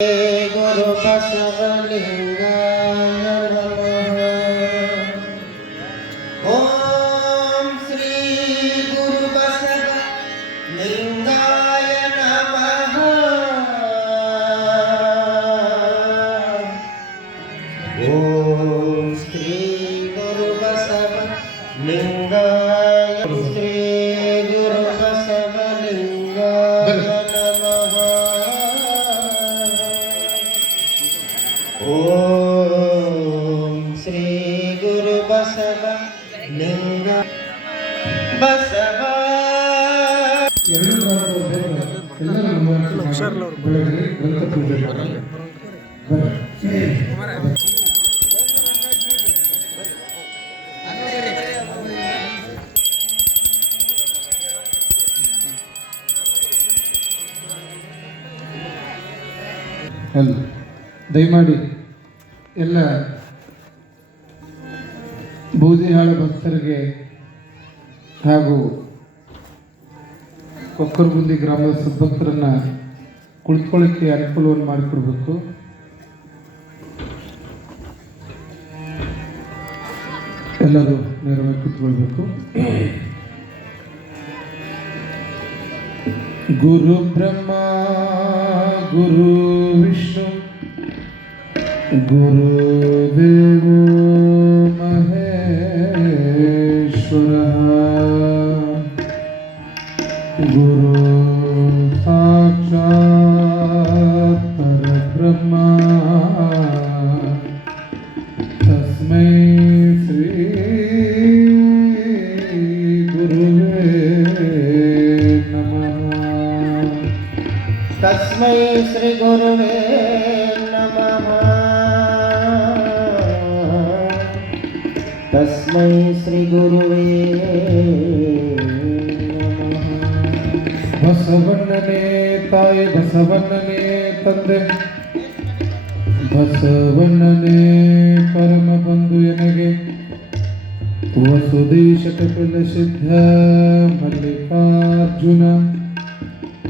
ಗುರು ಬಸವಲಿಂಗಾಯ ನಮಃ. ಓಂ ಶ್ರೀ ಗುರು ಬಸವಲಿಂಗಾಯ ನಮಃ. ಓಂ ಶ್ರೀ ಗುರು ಬಸವಲಿಂಗಾಯ ಶ್ರೀ ಗುರು ಬಸವಲಿಂಗಾಯ ನಮಃ. ಓಂ ಶ್ರೀ ಗುರು ಬಸವಲಿಂಗ ಬಸವ ದಯಮಾಡಿ ಎಲ್ಲ ಬೂದಿಹಾಳ ಭಕ್ತರಿಗೆ ಹಾಗೂ ಕೊಕ್ಕರಗುಂದಿ ಗ್ರಾಮದ ಸದ್ಭಕ್ತರನ್ನು ಕುಳಿತುಕೊಳ್ಳಿಕ್ಕೆ ಅನುಕೂಲವನ್ನು ಮಾಡಿಕೊಡ್ಬೇಕು. ಎಲ್ಲರೂ ನೇರವಾಗಿ ಕೂತ್ಕೊಳ್ಬೇಕು. ಗುರು ಬ್ರಹ್ಮ ಗುರು ವಿಷ್ಣು ಗುರುದೇವೋ ಮಹೇಶ್ವರ ಗುರು ಸಾಕ್ಷಾತ್ ಪರಬ್ರಹ್ಮ ತಸ್ಮೈ ಶ್ರೀ ಗುರುವೇ ನಮಃ. ತಸ್ಮೈ ಶ್ರೀ ಗುರುವೇ ನಮಃ. ತಸ್ಮೈ ಶ್ರೀ ಗುರುವೇ ನಮಃ. ಬಸವಣ್ಣನೇ ತಾಯಿ, ಬಸವಣ್ಣನೇ ತಂದೆ, ಬಸವಣ್ಣನೇ ಪರಮ ಬಂಧು ಎನಗೆ ವಸುದೇಶ ಕಪಿಲ ಸಿದ್ಧ ಮಲ್ಲಿಕಾರ್ಜುನ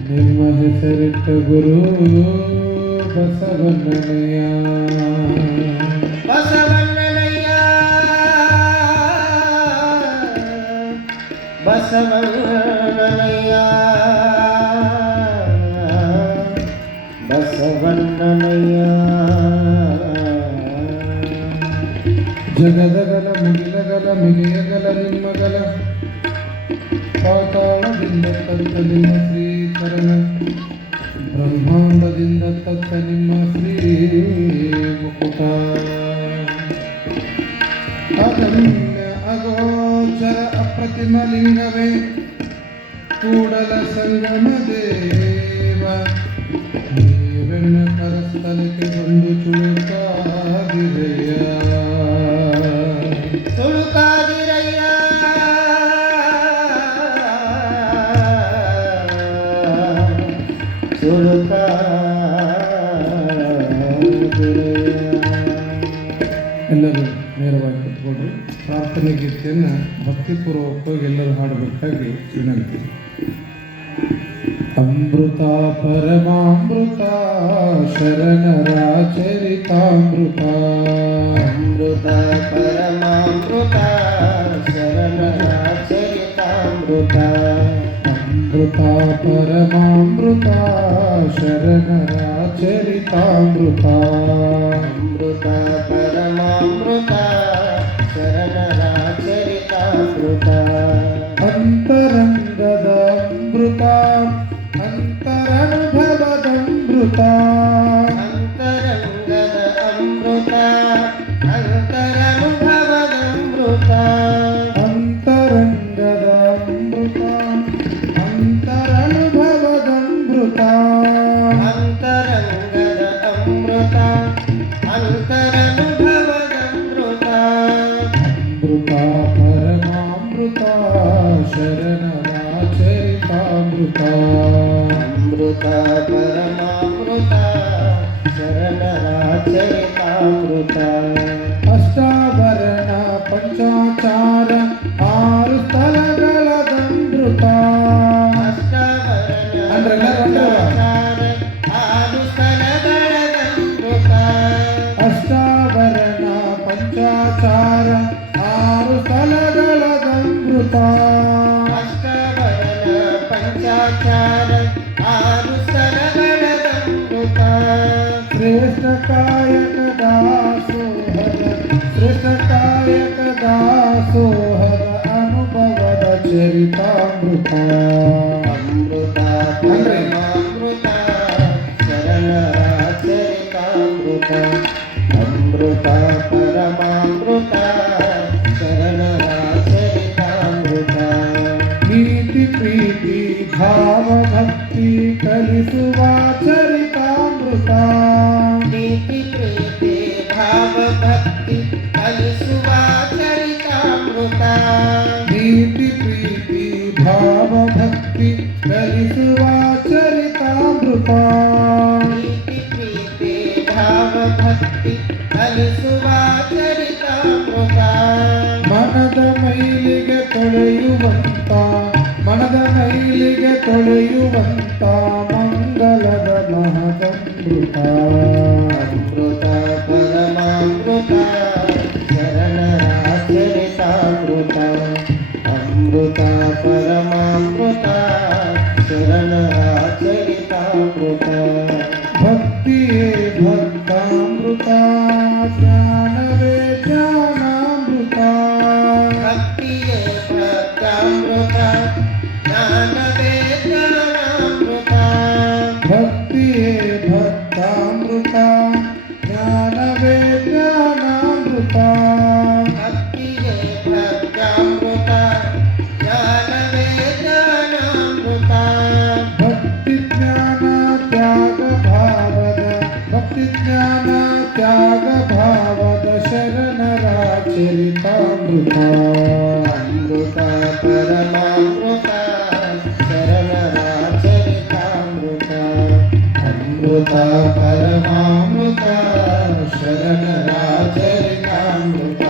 ನಿಮ್ಮ ಹೆಸರಿಟ್ಟ ಗುರು ಬಸವಣ್ಣನಯ್ಯ. ಬಸವಣ್ಣನಯ್ಯ ಬಸವಣ್ಣನಯ್ಯ ಬಸವಣ್ಣನಯ್ಯ. ಜಗದಗಲ ಮುಗಿಲಗಲ ಮಿಲಿಯಗಲ ನಿಮ್ಮಗಲ ಪಾತಾಳದಿಂದ ತತ್ತ ನಿಮ್ಮ ಶ್ರೀಕರಣ ಬ್ರಹ್ಮಾಂಡದಿಂದ ತತ್ತ ನಿಮ್ಮ ಶ್ರೀ ಮುಕುಟ ಅದಮ್ಯ ಅಗೋಚರ ಅಪ್ರತಿಮ ಲಿಂಗವೇ ಕೂಡಲ ಸಂಗಮ ದೇವ ನೀವೆನ್ನ ಕರಸ್ಥಲಕ್ಕೆ ಬಂದು ಚುಳುಕಾದಿರೆಯ ತುಳುಕಾದಿರಯ್ಯ ಎಲ್ಲರೂ ನೇರವಾಗಿ ಕೂತ್ಕೊಳ್ರಿ. ಪ್ರಾರ್ಥನೆ ಗೀತೆಯನ್ನು ಭಕ್ತಿಪೂರ್ವಕವಾಗಿ ಎಲ್ಲರೂ ಹಾಡಬೇಕಾಗಿ ವಿನಂತಿ. ಅಮೃತ ಪರಮಾಮೃತ ಶರಣರ ಚರಿತಾಮೃತ, ಅಮೃತ ಪರಮಾಮೃತ ಶರಣರ ಚರಿತಾಮೃತ, ಅಮೃತ ಪರಮಾಮೃತ ಶರಣರ ಚರಿತಾಮೃತ, ಅಮೃತ ಪರಮಾಮೃತ ಶರಣರ ಚರಿತಾಮೃತ. ಅಂತರಂಗದ ಅಮೃತ ಅಂತರನುಭವದ ಅಮೃತ, ಅಂತರಂಗದ ಅಮೃತ ಅಂತರನುಭವದ ಅಮೃತ, ಅಂತರಂಗದ ಅಮೃತ ಅಂತರನುಭವದ ಅಮೃತ, ಅಂತರಂಗದ ಅಮೃತ ಅಂತರನುಭವದ ಅಮೃತ. ಅಮೃತ ಪರಮಾಮೃತ ಶರಣರ ಚರಿತಾಮೃತ, ಅಮೃತ ಪರಮಾಮೃತ ಶರಣರ ಚರಿತಾಮೃತ. ಅಷ್ಟಾಭರಣ ಪಂಚಾಚಾರ ಆರು ಸ್ಥಳಗಳದ ಅಮೃತ, ಅಷ್ಟಾವರಣ ಅಂದ್ರೆ ಆರು ಸ್ಥಳಗಳ ಶ್ರೇಷ್ಠ ಕಾಯಕ ದಾಸೋಹದ ಶ್ರೇಷ್ಠ ಕಾಯಕ ದಾಸೋಹದ ಅನುಭವದ ಚರಿತಾಮೃತ ಅಮೃತ ಪರಮಾಮೃತ ಶರಣರ ಚರಿತಾಮೃತ ಅಮೃತ ಪರಮಾಮೃತ ಶರಣರ ಚರಿತಾಮೃತ ನೀತಿ ಪ್ರೀತಿ ಭಾವ ಭಕ್ತಿ ಕಲಿಸುವ ಚರಿತಾಮೃತ ನೀತಿ ಪ್ರೀತಿ ಭಾವ ಭಕ್ತಿ ಕಲಿಸುವ ಚರಿತಾಮೃತ ನೀತಿ ಪ್ರೀತಿ ಭಾವ ಭಕ್ತಿ ಕಲಿಸುವ ಚರಿತಾಮೃತ ನೀತಿ ಪ್ರೀತಿ ಭಾವ ಭಕ್ತಿ ಕಲಿಸುವ ಚರಿತಾಮೃತ ಮನದ ಮೈಲಿಗೆ ತೊಳೆಯುವಂತ ಮನದ ಮೈಲಿಗೆ ತೊಳೆಯುವಂತ ಮಂಗಲದ ಮಹದಮೃತ ಅಮೃತ ಪರಮಾಮೃತ ಶರಣರ ಚರಿತಾಮೃತ ಅಮೃತ ಪರಮಾಮೃತ ಶರಣರ ಚರಿತಾಮೃತ ಭಕ್ತಿಯೇ ಭಕ್ತಾಮೃತ ಜ್ಞಾನವೇ ಜ್ಞಾನಾಮೃತ ಭಕ್ತಿಯೇ ಭಕ್ತಾಮೃತ ಜ್ಞಾನವೇ ಜ್ಞಾನಾಮೃತ ಭಕ್ತಿಯೇ ಭಕ್ತಾಮೃತ ಜ್ಞಾನವೇ ಜ್ಞಾನಾಮೃತ ಭಕ್ತಿಯೇ ಭಕ್ತಾಮೃತ ಜ್ಞಾನವೇ ಜ್ಞಾನಾಮೃತ ಭಕ್ತಿ ಜ್ಞಾನ ತ್ಯಾಗ ಭಾವದ ಭಕ್ತಿ ಜ್ಞಾನ ತ್ಯಾಗ ಭಾವದ ಶರಣರ ಚರಿತಾಮೃತ ಅಮೃತ ಪರಮಾಮೃತ ಶರಣರ ಚರಿತಾಮೃತ ಅಮೃತ ಪರಮಾಮೃತ ಶರಣರ ಚರಿತಾಮೃತ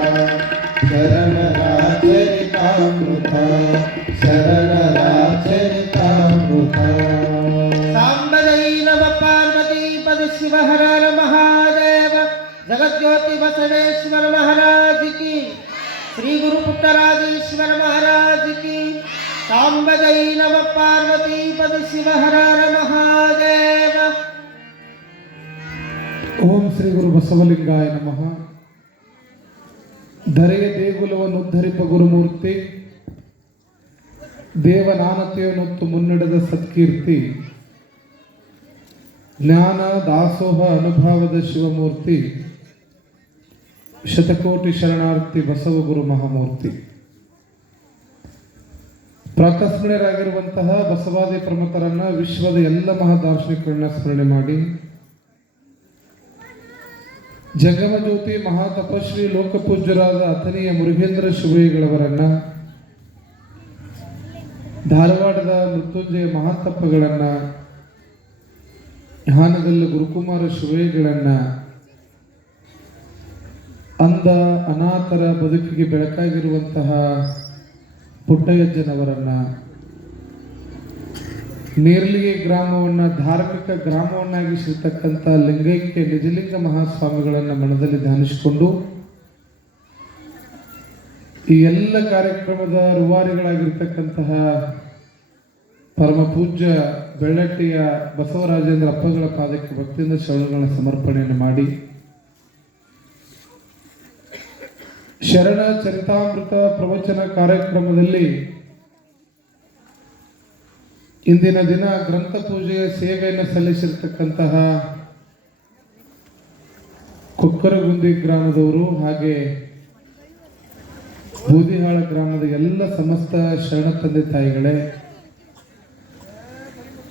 ಶರಣರ ಚರಿತಾಮೃತ ಶರಣರ ಚರಿತಾಮೃತ ಸಾಂಬದೈ ನಮ ಪಾರ್ವತಿ ಪದ ಶಿವ ಹರ ಹರ ಮಹಾದೇವ ಜಗಜ್ಯೋತಿ ಬಸವೇಶ್ವರ ಮಹಾರಾಜ್ ಕಿ ಶ್ರೀ ಗುರು ಪುಟ್ಟರಾಜೇಶ್ವರ ಮಹಾರಾಜ್ ಕಿ ಸಾಂಬದೈ ನಮ ಪಾರ್ವತಿ ಪದ ಶಿವ ಹರ ಹರ ಮಹಾದೇವ. ಓಂ ಶ್ರೀ ಗುರು ಬಸವಲಿಂಗಾಯ ನಮಃ. ಧರೆಯ ದೇಗುಲವನ್ನು ಉದ್ಧರಿಪ ಗುರುಮೂರ್ತಿ ದೇವನಾನತೆಯನ್ನೊತ್ತು ಮುನ್ನಡೆದ ಸತ್ಕೀರ್ತಿ ಜ್ಞಾನ ದಾಸೋಹ ಅನುಭವದ ಶಿವಮೂರ್ತಿ ಶತಕೋಟಿ ಶರಣಾರ್ಥಿ ಬಸವಗುರು ಮಹಾಮೂರ್ತಿ. ಪ್ರಾತಸ್ಮರಣರಾಗಿರುವಂತಹ ಬಸವಾದಿ ಪ್ರಮುಖರನ್ನ ವಿಶ್ವದ ಎಲ್ಲ ಮಹಾದಾರ್ಶನಿಕರನ್ನ ಸ್ಮರಣೆ ಮಾಡಿ ಜಂಗಮಜ್ಯೋತಿ ಮಹಾತಪಸ್ವಿ ಲೋಕಪೂಜ್ಯರಾದ ಅಥಣಿಯ ಮುರುಘೇಂದ್ರ ಶಿವೈಗಳವರನ್ನ ಧಾರವಾಡದ ಮೃತ್ಯುಂಜಯ ಮಹಾತಪ್ಪಗಳನ್ನ ಹಾನಗಲ್ಲು ಗುರುಕುಮಾರ ಶಿವೈಗಳನ್ನ ಅಂಧ ಅನಾಥರ ಬದುಕಿಗೆ ಬೆಳಕಾಗಿರುವಂತಹ ಪುಟ್ಟಯ್ಯಜ್ಜನವರನ್ನ ನೇರ್ಲಿಗೆ ಗ್ರಾಮವನ್ನು ಧಾರ್ಮಿಕ ಗ್ರಾಮವನ್ನಾಗಿಸಿರ್ತಕ್ಕಂಥ ಲಿಂಗೈಕ್ಯ ನಿಜಲಿಂಗ ಮಹಾಸ್ವಾಮಿಗಳನ್ನು ಮನದಲ್ಲಿ ಧ್ಯಾನಿಸಿಕೊಂಡು ಈ ಎಲ್ಲ ಕಾರ್ಯಕ್ರಮದ ರೂವಾರಿಗಳಾಗಿರ್ತಕ್ಕಂತಹ ಪರಮ ಪೂಜ್ಯ ಬೆಳ್ಳಟ್ಟಿಯ ಬಸವರಾಜೇಂದ್ರ ಅಪ್ಪಗಳ ಪಾದಕ್ಕೆ ಭಕ್ತಿಯಿಂದ ಶರಣಗಳನ್ನು ಸಮರ್ಪಣೆಯನ್ನು ಮಾಡಿ ಶರಣ ಚರಿತಾಮೃತ ಪ್ರವಚನ ಕಾರ್ಯಕ್ರಮದಲ್ಲಿ ಇಂದಿನ ದಿನ ಗ್ರಂಥ ಪೂಜೆಯ ಸೇವೆಯನ್ನು ಸಲ್ಲಿಸಿರ್ತಕ್ಕಂತಹ ಕೊಕ್ಕರಗುಂದಿ ಗ್ರಾಮದವರು ಹಾಗೆ ಬೂದಿಹಾಳ ಗ್ರಾಮದ ಎಲ್ಲ ಸಮಸ್ತ ಶರಣ ತಂದೆ ತಾಯಿಗಳೇ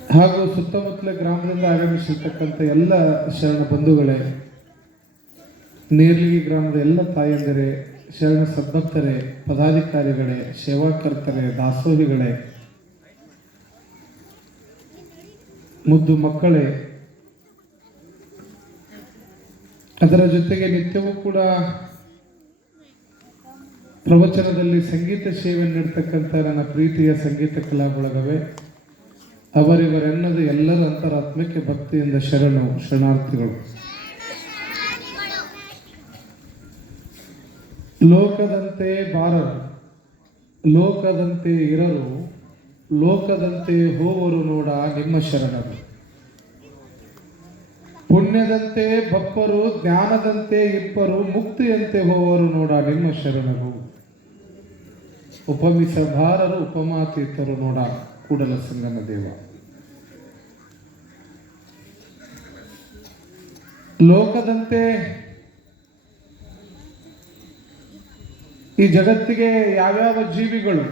ಹಾಗೂ ಸುತ್ತಮುತ್ತಲ ಗ್ರಾಮದಿಂದ ಆಗಮಿಸಿರ್ತಕ್ಕಂಥ ಎಲ್ಲ ಶರಣ ಬಂಧುಗಳೇ, ನೇರ್ಲಿಗಿ ಗ್ರಾಮದ ಎಲ್ಲ ತಾಯಂದಿರೇ, ಶರಣ ಸದ್ಭಕ್ತರೇ, ಪದಾಧಿಕಾರಿಗಳೇ, ಸೇವಾಕರ್ತರೇ, ದಾಸೋಹಿಗಳೇ, ಮುದ್ದು ಮಕ್ಕಳೇ, ಅದರ ಜೊತೆಗೆ ನಿತ್ಯವೂ ಕೂಡ ಪ್ರವಚನದಲ್ಲಿ ಸಂಗೀತ ಸೇವೆ ನೀಡ್ತಕ್ಕಂಥ ನನ್ನ ಪ್ರೀತಿಯ ಸಂಗೀತ ಕಲಾ ಬಳಗವೇ, ಅವರಿವರೆನ್ನದು ಎಲ್ಲರ ಅಂತರಾತ್ಮಕ್ಕೆ ಭಕ್ತಿಯಿಂದ ಶರಣಾರ್ಥಿಗಳು. ಲೋಕದಂತೆ ಬಾರರು, ಲೋಕದಂತೆ ಇರರು, ಲೋಕದಂತೆ ಹೋವರು ನೋಡ ನಿಮ್ಮ ಶರಣರು. ಪುಣ್ಯದಂತೆ ಬಪ್ಪರು ಜ್ಞಾನದಂತೆ ಇಬ್ಬರು ಮುಕ್ತಿಯಂತೆ ಹೋವರು ನೋಡ ನಿಮ್ಮ ಶರಣರು. ಉಪಮಿಸಬಾರರು ಉಪಮಾತೀತರು ನೋಡ ಕೂಡಲ ಸಂಗಮ ದೇವ. ಲೋಕದಂತೆ ಈ ಜಗತ್ತಿಗೆ ಯಾವ್ಯಾವ ಜೀವಿಗಳು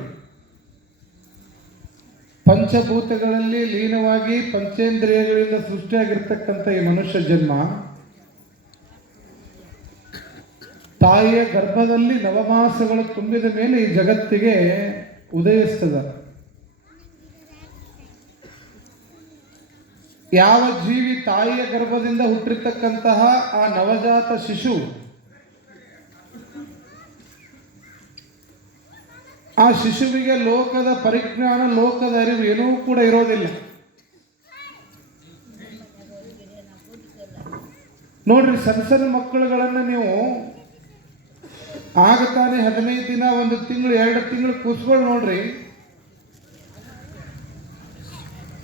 ಪಂಚಭೂತಗಳಲ್ಲಿ ಲೀನವಾಗಿ ಪಂಚೇಂದ್ರಿಯಗಳಿಂದ ಸೃಷ್ಟಿಯಾಗಿರ್ತಕ್ಕಂಥ ಈ ಮನುಷ್ಯ ಜನ್ಮ ತಾಯಿಯ ಗರ್ಭದಲ್ಲಿ ನವಮಾಸಗಳು ತುಂಬಿದ ಮೇಲೆ ಈ ಜಗತ್ತಿಗೆ ಉದಯಿಸ್ತದ. ಯಾವ ಜೀವಿ ತಾಯಿಯ ಗರ್ಭದಿಂದ ಹುಟ್ಟಿರ್ತಕ್ಕಂತಹ ಆ ನವಜಾತ ಶಿಶು ಆ ಶಿಶುವಿಗೆ ಲೋಕದ ಪರಿಜ್ಞಾನ ಲೋಕದ ಅರಿವು ಏನೂ ಕೂಡ ಇರೋದಿಲ್ಲ. ನೋಡ್ರಿ, ಸಣ್ಣ ಸಣ್ಣ ಮಕ್ಕಳುಗಳನ್ನ ನೀವು ಆಗ ತಾನೇ 15 ದಿನ 1 ತಿಂಗಳು 2 ತಿಂಗಳು ಕೂಸ್ಗಳು ನೋಡ್ರಿ,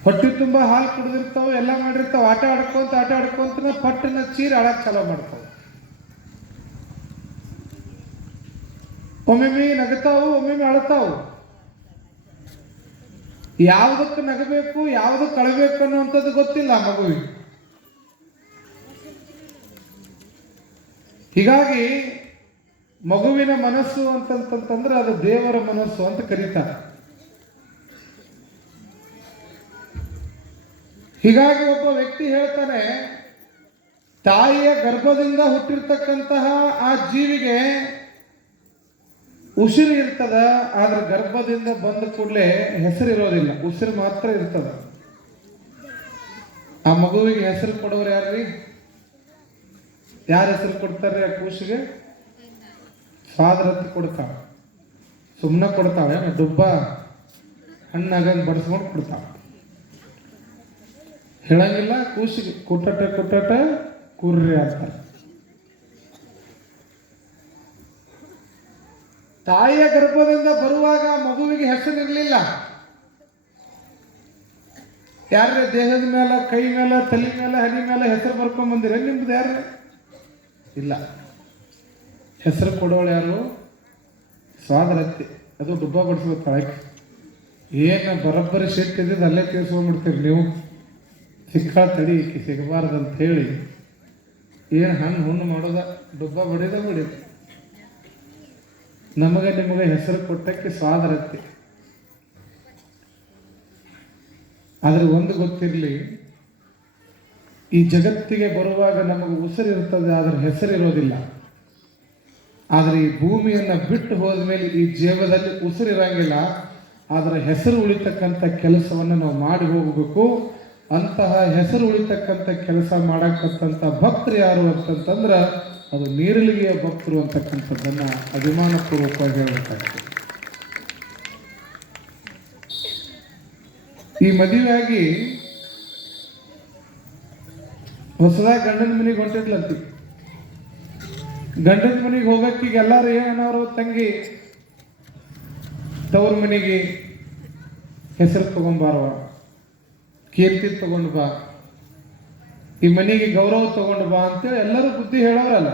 ಹೊಟ್ಟೆ ತುಂಬ ಹಾಲು ಕುಡಿದಿರ್ತಾವ, ಎಲ್ಲ ಮಾಡಿರ್ತಾವ, ಆಟ ಆಡ್ಕೊಂತ ಪಟ್ಟನ ಚೀರ ಆಡಕ್ ಚಾಲೋ ಮಾಡ್ತಾವ. ಒಮ್ಮೊಮ್ಮೆ ನಗತಾವು, ಒಮ್ಮೊಮ್ಮೆ ಅಳತಾವು. ಯಾವುದಕ್ಕೆ ನಗಬೇಕು ಯಾವುದಕ್ಕೆ ಅಳಬೇಕು ಅನ್ನುವಂಥದ್ದು ಗೊತ್ತಿಲ್ಲ ಆ ಮಗುವಿಗೆ. ಹೀಗಾಗಿ ಮಗುವಿನ ಮನಸ್ಸು ಅಂತಂತಂದ್ರೆ ಅದು ದೇವರ ಮನಸ್ಸು ಅಂತ ಕರೀತಾರೆ. ಹೀಗಾಗಿ ಒಬ್ಬ ವ್ಯಕ್ತಿ ಹೇಳ್ತಾನೆ, ತಾಯಿಯ ಗರ್ಭದಿಂದ ಹುಟ್ಟಿರ್ತಕ್ಕಂತಹ ಆ ಜೀವಿಗೆ ಉಸಿರು ಇರ್ತದ, ಆದ್ರೆ ಗರ್ಭದಿಂದ ಬಂದ ಕೂಡಲೇ ಹೆಸರಿರೋದಿಲ್ಲ, ಉಸಿರು ಮಾತ್ರ ಇರ್ತದ. ಆ ಮಗುವಿಗೆ ಹೆಸರು ಕೊಡೋರು ಯಾರ್ರಿ? ಯಾರು ಹೆಸರು ಕೊಡ್ತಾರ್ರಿ ಆ ಕೂಸಿಗೆ? ಸ್ವಾದರತ್ತಿ ಕೊಡ್ತಾವ, ಸುಮ್ಮನೆ ಕೊಡ್ತಾವೆ, ಡುಬ್ಬ ಹಣ್ಣಾಗಂಗ್ ಬಡಿಸ್ಕೊಂಡು ಕೊಡ್ತಾವ. ಹೇಳಂಗಿಲ್ಲ, ಕೂಸಿಗೆ ಕುಟ್ಟಟ ಕುರ್ರಿ ಅಂತಾರೆ. ತಾಯಿಯ ಗರ್ಭದಿಂದ ಬರುವಾಗ ಮಗುವಿಗೆ ಹೆಸರಿರಲಿಲ್ಲ. ಯಾರೇ ದೇಹದ ಮೇಲೆ, ಕೈ ಮೇಲೆ, ತಲೆ ಮೇಲೆ, ಹನಿ ಮೇಲೆ ಹೆಸರು ಬರ್ಕೊಂಡ್ ಬಂದಿರ? ನಿಮ್ದು ಯಾರು ಇಲ್ಲ. ಹೆಸರು ಕೊಡೋಳು ಯಾರು? ಸ್ವಾದರತ್ತಿ. ಅದು ಡುಬ್ಬ ಬಡಿಸ್ಬೇಕು ತಾಳಕ್ಕೆ. ಏನು ಬರೋಬ್ಬರಿ ಸಿಟ್ಟಿದ್ದು ಅಲ್ಲೇ ತೀರ್ಸ್ಕೊಂಡ್ಬಿಡ್ತೀರಿ ನೀವು. ಸಿಕ್ಕ ತಡಿ ಸಿಗಬಾರ್ದಂತ ಹೇಳಿ ಏನು ಹುಣ್ಣು ಮಾಡೋದ, ಡುಬ್ಬ ಬಡಿದ. ನಮಗೆ ನಿಮಗೆ ಹೆಸರು ಕೊಟ್ಟಕ್ಕೆ ಸ್ವಾದರತ್ತಿ. ಆದ್ರೆ ಒಂದು ಗೊತ್ತಿರಲಿ, ಈ ಜಗತ್ತಿಗೆ ಬರುವಾಗ ನಮಗೆ ಉಸಿರಿರ್ತದೆ, ಆದ್ರೆ ಹೆಸರಿರೋದಿಲ್ಲ. ಆದರೆ ಈ ಭೂಮಿಯನ್ನು ಬಿಟ್ಟು ಹೋದ್ಮೇಲೆ ಈ ಜೀವದಲ್ಲಿ ಉಸಿರಿರಂಗಿಲ್ಲ, ಆದರೆ ಹೆಸರು ಉಳಿತಕ್ಕಂಥ ಕೆಲಸವನ್ನು ನಾವು ಮಾಡಿ ಹೋಗಬೇಕು. ಅಂತಹ ಹೆಸರು ಉಳಿತಕ್ಕಂಥ ಕೆಲಸ ಮಾಡಕ್ಕಂಥ ಭಕ್ತರು ಯಾರು ಅಂತಂತಂದ್ರೆ ಅದು ನೀರಲಿಗೆಯ ಭಕ್ತರು ಅಂತಕ್ಕಂಥದ್ದನ್ನು ಅಭಿಮಾನಪೂರ್ವಕವಾಗಿ ಹೇಳಬೇಕಾಗ್ತದೆ. ಈ ಮದುವೆಯಾಗಿ ಹೊಸದಾಗಿ ಗಂಡನ ಮನೆಗೆ ಹೊಂಟಿದ್ಲಂತಿ. ಗಂಡನ ಮನೆಗೆ ಹೋಗಕ್ಕೀಗ ಎಲ್ಲರೂ ಏನವರು, ತಂಗಿ ತವ್ರ ಮನೆಗೆ ಹೆಸರು ತಗೊಂಡ್ಬಾರವ, ಕೀರ್ತಿ ತಗೊಂಡು ಬಾ, ಈ ಮನೆಗೆ ಗೌರವ ತಗೊಂಡು ಬಾ ಅಂತೇಳಿ ಎಲ್ಲರೂ ಬುದ್ಧಿ ಹೇಳೋರಲ್ಲ.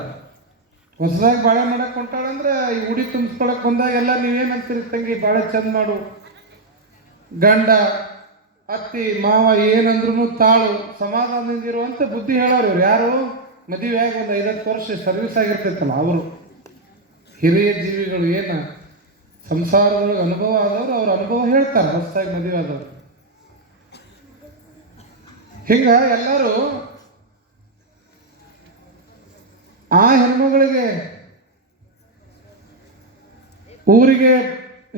ಹೊಸದಾಗಿ ಬಾಳೆ ಮಾಡಕ್ ಹೊಂಟಾಳಂದ್ರೆ ಈ ಉಡಿ ತುಂಬಿಸ್ಕೊಳಕ್ ಬಂದಾಗ ಎಲ್ಲ ನೀವೇನಂತೀರಿ, ತಂಗಿ ಬಾಳೆ ಚಂದ ಮಾಡು, ಗಂಡ ಅತ್ತಿ ಮಾವ ಏನಂದ್ರು ತಾಳು, ಸಮಾಧಾನದಿಂದಿರುವಂತ ಬುದ್ಧಿ ಹೇಳೋರು. ಇವ್ರು ಯಾರು? ಮದುವೆಯಾಗಿ 1 5 ವರ್ಷ ಸರ್ವಿಸ್ ಆಗಿರ್ತೈತಲ್ಲ ಅವರು, ಹಿರಿಯ ಜೀವಿಗಳು, ಏನು ಸಂಸಾರದೊಳಗೆ ಅನುಭವ ಆದವರು, ಅವ್ರ ಅನುಭವ ಹೇಳ್ತಾರೆ ಹೊಸದಾಗಿ ಮದುವೆ ಆದವರು. ಹಿಂಗ ಎಲ್ಲರೂ ಆ ಹೆಣ್ಮಗಳಿಗೆ ಊರಿಗೆ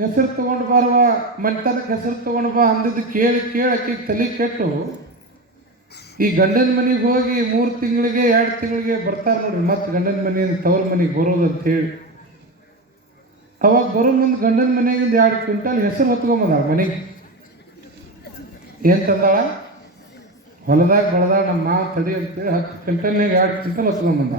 ಹೆಸರು ತಗೊಂಡು ಬಾರುವ, ಮನೆತನಕ್ಕೆ ಹೆಸರು ತಗೊಂಡು ಬಾ ಅಂದಿದ್ದು ಕೇಳಿ ಆಕಿ ತಲೆ ಕೆಟ್ಟು ಈ ಗಂಡನ ಮನೆಗೆ ಹೋಗಿ 3 ತಿಂಗಳಿಗೆ 2 ತಿಂಗಳಿಗೆ ಬರ್ತಾರೆ ನೋಡ್ರಿ, ಮತ್ತೆ ಗಂಡನ ಮನೆಯಿಂದ ತವ್ರ ಮನೆಗೆ ಬರೋದು ಅಂತ ಹೇಳಿ. ಅವಾಗ ಬರೋ ಮುಂದೆ ಗಂಡನ ಮನೆಗಿಂದ 2 ಕ್ವಿಂಟಲ್ ಹೆಸರು ಹೊತ್ಕೊಂಬಂದಾಳ ಮನೆಗೆ. ಏನ್ ತಂದಾಳ? ಹೊಲದಾಗ ಬೆಳೆದಾಗ ನಮ್ಮ ಮಾವ ತಡಿ ಅಂತೇಳಿ 10 ಕ್ವಿಂಟಲ್ನಾಗ 2 ಕ್ವಿಂಟಲ್ ಹೊತ್ಕೊಂಡ್ಬಂದ.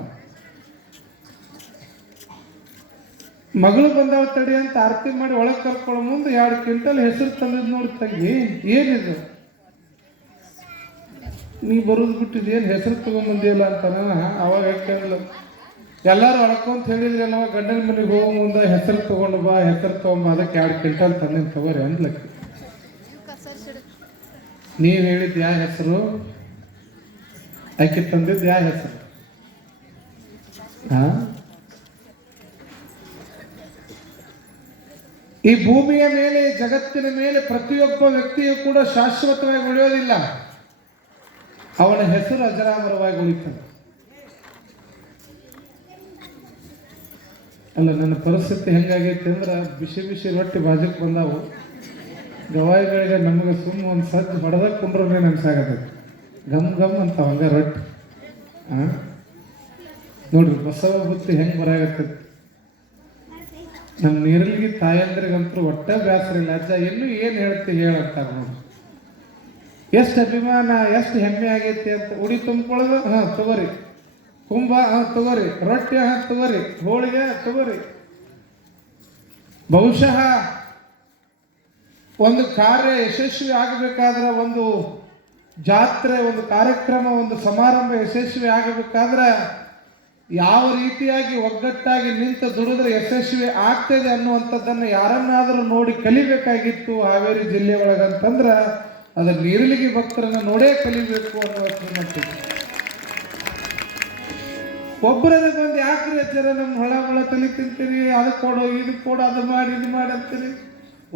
ಮಗಳು ಬಂದಾಳ ತಡಿ ಅಂತ ಆರತಿ ಮಾಡಿ ಒಳಗೆ ಕರ್ಕೊಳ್ಳೋ ಮುಂದೆ 2 ಕ್ವಿಂಟಲ್ ಹೆಸರು ತಂದಿದ್ ನೋಡಿ, ತಂಗಿ ಏನಿದು? ನೀ ಬರೋದು ಬಿಟ್ಟಿದ್ದು ಏನು ಹೆಸರು ತೊಗೊಂಬಂದಿಯಲ್ಲ ಅಂತಾನ. ಅವಾಗ ಕೇಳಲ್ಲ, ಎಲ್ಲರೂ ಅಳ್ಕೊಂತ ಹೇಳಿದ್ರಲ್ಲ ಗಂಡನ ಮನೆಗೆ ಹೋಗೋ ಮುಂದೆ ಹೆಸರು ತೊಗೊಂಡು ಬಾ, ಹೆಸರು ತೊಗೊಂಬ, ಅದಕ್ಕೆ 2 ಕ್ವಿಂಟಲ್ ತಂದೇನು ತಗೋರಿ ಅಂದ್ಲಕ್ಕೆ. ನೀವು ಹೇಳಿದ್ದು ಯಾವ ಹೆಸರು, ಆಕೆ ತಂದಿದ್ದು ಯಾವ ಹೆಸರು? ಈ ಭೂಮಿಯ ಮೇಲೆ, ಜಗತ್ತಿನ ಮೇಲೆ ಪ್ರತಿಯೊಬ್ಬ ವ್ಯಕ್ತಿಯು ಕೂಡ ಶಾಶ್ವತವಾಗಿ ಉಳಿಯೋದಿಲ್ಲ. ಅವನ ಹೆಸರು ಅಜರಾಮರವಾಗಿ ಉಳಿತದೆ. ಅಲ್ಲ, ನನ್ನ ಪರಿಸ್ಥಿತಿ ಹೆಂಗಾಗೈತೆ ಅಂದ್ರೆ, ಬಿಸಿ ಬಿಸಿ ರೊಟ್ಟಿ ಬಾಜುಕ್ ಬಂದಾವು, ಗವಾಯಿಗಳಿಗೆ ನಮಗೆ ಸುಮ್ಮ ಒಂದು ಸಜ್ಜು ಹೊಡೆದಾಗ ಕುಂಡ್ರೆ ನೆನ್ಸಾಗತ್ತೆ, ಗಮ್ ಗಮ್ ಅಂತ ಹಂಗ ರೊಟ್ಟಿ. ನೋಡ್ರಿ ಬಸವ ಬುತ್ತಿ ಹೆಂಗೆ ಬರಾಗತ್ತದ. ನಮ್ಮ ನೀರಲ್ಲಿಗೆ ತಾಯಂದ್ರಿಗಂತೂ ಒಟ್ಟ ಬೇಸರ ಇಲ್ಲ. ಅಜ್ಜ ಇನ್ನೂ ಏನು ಹೇಳ್ತಿ ಹೇಳಂತಾರ ನೋಡಿ. ಎಷ್ಟು ಅಭಿಮಾನ, ಎಷ್ಟು ಹೆಮ್ಮೆ ಆಗೈತಿ ಅಂತ. ಉಡಿ ತುಂಬ್ಕೊಳ್ಳೋದು, ತಗೋರಿ. ಕುಂಭ, ತಗೋರಿ. ರೊಟ್ಟಿ, ತಗೋರಿ. ಹೋಳಿಗೆ, ತಗೋರಿ. ಬಹುಶಃ ಒಂದು ಕಾರ್ಯ ಯಶಸ್ವಿ ಆಗಬೇಕಾದ್ರೆ, ಒಂದು ಜಾತ್ರೆ, ಒಂದು ಕಾರ್ಯಕ್ರಮ, ಒಂದು ಸಮಾರಂಭ ಯಶಸ್ವಿ ಆಗಬೇಕಾದ್ರೆ ಯಾವ ರೀತಿಯಾಗಿ ಒಗ್ಗಟ್ಟಾಗಿ ನಿಂತು ದುಡಿದ್ರೆ ಯಶಸ್ವಿ ಆಗ್ತದೆ ಅನ್ನುವಂಥದ್ದನ್ನು ಯಾರನ್ನಾದರೂ ನೋಡಿ ಕಲಿಬೇಕಾಗಿತ್ತು ಹಾವೇರಿ ಜಿಲ್ಲೆ ಒಳಗಂತಂದ್ರೆ ಅದರ ನೀರಲಿಗೆ ಭಕ್ತರನ್ನು ನೋಡೇ ಕಲಿಬೇಕು ಅನ್ನುವಷ್ಟರ ಮಟ್ಟಿಗೆ. ಒಬ್ಬರನ್ನ ಬಂದು ಯಾಕ್ರಿ ಹಚ್ಚಾರ ನಮ್ಮ ಹೊಳ ತಲೆ ತಿಂತೀರಿ, ಅದು ಕೊಡು, ಇದು ಕೊಡು, ಅದು ಮಾಡಿ, ಇದು ಮಾಡಿ ಅಂತೀರಿ.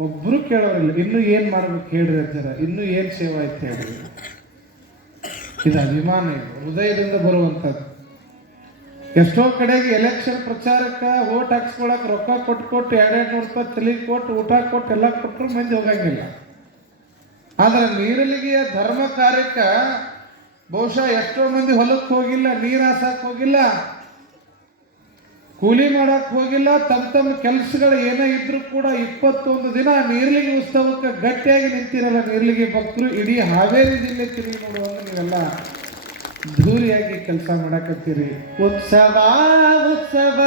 ಒಬ್ಬರು ಕೇಳೋರಿಲ್ಲ. ಇನ್ನೂ ಏನು ಮಾಡ್ಬೇಕು ಹೇಳ್ರಿ ಹಚ್ಚಾರ, ಇನ್ನೂ ಏನು ಸೇವೆ ಆಯ್ತು ಹೇಳ್ರಿ. ಇದು ಅಭಿಮಾನ, ಇದು ಹೃದಯದಿಂದ ಬರುವಂಥದ್ದು. ಎಷ್ಟೋ ಕಡೆಗೆ ಎಲೆಕ್ಷನ್ ಪ್ರಚಾರಕ್ಕೆ ಓಟ್ ಹಾಕ್ಸ್ಕೊಳಕ್ಕೆ ರೊಕ್ಕ ಕೊಟ್ಟು 200 ರೂಪಾಯಿ ತಲೆಗೆ ಕೊಟ್ಟು ಊಟ ಕೊಟ್ಟು ಎಲ್ಲ ಕೊಟ್ಟರು ಮಂದಿ ಹೋಗಂಗಿಲ್ಲ. ಆದರೆ ನೀರಲಿಗೆಯ ಧರ್ಮ ಕಾರ್ಯಕ್ಕೆ ಬಹುಶಃ ಎಷ್ಟೋ ಮಂದಿ ಹೊಲಕ್ಕೆ ಹೋಗಿಲ್ಲ, ನೀರು ಹಾಸಕ್ಕೆ ಹೋಗಿಲ್ಲ, ಕೂಲಿ ಮಾಡಕ್ಕೆ ಹೋಗಿಲ್ಲ. ತಮ್ಮ ಕೆಲಸಗಳು ಏನೇ ಇದ್ರೂ ಕೂಡ 21 ದಿನ ನೀರ್ಲಿಗೆ ಉತ್ಸವಕ್ಕೆ ಗಟ್ಟಿಯಾಗಿ ನಿಂತಿರಲ್ಲ ನೀರ್ಲಿಗೆ ಭಕ್ತರು. ಇಡೀ ಹಾವೇರಿ ಜಿಲ್ಲೆ ತಿರುಗಿ ನೋಡುವಾಗ ನೀವೆಲ್ಲ ಧೂರಿಯಾಗಿ ಕೆಲಸ ಮಾಡಕತ್ತೀರಿ. ಉತ್ಸವ ಉತ್ಸವ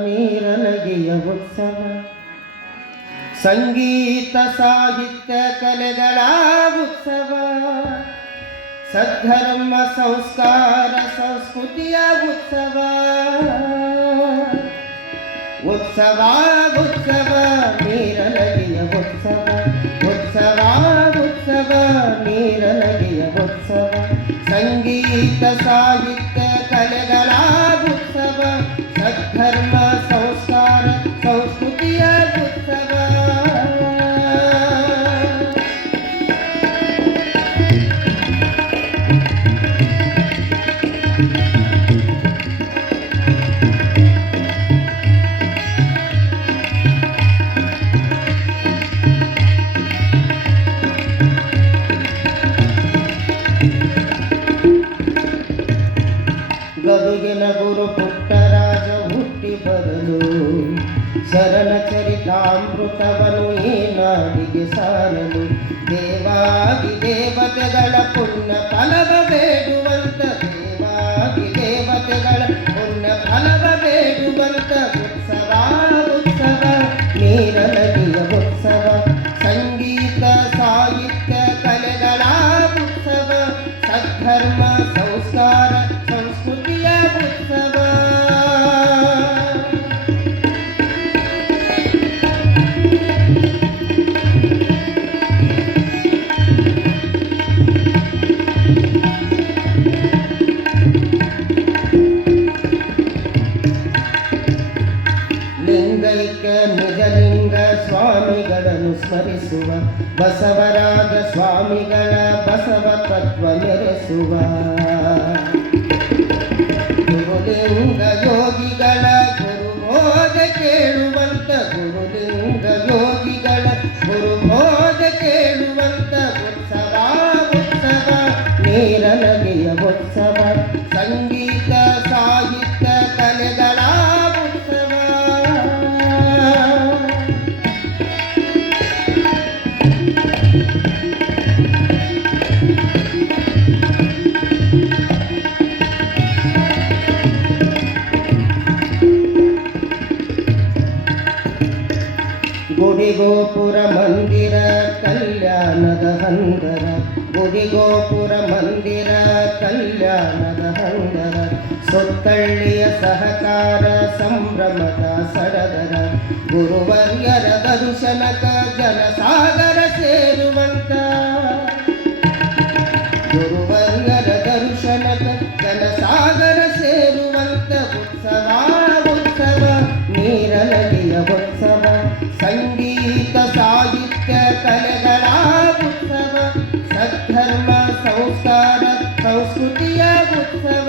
ನೀರಲಗಿಯ ಉತ್ಸವ, ಸಂಗೀತ ಸಾಹಿತ್ಯ ಕಲೆಗಳ ಉತ್ಸವ, ಸದ್ಧರ್ಮ ಸಂಸ್ಕಾರ ಸಂಸ್ಕೃತಿಯ ಉತ್ಸವ. ಉತ್ಸವ ಉತ್ಸವ ನೀರಲಗಿಯ ಉತ್ಸವ, ಉತ್ಸವ ಉತ್ಸವ ನೀರಲಗಿಯ ಉತ್ಸವ, ಸಂಗೀತ ಸಾಹಿತ್ಯ ಕಲೆಗಳ ಉತ್ಸವ, ಸದ್ಧರ್ಮ ಸಂಸ್ಕಾರ ಸಂಸ್ಕೃತಿಯ ಉತ್ಸವ. ಗದುಗಿನ ಗುರು ಪುಟ್ಟರಾಜ ಹುಟ್ಟಿ ಬರಲು, ಶರಣ ಚರಿತಾಮೃತವನು ಈ ನಾಡಿಗೆ ಸಾರಲು, ದೇವಾದಿ ದೇವತೆಗಳ ಪುಣ್ಯ ಫಲವ ಬೇಡುವಂತ, ದೇವಾದಿ ದೇವತೆಗಳ ಪುಣ್ಯ ಫಲವ ಬೇಡುವಂತ. ಉತ್ಸವ ಉತ್ಸವ ನೀರಲಗಿಯ ಉತ್ಸವ, ಸಂಗೀತ ಸಾಹಿತ್ಯ ಕಲೆಗಳ ಉತ್ಸವ, ಸದ್ಧರ್ಮ ಸಂಸ್ಕಾರ ಸಂಸ್ಕೃತಿಯ ಉತ್ಸವ. ಲಿಂಗೈಕ್ಯ ನಿಜಲಿಂಗ ಸ್ವಾಮಿಗಳನ್ನು ಸ್ಮರಿಸುವ, ಬಸವರಾಜ ಸ್ವಾಮಿಗಳ ಬಸವ ತತ್ವ ಮೆರೆಸುವ, ಗುರುಲಿಂಗ ಯೋಗಿಗಳ ಗುರುಬೋಧ ಕೇಳುವಂತ, ಗುರುಲಿಂಗ ಯೋಗಿಗಳ ಗುರುಬೋಧ ಕೇಳುವಂತ. ಉತ್ಸವ ಉತ್ಸವ ನೀರಲಗಿಯ ಉತ್ಸವ, ಸಂಗೀತ ಸಾಹಿತ್ಯ ಕಲೆಗಳ ಉತ್ಸವ. ಗುಡಿ ಗೋಪುರ ಮಂದಿರ ಕಲ್ಯಾಣದ ಹಂದರ, ಗುಡಿಗೋಪುರ ಮಂದಿರ ಕಲ್ಯಾಣದ ಹಂದರ ಸುತ್ತಳ್ಳಿಯ ಸಹಕಾರ ಸಂಭ್ರಮದ ಸಡಗರ ಗುರುವರ್ಯರ ದರ್ಶನಕ ಜನಸಾಗರ ಸೇರುವಂತ ಗುರುವರ್ಯರ ದರ್ಶನಕ ಜನಸಾಗರ ಸೇರುವಂತ ಉತ್ಸವ ಉತ್ಸವ ನೀರನದಿಯ ಉತ್ಸವ ಸಂಗೀತ ಸಾಹಿತ್ಯ ಕಲೆಗಳ ಉತ್ಸವ ಸದ್ಧರ್ಮ ಸಂಸ್ಕಾರ ಸಂಸ್ಕೃತಿಯ ಉತ್ಸವ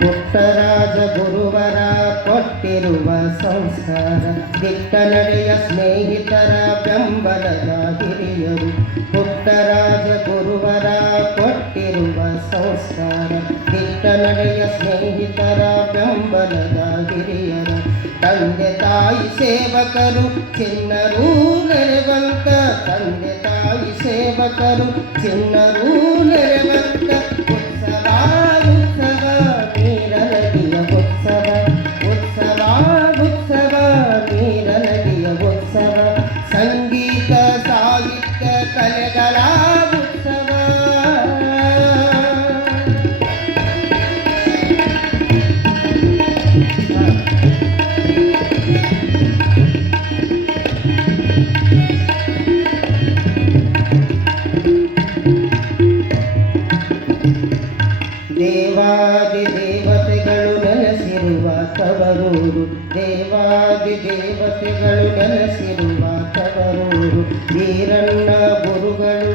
ಪುಟ್ಟರಾಜ ಗುರುವರ ಕೊಟ್ಟಿರುವ ಸಂಸ್ಕಾರ ದಿಟ್ಟ ನಡೆಯ ಸ್ನೇಹಿತರ ಬೆಂಬಲದ ಹಿರಿಯರು ಪುಟ್ಟರಾಜ ಗುರುವರ ಕೊಟ್ಟಿರುವ ಸಂಸ್ಕಾರ ದಿಟ್ಟ ನಡೆಯ ಸ್ನೇಹಿತರ ಬೆಂಬಲದ ಹಿರಿಯರು ತಂದೆ ತಾಯಿ ಸೇವಕರು ಚಿನ್ನರೂ ನೆರೆವಂತ ತಂದೆ ತಾಯಿ ಸೇವಕರು ಚಿನ್ನರೂ ನೆರೆವಂತ ಉತ್ಸವ ಉತ್ಸವ ನೀರನದಿಯ ಉತ್ಸವ ಉತ್ಸವ ಉತ್ಸವ ನೀರನದಿಯ ಉತ್ಸವ ಸಂಗೀತ ಸಾಹಿತ್ಯ ಕಲೆಗಳ ಉತ್ಸವ ದೇವಾದಿ ದೇವತೆಗಳು ನೆಲೆಸಿರುವ ತವರೂರು ದೇವಾದಿ ದೇವತೆಗಳು ನೆಲೆಸಿರುವ ತವರೂರು ವೀರಣ್ಣ ಗುರುಗಳು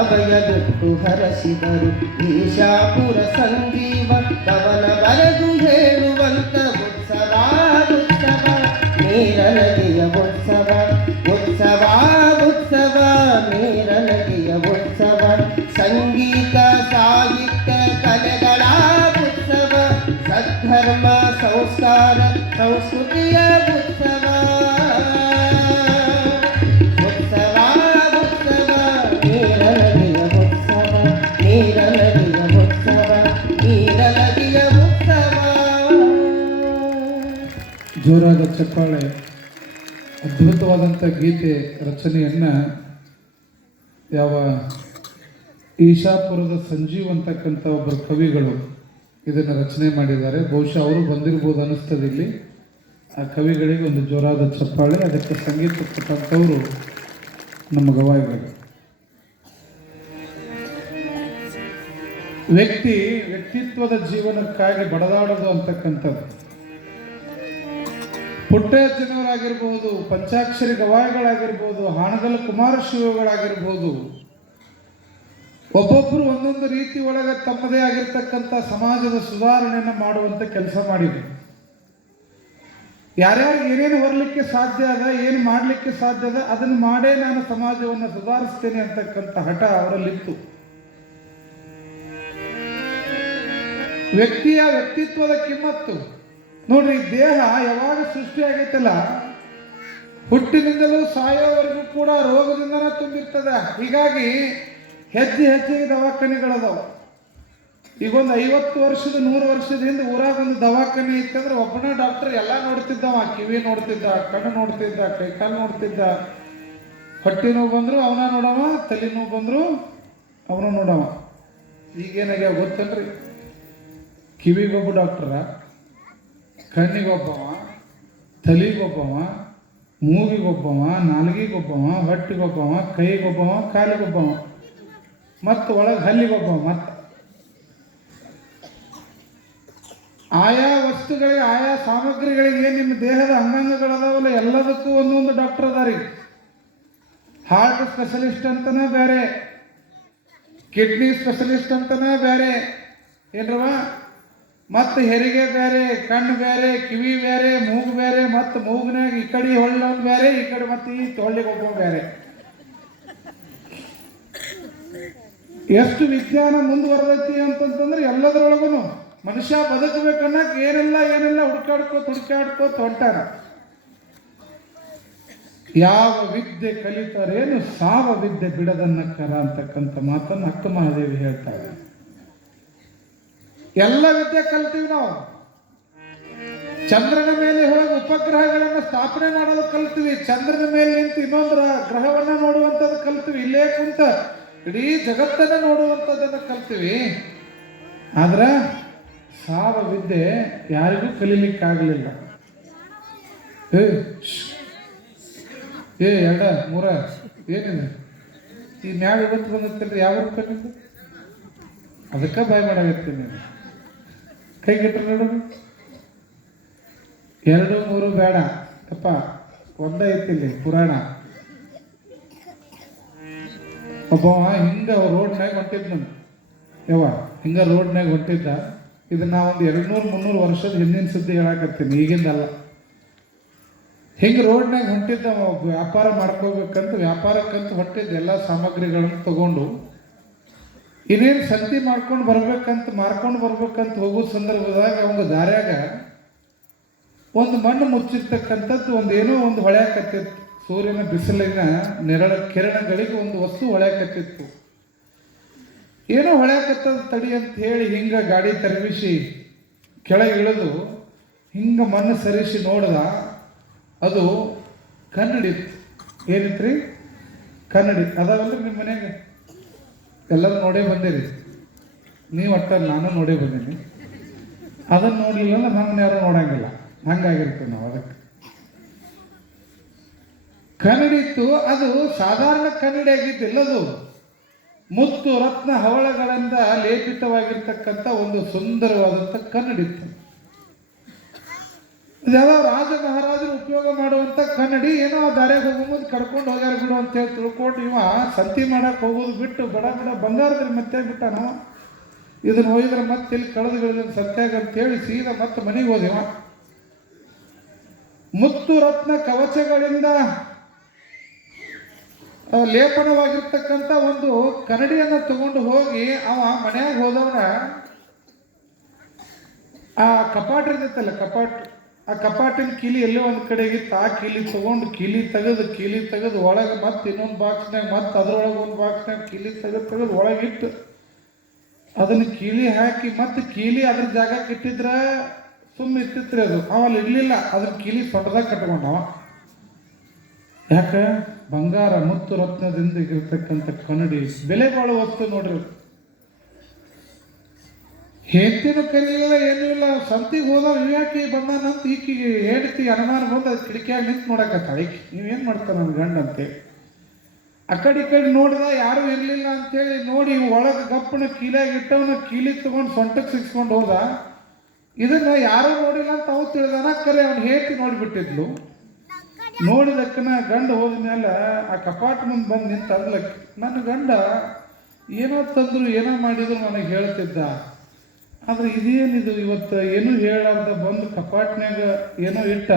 ಅಭಯ ಬಿಟ್ಟು ಹರಸಿದರು ಈಶಾಪುರ ಸಂಜೀವ ಕವನ ಬರೆದು ಹೇಳುವಂತ ಉತ್ಸವ ಉತ್ಸವ ನೀರನದಿಯ ಉತ್ಸವ ಉತ್ಸವ ಉತ್ಸವ ನೀರನದಿಯ ಉತ್ಸವ ಸಂಗೀತ ಸಾಹಿತ್ಯ ಕಲೆಗಳ ಉತ್ಸವ ಸದ್ಧರ್ಮ ಸಂಸ್ಕಾರ ಸಂಸ್ಕೃತಿಯ ಉತ್ಸವ ಉತ್ಸವ ಉತ್ಸವ ನೀರನದಿಯ ಉತ್ಸವ ನೀರನದಿಯ ಉತ್ಸವ ನೀರನದಿಯ ಉತ್ಸವ. ಜೋರಾದ ಚಪ್ಪಾಳೆ. ಅದ್ಭುತವಾದಂಥ ಗೀತೆ ರಚನೆಯನ್ನು ಯಾವ ಈಶಾಪುರದ ಸಂಜೀವ್ ಅಂತಕ್ಕಂಥ ಒಬ್ಬರು ಕವಿಗಳು ಇದನ್ನು ರಚನೆ ಮಾಡಿದ್ದಾರೆ. ಬಹುಶಃ ಅವರು ಬಂದಿರ್ಬೋದು ಅನ್ನಿಸ್ತದೆ ಇಲ್ಲಿ. ಆ ಕವಿಗಳಿಗೆ ಒಂದು ಜೋರಾದ ಚಪ್ಪಾಳೆ. ಅದಕ್ಕೆ ಸಂಗೀತ ಕೊಟ್ಟಂಥವರು ನಮ್ಮ ಗವಾಯಿಗಳು. ವ್ಯಕ್ತಿತ್ವದ ಜೀವನಕ್ಕಾಗಿ ಬಡದಾಡೋದು ಅಂತಕ್ಕಂಥದ್ದು ಪುಟ್ಟಜ್ಜನವರಾಗಿರ್ಬೋದು, ಪಂಚಾಕ್ಷರಿ ಗವಾಯಿಗಳಾಗಿರ್ಬೋದು, ಹಾನಗಲ್ ಕುಮಾರಶಿವಗಳಾಗಿರ್ಬೋದು, ಒಬ್ಬೊಬ್ಬರು ಒಂದೊಂದು ರೀತಿ ಒಳಗೆ ತಮ್ಮದೇ ಆಗಿರ್ತಕ್ಕಂಥ ಸಮಾಜದ ಸುಧಾರಣೆಯನ್ನು ಮಾಡುವಂಥ ಕೆಲಸ ಮಾಡಿದರು. ಯಾರ್ಯಾರು ಏನೇನು ಹೊರಲಿಕ್ಕೆ ಸಾಧ್ಯ ಅದ, ಏನು ಮಾಡಲಿಕ್ಕೆ ಸಾಧ್ಯ ಅದ ಅದನ್ನು ಮಾಡೇ ನಾನು ಸಮಾಜವನ್ನು ಸುಧಾರಿಸ್ತೇನೆ ಅಂತಕ್ಕಂಥ ಹಠ ಅವರಲ್ಲಿತ್ತು. ವ್ಯಕ್ತಿತ್ವದ ಕಿಮ್ಮತ್ತು ನೋಡ್ರಿ. ದೇಹ ಯಾವಾಗ ಸೃಷ್ಟಿಯಾಗೈತಲ್ಲ, ಹುಟ್ಟಿನಿಂದಲೂ ಸಾಯೋವರೆಗೂ ಕೂಡ ರೋಗದಿಂದನೇ ತುಂಬಿರ್ತದೆ. ಹೀಗಾಗಿ ಹೆಜ್ಜೆಗೆ ದವಾಖಾನೆಗಳದಾವ. ಈಗೊಂದು 50 ವರ್ಷದ 100 ವರ್ಷದ ಹಿಂದೆ ಊರಾಗ ಒಂದು ದವಾಖಾನೆ ಇತ್ತಂದ್ರೆ ಒಬ್ಬನೇ ಡಾಕ್ಟರ್ ಎಲ್ಲ ನೋಡ್ತಿದ್ದವ. ಕಿವಿ ನೋಡ್ತಿದ್ದ, ಕಣ್ಣು ನೋಡ್ತಿದ್ದ, ಕೈಕಾಲು ನೋಡ್ತಿದ್ದ. ಹೊಟ್ಟೆ ನೋವು ಬಂದ್ರು ಅವನ ನೋಡವ, ತಲೆ ನೋವು ಬಂದ್ರು ಅವನು ನೋಡವ. ಈಗೇನಾಗ್ಯಾವ ಗೊತ್ತನ್ರಿ? ಕಿವಿಗೊಬ್ಬ ಡಾಕ್ಟರ, ಕಣ್ಣಿಗೊಬ್ಬವ, ತಲೆಗೊಬ್ಬವ, ಮೂಗಿಗೊಬ್ಬವ, ನಾಲ್ಗಿಗೊಬ್ಬವ, ಹೊಟ್ಟಿಗೊಬ್ಬವ, ಕೈಗೊಬ್ಬವ, ಕಾಲಿಗೊಬ್ಬವ, ಮತ್ತು ಒಳಗೆ ಹಲ್ಲಿಗೊಬ್ಬವ. ಮತ್ತು ಆಯಾ ವಸ್ತುಗಳಿಗೆ, ಆಯಾ ಸಾಮಗ್ರಿಗಳಿಗೆ ನಿಮ್ಮ ದೇಹದ ಅಂಗಾಂಗಗಳದಾವಲ್ಲ ಎಲ್ಲದಕ್ಕೂ ಒಂದೊಂದು ಡಾಕ್ಟರ್ ಅದಾರಿ. ಹಾರ್ಟ್ ಸ್ಪೆಷಲಿಸ್ಟ್ ಅಂತನೇ ಬೇರೆ, ಕಿಡ್ನಿ ಸ್ಪೆಷಲಿಸ್ಟ್ ಅಂತನೇ ಬೇರೆ ಏನ್ರವ, ಮತ್ತು ಹೆರಿಗೆ ಬೇರೆ, ಕಣ್ಣು ಬೇರೆ, ಕಿವಿ ಬೇರೆ, ಮೂಗು ಬೇರೆ, ಮತ್ತು ಮೂಗಿನಾಗ ಈ ಕಡೆ ಹೊಳ್ಳೊಂದು ಬೇರೆ, ಈ ಕಡೆ ಮತ್ತು ಈ ಹೊಳ್ಳಿಗೊಬ್ಬ ಬೇರೆ. ಎಷ್ಟು ವಿಜ್ಞಾನ ಮುಂದುವರೆದೈತಿ ಅಂತಂತಂದ್ರೆ ಎಲ್ಲದರೊಳಗೂ ಮನುಷ್ಯ ಬದುಕಬೇಕನ್ನಕ್ಕೆ ಏನೆಲ್ಲ ಹುಡುಕಾಡ್ಕೋತ ಹೊಂಟಾನ. ಯಾವ ವಿದ್ಯೆ ಕಲಿತಾರೇನು ಸಾವ ವಿದ್ಯೆ ಬಿಡದನ್ನಕ್ಕರ ಅಂತಕ್ಕಂಥ ಮಾತನ್ನು ಅಕ್ಕ ಮಹಾದೇವಿ ಹೇಳ್ತಾರೆ. ಎಲ್ಲ ವಿದ್ಯೆ ಕಲ್ತೀವಿ ನಾವು. ಚಂದ್ರನ ಮೇಲೆ ಹೋಗಿ ಉಪಗ್ರಹಗಳನ್ನು ಸ್ಥಾಪನೆ ಮಾಡೋದು ಕಲ್ತೀವಿ. ಚಂದ್ರನ ಮೇಲೆ ನಿಂತು ಇನ್ನೊಂದು ಗ್ರಹವನ್ನ ನೋಡುವಂಥದ್ದು ಕಲ್ತೀವಿ. ಇಲ್ಲೇ ಕುಂತ ಇಡೀ ಜಗತ್ತನ್ನ ನೋಡುವಂಥದ್ದನ್ನು ಕಲ್ತೀವಿ. ಆದ್ರೆ ಸಾವ ವಿದ್ಯೆ ಯಾರಿಗೂ ಕಲೀಲಿಕ್ಕಾಗಲಿಲ್ಲ. ಎರಡ ಮೂರ ಏನಿದೆ ಈ ಮ್ಯಾಗ ಇವತ್ತು ಬಂದಿರ್ತೀರಿ ಯಾವ ರೂಪಾಯಿನಿಂದ ಅದಕ್ಕೆ ಬಾಯ್ ಮಾಡಾಗತ್ತೀನಿ. ಕೈಗಿಟ್ರೆ ನೋಡೋದು 2 3 ಬೇಡ ಅಪ್ಪ, ಒಂದೇ ಐತಿಲ್ಲಿ ಪುರಾಣ. ಒಬ್ಬವ ಹಿಂಗ ರೋಡ್ನಾಗ ಹೊಂಟಿದ್ದ ಹಿಂಗ ರೋಡ್ನಾಗ ಹೊಂಟಿದ್ದ. ಇದನ್ನ ಒಂದು 200-300 ವರ್ಷದ ಹಿಂದಿನ ಸುದ್ದಿ ಹೇಳಾಕತ್ತೀನಿ, ಈಗಿಂದಲ್ಲ. ಹಿಂಗ ರೋಡ್ನಾಗ ಹೊಂಟಿದ್ದ ವ್ಯಾಪಾರ ಮಾಡ್ಕೋಬೇಕಂತ ವ್ಯಾಪಾರಕ್ಕಂತ ಹೊಂಟಿದ್ದ ಎಲ್ಲ ಸಾಮಗ್ರಿಗಳನ್ನು ತಗೊಂಡು ಇನ್ನೇನು ಸಂತಿ ಮಾಡ್ಕೊಂಡು ಬರ್ಬೇಕಂತ ಹೋಗೋ ಸಂದರ್ಭದಾಗ ಅವಂಗ ದಾರ್ಯಾಗ ಒಂದು ಮಣ್ಣು ಮುಚ್ಚಿರ್ತಕ್ಕಂಥದ್ದು ಒಂದೇನೋ ಒಂದು ಹೊಳೆಯಾಕತ್ತಿತ್ತು. ಸೂರ್ಯನ ಬಿಸಿಲಿನ ನೆರಳ ಕಿರಣಗಳಿಗೆ ಒಂದು ವಸ್ತು ಹೊಳೆಯಾಕತ್ತಿತ್ತು. ಏನೋ ಹೊಳೆಯಾಕತ್ತದ ತಡಿ ಅಂತ ಹೇಳಿ ಹಿಂಗ ಗಾಡಿ ತರಬಿಸಿ ಕೆಳಗೆ ಇಳಿದು ಹಿಂಗ ಮಣ್ಣು ಸರಿಸಿ ನೋಡ್ದ. ಅದು ಕನ್ನಡಿತ್ತು. ಏನಿತ್ರಿ? ಕನ್ನಡಿ. ಅದಾವಲ್ರಿ ನಿಮ್ಮ ಮನೆಗೆ ಎಲ್ಲರೂ ನೋಡೇ ಬಂದಿರಿ ನೀವು. ಒಟ್ಟ ನಾನು ನೋಡೇ ಬಂದೀನಿ. ಅದನ್ನು ನೋಡಲಿಲ್ಲ ಅಂದ್ರೆ ನಮ್ಮನ್ನ ಯಾರು ನೋಡಂಗಿಲ್ಲ. ಹಂಗಾಗಿರ್ತೀವಿ ನಾವು. ಅದಕ್ಕೆ ಕನ್ನಡಿ ಇತ್ತು. ಅದು ಸಾಧಾರಣ ಕನ್ನಡಿ ಆಗಿದ್ದಿಲ್ಲ. ಅದು ಮುತ್ತು ರತ್ನ ಹವಳಗಳಿಂದ ಲೇಪಿತವಾಗಿರ್ತಕ್ಕಂಥ ಒಂದು ಸುಂದರವಾದಂಥ ಕನ್ನಡಿ ಇತ್ತು. ಯಾವ ರಾಜ ಮಹಾರಾಜರು ಉಪಯೋಗ ಮಾಡುವಂಥ ಕನ್ನಡಿ. ಏನೋ ದಾರ್ಯಾಗ ಹೋಗುವುದು ಕರ್ಕೊಂಡು ಹೋಗ್ಯಾರ ಬಿಡು ಅಂತ ಹೇಳಿ ತಿಳ್ಕೊಂಡು ಇವ ಸಂತಿ ಮಾಡಕ್ಕೆ ಹೋಗೋದು ಬಿಟ್ಟು ಬಡ ಬಂಗಾರದಲ್ಲಿ ಮತ್ತೆ ಬಿಟ್ಟಾನ. ಇದನ್ನು ಹೋಗಿದ್ರೆ ಮತ್ತೆ ಇಲ್ಲಿ ಕಳೆದುಗಳಿದ ಸತ್ಯಾಗ ಅಂತೇಳಿ ಸೀದಾ ಮತ್ತೆ ಮನೆಗೆ ಹೋದಿವ. ಮುತ್ತು ರತ್ನ ಕವಚಗಳಿಂದ ಲೇಪನವಾಗಿರ್ತಕ್ಕಂಥ ಒಂದು ಕನ್ನಡಿಯನ್ನು ತಗೊಂಡು ಹೋಗಿ ಅವ ಮನೆಯಾಗ ಹೋದವನ ಆ ಕಪಾಟ್ ಇರ್ತೈತಲ್ಲ, ಆ ಕಪಾಟಿನ ಕೀಲಿ ಎಲ್ಲೋ ಒಂದು ಕಡೆಗಿತ್ತು. ಆ ಕೀಲಿ ತಗೊಂಡು ಕೀಲಿ ತೆಗೆದು ಒಳಗೆ ಮತ್ತೆ ಇನ್ನೊಂದು ಬಾಕ್ಸ್ನಾಗ ಮತ್ತೆ ಅದ್ರೊಳಗೆ ಒಂದು ಬಾಕ್ಸ್ನಾಗ ಕೀಲಿ ತೆಗೆದು ಒಳಗಿಟ್ಟು ಅದನ್ನು ಕೀಲಿ ಹಾಕಿ ಮತ್ತೆ ಕೀಲಿ ಅದ್ರ ಜಾಗಕ್ಕೆ ಇಟ್ಟಿದ್ರೆ ಸುಮ್ಮನೆ ಇರ್ತಿತ್ರಿ. ಅದು ಅವಲ್ಲಿ ಇರಲಿಲ್ಲ. ಅದನ್ನ ಕೀಲಿ ಸೊಟ್ಟದಾಗ ಕಟ್ಕೊಂಡವ. ಯಾಕೆ? ಬಂಗಾರ ಮುತ್ತು ರತ್ನದಿಂದ ಇರ್ತಕ್ಕಂಥ ಕನ್ನಡಿ ಬೆಲೆ ಬಾಳುವ ವಸ್ತು ನೋಡ್ರಿ. ಹೆಂಡತಿನೂ ಕರೀಲಿಲ್ಲ, ಏನೂ ಇಲ್ಲ. ಸಂತಿಗೆ ಹೋದವ್ ಯಾಕೆ ಬಂದಾನಂತ ಈಕಿಗೆ ಹೇಳ್ತಿ ಅನುಮಾನ ಬಂದು ಅದು ಕಿಟಕಿಯಾಗಿ ನಿಂತು ನೋಡಕತ್ತಾಳ. ನೀವೇನು ಮಾಡ್ತಾರ ನನ್ನ ಗಂಡ ಅಂತೇಳಿ ಆ ಕಡೆ ಈ ಕಡೆ ನೋಡಿದ ಯಾರೂ ಇರಲಿಲ್ಲ ಅಂತೇಳಿ ನೋಡಿ ಒಳಗೆ ಗಪ್ಪನ ಕೀಲಿಯಾಗಿ ಇಟ್ಟವನ ಕೀಲಿ ತಗೊಂಡು ಸೊಂಟಕ್ಕೆ ಸಿಕ್ಸ್ಕೊಂಡು ಹೋದ. ಇದನ್ನ ಯಾರೂ ನೋಡಿಲ್ಲ ಅಂತ ಅವು ತಿಳಿದಾನ. ಕರೆ ಅವನು ಹೇಳ್ತಿ ನೋಡಿಬಿಟ್ಟಿದ್ಲು. ನೋಡಿದಕ್ಕನ ಗಂಡ ಹೋದ್ಮೇಲೆ ಆ ಕಪಾಟ್ ಮುಂದೆ ಬಂದು ನಿಂತು ಅದ್ಲಕ್ಕೆ, ನನ್ನ ಗಂಡ ಏನೋ ತಂದ್ರು ಏನೋ ಮಾಡಿದ್ರು ನನಗೆ ಹೇಳ್ತಿದ್ದ. ಆದ್ರೆ ಇದೇನಿದು ಇವತ್ತು ಏನೂ ಹೇಳಾರ್ದ ಬಂದು ಕಪಾಟ್ನಾಗ ಏನೋ ಇಟ್ಟ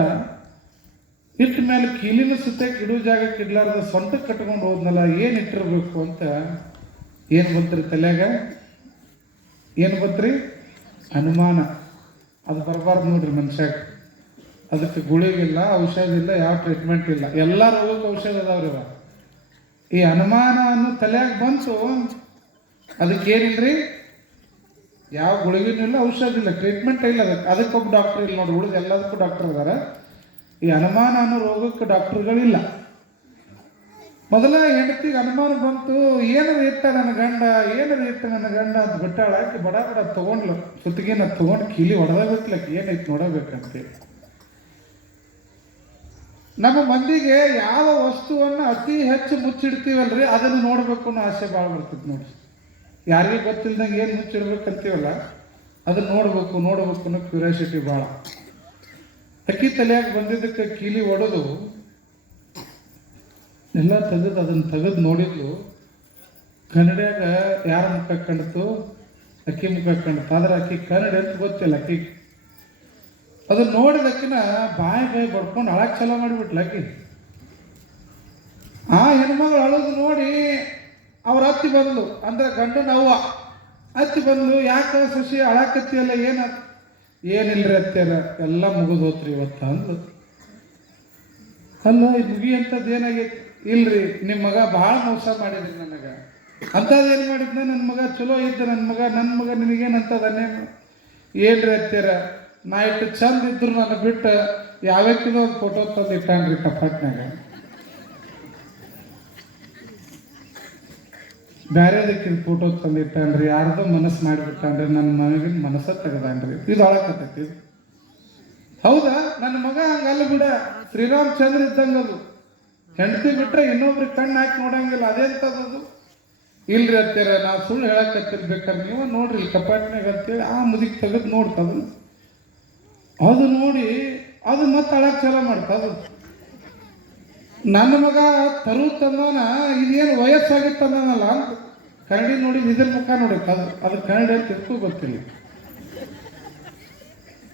ಮೇಲೆ ಕೀಲಿನ ಸುತ್ತಕ್ಕೆ ಇಡೋ ಜಾಗಕ್ಕೆ ಇಡ್ಲಾರ್ದ ಸೊಂಟಕ್ಕೆ ಕಟ್ಕೊಂಡು ಹೋದ್ನಲ್ಲ, ಏನು ಇಟ್ಟಿರ್ಬೇಕು ಅಂತ ಏನು ಬಂತ್ರಿ ತಲೆಯಾಗ? ಏನು ಬಂತ್ರಿ? ಅನುಮಾನ. ಅದು ಬರಬಾರ್ದು ನೋಡ್ರಿ ಮನುಷ್ಯಾಗ. ಅದಕ್ಕೆ ಗುಳಿಗಿಲ್ಲ, ಔಷಧ ಇಲ್ಲ, ಯಾವ ಟ್ರೀಟ್ಮೆಂಟ್ ಇಲ್ಲ. ಎಲ್ಲ ರೋಗಕ್ಕೆ ಔಷಧ ಅದಾವ್ರಿ. ಈ ಅನುಮಾನ ಅನ್ನೋ ತಲೆಯಾಗ ಬಂತು. ಅದಕ್ಕೇನಿಲ್ರಿ, ಯಾವ ಗುಳಿಗಿನೂ ಇಲ್ಲ, ಔಷಧ ಇಲ್ಲ, ಟ್ರೀಟ್ಮೆಂಟ್ ಇಲ್ಲ. ಅದಕ್ಕೊಬ್ಬ ಡಾಕ್ಟರ್ ಇಲ್ಲ ನೋಡ್ರಿ. ಉಳಿದ ಎಲ್ಲದಕ್ಕೂ ಡಾಕ್ಟರ್ ಅದಾರ. ಈ ಅನುಮಾನ ಅನ್ನೋ ರೋಗಕ್ಕೆ ಡಾಕ್ಟರ್ಗಳಿಲ್ಲ. ಮೊದಲ ಹೆಂಡತಿಗೆ ಅನುಮಾನ ಬಂತು, ಏನದು ಇಟ್ಟ ನನ್ನ ಗಂಡ ಅಂತ ಬಿಟ್ಟಾಳ. ಆಕೆ ಬಡ ತೊಗೊಂಡ್ಲು. ಸುತ್ತಿಗೆನ ತೊಗೊಂಡು ಕೀಲಿ ಹೊಡೆದ ಬಿಟ್ಲಕ್ಕೆ ಏನೈತಿ ನೋಡಬೇಕಂತೇಳಿ. ನಮ್ಮ ಮಂದಿಗೆ ಯಾವ ವಸ್ತುವನ್ನು ಅತಿ ಹೆಚ್ಚು ಮುಚ್ಚಿಡ್ತೀವಲ್ರಿ ಅದನ್ನು ನೋಡ್ಬೇಕು ಅನ್ನೋ ಆಸೆ ಭಾಳ ಬರ್ತದೆ ನೋಡ್ರಿ. ಯಾರಿಗೂ ಗೊತ್ತಿಲ್ದಂಗೆ ಏನು ಮುಚ್ಚಿಡ್ಬೇಕಂತೀವಲ್ಲ ಅದನ್ನು ನೋಡ್ಬೇಕು ಅನ್ನೋ ಕ್ಯೂರಿಯಾಸಿಟಿ ಭಾಳ. ಅಕ್ಕಿ ತಲೆಯಾಗಿ ಬಂದಿದ್ದಕ್ಕೆ ಕೀಲಿ ಹೊಡೆದು ಎಲ್ಲ ಅದನ್ನು ತೆಗೆದು ನೋಡಿದ್ಲು. ಕನ್ನಡಿಯಾಗ ಯಾರ ಮುಖ ಕಂಡಿತು? ಅಕ್ಕಿ ಮುಖ ಕಂಡಿತು. ಆದ್ರೆ ಅಕ್ಕಿ ಕನ್ನಡಿ ಅಂತ ಗೊತ್ತಿಲ್ಲ ಅಕ್ಕಿ. ಅದನ್ನ ನೋಡಿದಕ್ಕಿನ ಬಾಯಿ ಬಡ್ಕೊಂಡು ಅಳಕ್ಕೆ ಚಾಲೋ ಮಾಡಿಬಿಟ್ಲ ಅಕ್ಕಿ. ಆ ಹೆಣ್ಮಗಳು ಅಳೋದು ನೋಡಿ ಅವ್ರ ಅತ್ತಿ ಬಂದ್ಲು. ಅಂದ್ರೆ ಗಂಡನ ಅವ್ವ ಅತ್ತಿ ಬಂದ್ಲು. ಯಾಕೆ ಸಸಿ ಅಳಕತ್ತಿಯಲ್ಲ, ಏನಿಲ್ರಿ ಅತ್ತೆರ, ಎಲ್ಲ ಮುಗಿದು ಹೋತ್ರಿ ಇವತ್ತು ಅಂದ್ಲು. ಅಲ್ಲ ಇದು ಮುಗಿಯಂಥದ್ದು ಏನಾಗೈತಿ? ಇಲ್ರಿ, ನಿಮ್ಮ ಮಗ ಭಾಳ ಮೋಸ ಮಾಡಿದ್ರಿ ನನಗೆ. ಅಂಥದ್ದು ಏನು ಮಾಡಿದ್ನ? ನನ್ನ ಮಗ ಚಲೋ ಇದ್ದ, ನನ್ನ ಮಗ ನಿನಗೇನಂತದನ್ನೇ ಏನ್ರಿ ಹತ್ತೀರ? ನಾ ಇಟ್ಟು ಚಂದ ಇದ್ರು ನನ್ನ ಬಿಟ್ಟು ಯಾವ್ಯಾಕಿದೋ ಒಂದು ಫೋಟೋ ತಂದು ಇಟ್ಟಾನ್ರಿ ಕಪಾಟ್ನಾಗ. ಬೇರೆದಕ್ಕೆ ಫೋಟೋ ತಂದು ಇಟ್ಟಾನ್ರಿ, ಯಾರ್ದೋ ಮನಸ್ಸು ಮಾಡಿಬಿಟ್ಟಾನ್ರಿ, ನನ್ನ ಮಗನ ಮನಸ್ಸ ತೆಗೆದಾನ್ರಿ. ಇದು ಒಳಕತ್ತೈತಿ. ಹೌದಾ? ನನ್ನ ಮಗ ಹಂಗಲ್ಲ ಬಿಡ, ಶ್ರೀರಾಮಚಂದ್ರ ಇದ್ದಂಗೆ ಅದು. ಹೆಂಡತಿ ಬಿಟ್ರೆ ಇನ್ನೊಬ್ರಿಗೆ ಕಣ್ಣು ಹಾಕಿ ನೋಡಂಗಿಲ್ಲ, ಅದೆಂತದ್ದು? ಇಲ್ರಿ ಹತ್ತೀರ, ನಾವು ಸುಳ್ಳು ಹೇಳಕತ್ತಿರ್ಬೇಕಾದ್ರೆ ನೀವು ನೋಡ್ರಿ ಕಪಾಟಿನಾಗ ಅಂತೇಳಿ ಆ ಮುದಿಗೆ ತೆಗೆದು ನೋಡ್ತದ. ಅದು ನೋಡಿ ಅದು ಮತ್ತೆ ಅಳಕ್ಕೆ ಚಾಲ ಮಾಡ್ತದ. ನನ್ನ ಮಗ ತರು ತಂದವನ ಇದೇನು ವಯಸ್ಸಾಗಿತ್ತಂದನಲ್ಲ ಅಂತ ಕನ್ನಡಿ ನೋಡಿ ಇದ್ರ ಮುಖ ನೋಡಿತ್ತು. ಅದು ಕನ್ನಡಿ ಅಂತ ತಿಳ್ಕೊ ಗೊತ್ತಿಲ್ಲ.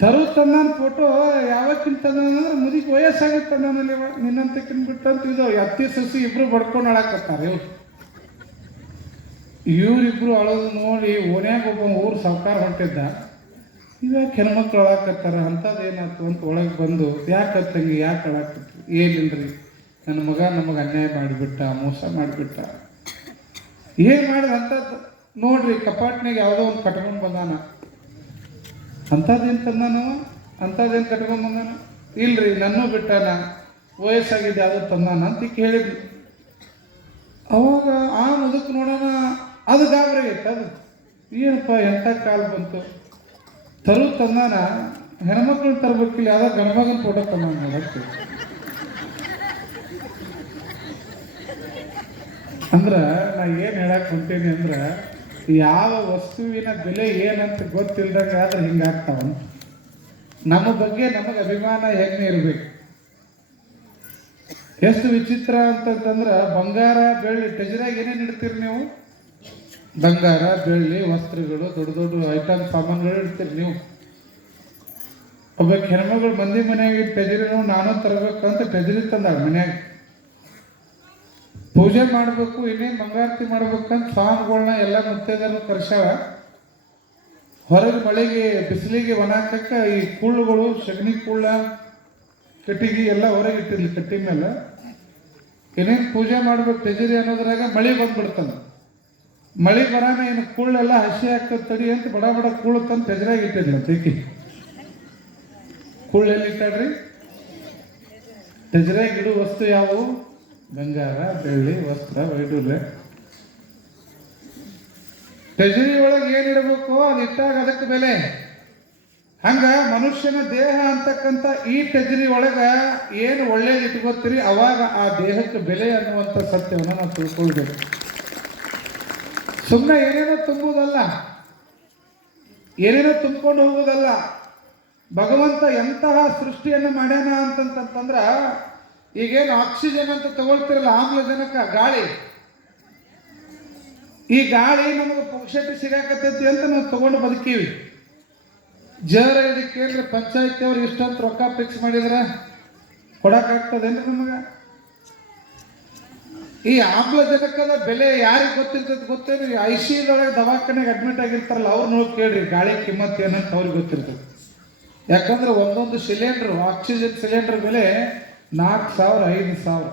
ತರು ತಂದನ ಫೋಟೋ ಯಾವತ್ತಿನ ತಂದ್ರೆ ಮುದಿಗೆ ವಯಸ್ಸಾಗಿತ್ತಂದನಲ್ಲಿ ನಿನ್ನಂತಕ್ಕಿನ್ ಬಿಟ್ಟಂತ ಇದು ಅತ್ತಿ ಸಸಿ ಇಬ್ರು ಬಡ್ಕೊಂಡು ಅಳಕತ್ತಾರೆ. ಇವರಿಬ್ರು ಅಳೋದು ನೋಡಿ ಓನ್ಯಾಗ ಒಬ್ಬ ಊರು ಸಾವುಕಾರ ಹೊಂಟಿದ್ದ. ಇವಾಗ ಹೆಣ್ಮಕ್ಳು ಅಳಾಕತ್ತಾರ, ಅಂಥದ್ದು ಏನಾಯ್ತು ಅಂತ ಒಳಗೆ ಬಂದು ಯಾಕತ್ತಂಗೆ ಯಾಕೆ ಅಳಾಕತ್ತಿ? ಏನಿಲ್ರಿ, ನನ್ನ ಮಗ ನಮಗೆ ಅನ್ಯಾಯ ಮಾಡಿಬಿಟ್ಟ, ಮೋಸ ಮಾಡಿಬಿಟ್ಟ. ಏನು ಮಾಡಿದ ಅಂಥದ್ದು ನೋಡ್ರಿ, ಕಪಾಟ್ನಾಗ ಯಾವುದೋ ಒಂದು ಕಟ್ಕೊಂಡು ಬಂದಾನ. ಅಂಥದ್ದೇನು ತಂದಾನವ? ಅಂಥದ್ದೇನು ಕಟ್ಕೊಂಡು ಬಂದಾನ? ಇಲ್ರಿ, ನನ್ನೂ ಬಿಟ್ಟಾನ, ವಯಸ್ಸಾಗಿದೆ ಯಾವುದೋ ತಂದಾನ ಅಂತ ಕೇಳಿದ್ವಿ. ಅವಾಗ ಆ ಮುದುಕ್ ನೋಡೋಣ, ಅದು ಗಾಬರಿ ಆಗೈತೆ. ಅದು ಏನಪ್ಪ ಎಂಥ ಕಾಲ ಬಂತು? ತರು ತಂದಾನ, ಹೆಣ್ಮಕ್ಳನ್ನ ತರಬೇಕಿಲ್ಲ, ಯಾವುದೋ ಗಣಮಗನ ಫೋಟೋ ತಂದಾನ ನೋಡಕ್ಕೆ. ಅಂದ್ರೆ ನಾ ಏನು ಹೇಳಕ್ಕೆ ಹೊಂಟೀನಿ ಅಂದ್ರೆ, ಯಾವ ವಸ್ತುವಿನ ಬೆಲೆ ಏನಂತ ಗೊತ್ತಿಲ್ದಂಗೆ ಆದ್ರೆ ಹಿಂಗಾಗ್ತಾವಂತ. ನಮ್ಮ ಬಗ್ಗೆ ನಮಗೆ ಅಭಿಮಾನ ಹೆಮ್ಮೆ ಇರಬೇಕು. ಎಷ್ಟು ವಿಚಿತ್ರ ಅಂತಂತಂದ್ರೆ, ಬಂಗಾರ ಬೆಳ್ಳಿ ಟೆಜರಾಗಿ ಏನೇನು ಇಡ್ತೀರಿ ನೀವು? ಬಂಗಾರ ಬೆಳ್ಳಿ ವಸ್ತ್ರಗಳು, ದೊಡ್ಡ ದೊಡ್ಡ ಐಟಮ್ ಸಾಮಾನುಗಳು ಇಡ್ತೀರಿ ನೀವು. ಒಬ್ಬ ಹೆಣ್ಮಗಳು ಮಂದಿ ಮನೆಯಾಗಿ ಟೆಜರಿ ನಾನು ತರಬೇಕಂತ ಟೆಜರಿ ತಂದಾಳ ಮನ್ಯಾಗ. ಪೂಜೆ ಮಾಡಬೇಕು, ಇನ್ನೇನು ಮಂಗಳಾರತಿ ಮಾಡ್ಬೇಕಂತ ಸ್ವಾಮಿಗಳನ್ನ ಎಲ್ಲ ಮುತ್ತೈದೆಯರು ಕರ್ಸ್ಯಾಳ. ಹೊರಗೆ ಮಳೆಗೆ ಬಿಸಿಲಿಗೆ ಒಣಾಕಕ್ಕೆ ಈ ಕುಳ್ಳುಗಳು, ಸಗಣಿ ಕುಳ್ಳ, ಕಟ್ಟಿಗೆ ಎಲ್ಲ ಹೊರಗೆ ಇಟ್ಟಿರ್ಲಿ ಕಟ್ಟಿ ಮೇಲೆ. ಏನೇನು ಪೂಜೆ ಮಾಡ್ಬೇಕು ಟೆಜರಿ ಅನ್ನೋದ್ರಾಗ ಮಳೆ ಬಂದ್ಬಿಡ್ತಾನೆ. ಮಳೆ ಬರಾನ ಏನು ಕುಳ್ಳೆಲ್ಲ ಹಸಿ ಆಗ್ತದೆ ತಡಿ ಅಂತ ಬಡ ಬಡ ಕುಳ್ಳು ತಂದು ಟೆಜರಾಗ ಇಟ್ಟಿರ್ಲ ತೆಗಿ. ಕುಳ್ಳೆಲ್ಲಿ ಇಟ್ಟಾಡ್ರಿ? ಟೆಜರಾಗ ಇಡು ವಸ್ತು ಯಾವುವು? ಬಂಗಾರ ಬೆಳ್ಳಿ ವಸ್ತ್ರ ವೈಡೂರ್ಯ. ಟೆಜರಿ ಒಳಗೆ ಏನಿಡಬೇಕು ಅದು ಇಟ್ಟಾಗ ಅದಕ್ಕೆ ಬೆಲೆ. ಹಂಗ ಮನುಷ್ಯನ ದೇಹ ಅಂತಕ್ಕಂಥ ಈ ಟೆಜರಿ ಒಳಗ ಏನು ಒಳ್ಳೇದು ಇಟ್ಕೋತೀರಿ ಅವಾಗ ಆ ದೇಹಕ್ಕೆ ಬೆಲೆ ಅನ್ನುವಂಥ ಸತ್ಯವನ್ನು ನಾವು ತಿಳ್ಕೊಳ್ಬೇಕು. ಸುಮ್ಮನೆ ಏನೇನೋ ತುಂಬುವುದಲ್ಲ, ಏನೇನೋ ತುಂಬಿಕೊಂಡು ಹೋಗುವುದಲ್ಲ. ಭಗವಂತ ಎಂತಹ ಸೃಷ್ಟಿಯನ್ನು ಮಾಡ್ಯಾನ ಅಂತಂತಂದ್ರ, ಈಗೇನು ಆಕ್ಸಿಜನ್ ಅಂತ ತಗೊಳ್ತಿರಲ್ಲ, ಆಮ್ಲಜನಕ ಗಾಳಿ, ಈ ಗಾಳಿ ನಮಗೆ ಪುಕ್ಷಟಿ ಸಿಗಾಕತ್ತೈತಿ ಅಂತ ನಾವು ತಗೊಂಡು ಬದುಕೀವಿ. ಜರ ಇದಕ್ಕೇನ್ರಿ ಪಂಚಾಯತಿ ಅವ್ರು ಇಷ್ಟಂತ ರೊಕ್ಕ ಫಿಕ್ಸ್ ಮಾಡಿದ್ರ ಕೊಡಕ್ಕಾಗ್ತದೇನ್ರಿ ನಮಗೆ? ಈ ಆಮ್ಲಜನಕದ ಬೆಲೆ ಯಾರಿಗೆ ಗೊತ್ತಿರ್ತದೆ ಗೊತ್ತೇನು? ICUದೊಳಗೆ ದವಾಖಾನೆಗೆ ಅಡ್ಮಿಟ್ ಆಗಿರ್ತಾರಲ್ಲ ಅವ್ರು ನೋಡಿ ಕೇಳ್ರಿ ಗಾಳಿ ಕಿಮ್ಮತ್ ಏನಂತ ಅವ್ರಿಗೆ ಗೊತ್ತಿರ್ತದೆ. ಯಾಕಂದ್ರೆ ಒಂದೊಂದು ಸಿಲಿಂಡ್ರು ಆಕ್ಸಿಜನ್ ಸಿಲಿಂಡರ್ ಬೆಲೆ 4,000 5,000.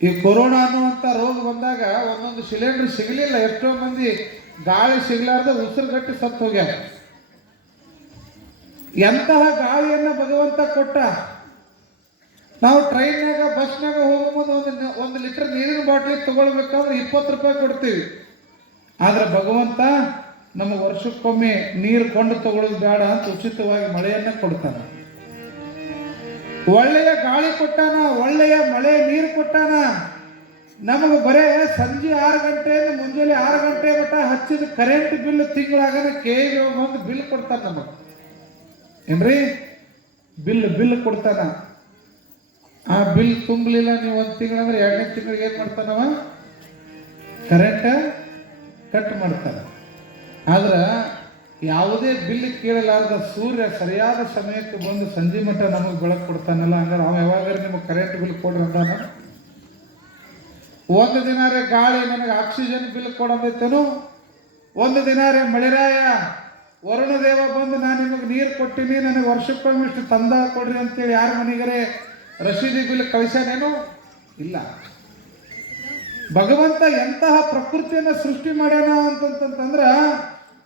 ಈ ಕೊರೋನಾ ಅನ್ನುವಂಥ ರೋಗ ಬಂದಾಗ ಒಂದೊಂದು ಸಿಲಿಂಡರ್ ಸಿಗಲಿಲ್ಲ. ಎಷ್ಟೋ ಮಂದಿ ಗಾಳಿ ಸಿಗಲಾರ್ದ ಉಸಿರುಗಟ್ಟಿ ಸತ್ತು ಹೋಗ್ಯಾರ. ಎಂತಹ ಗಾಳಿಯನ್ನು ಭಗವಂತ ಕೊಟ್ಟ. ನಾವು ಟ್ರೈನ್ನಾಗ ಬಸ್ನಾಗ ಹೋಗುம்போದು ಒಂದು ಲೀಟರ್ ನೀರಿನ ಬಾಟ್ಲಿ ತಗೊಳ್ಬೇಕಾದ್ರೆ 20 ರೂಪಾಯಿ ಕೊಡ್ತೀವಿ. ಆದ್ರೆ ಭಗವಂತ ನಮಗೆ ವರ್ಷಕ್ಕೊಮ್ಮೆ ನೀರು ಕೊಂಡು ತಗೊಳ್ಳೋದು ಬೇಡ ಅಂತ ಉಚಿತವಾಗಿ ಮಳೆಯನ್ನ ಕೊಡ್ತಾನೆ. ಒಳ್ಳೆಯ ಗಾಳಿ ಕೊಟ್ಟಾನ, ಒಳ್ಳೆಯ ಮಳೆ ನೀರು ಕೊಟ್ಟಾನ. ನಮಗೆ ಬರೇ ಸಂಜೆ 6 ಗಂಟೆಯಿಂದ ಮುಂಜಾನೆ 6 ಗಂಟೆ ಮಟ್ಟ ಹಚ್ಚಿದ ಕರೆಂಟ್ ಬಿಲ್ ತಿಂಗಳಾಗನ KEB ಒಂದು ಬಿಲ್ ಕೊಡ್ತಾನ ನಮಗೆ. ಏನ್ರಿ ಬಿಲ್ ಕೊಡ್ತಾನ. ಆ ಬಿಲ್ ತುಂಬಲಿಲ್ಲ ನೀವು 1 ತಿಂಗಳಂದ್ರೆ 2ನೇ ತಿಂಗಳಿಗೆ ಏನು ಮಾಡ್ತಾನವ? ಕರೆಂಟ್ ಕಟ್ ಮಾಡ್ತಾನೆ. ಆದ್ರೆ ಯಾವುದೇ ಬಿಲ್ ಕೇಳಲಾರ್ದ ಸೂರ್ಯ ಸರಿಯಾದ ಸಮಯಕ್ಕೆ ಬಂದು ಸಂಜೆ ಮಟ್ಟ ನಮಗೆ ಬೆಳಕು ಕೊಡ್ತಾನಲ್ಲ, ಹಂಗಾರೆ ಅವ ಯಾವಾಗ ನಿಮಗೆ ಕರೆಂಟ್ ಬಿಲ್ ಕೊಡ್ರಿ ಅಂದಾನ? ಒಂದು ದಿನಾರೇ ಗಾಳಿ ನನಗೆ ಆಕ್ಸಿಜನ್ ಬಿಲ್ ಕೊಡೋದೈತೇನು? ಒಂದು ದಿನಾರೇ ಮಳೆರಾಯ ವರುಣ ದೇವ ಬಂದು ನಾನು ನಿಮಗೆ ನೀರು ಕೊಟ್ಟಿನಿ, ನನಗೆ ವರ್ಷಕ್ಕೊಮ್ಮೆ ಇಷ್ಟು ತಂದ ಕೊಡ್ರಿ ಅಂತೇಳಿ ಯಾರ ಮನೆಗರೆ ರಶೀದಿ ಬಿಲ್ ಕಳಿಸ್ಯಾನೇನು? ಇಲ್ಲ. ಭಗವಂತ ಎಂತಹ ಪ್ರಕೃತಿಯನ್ನು ಸೃಷ್ಟಿ ಮಾಡ್ಯಾನ ಅಂತಂತಂದ್ರ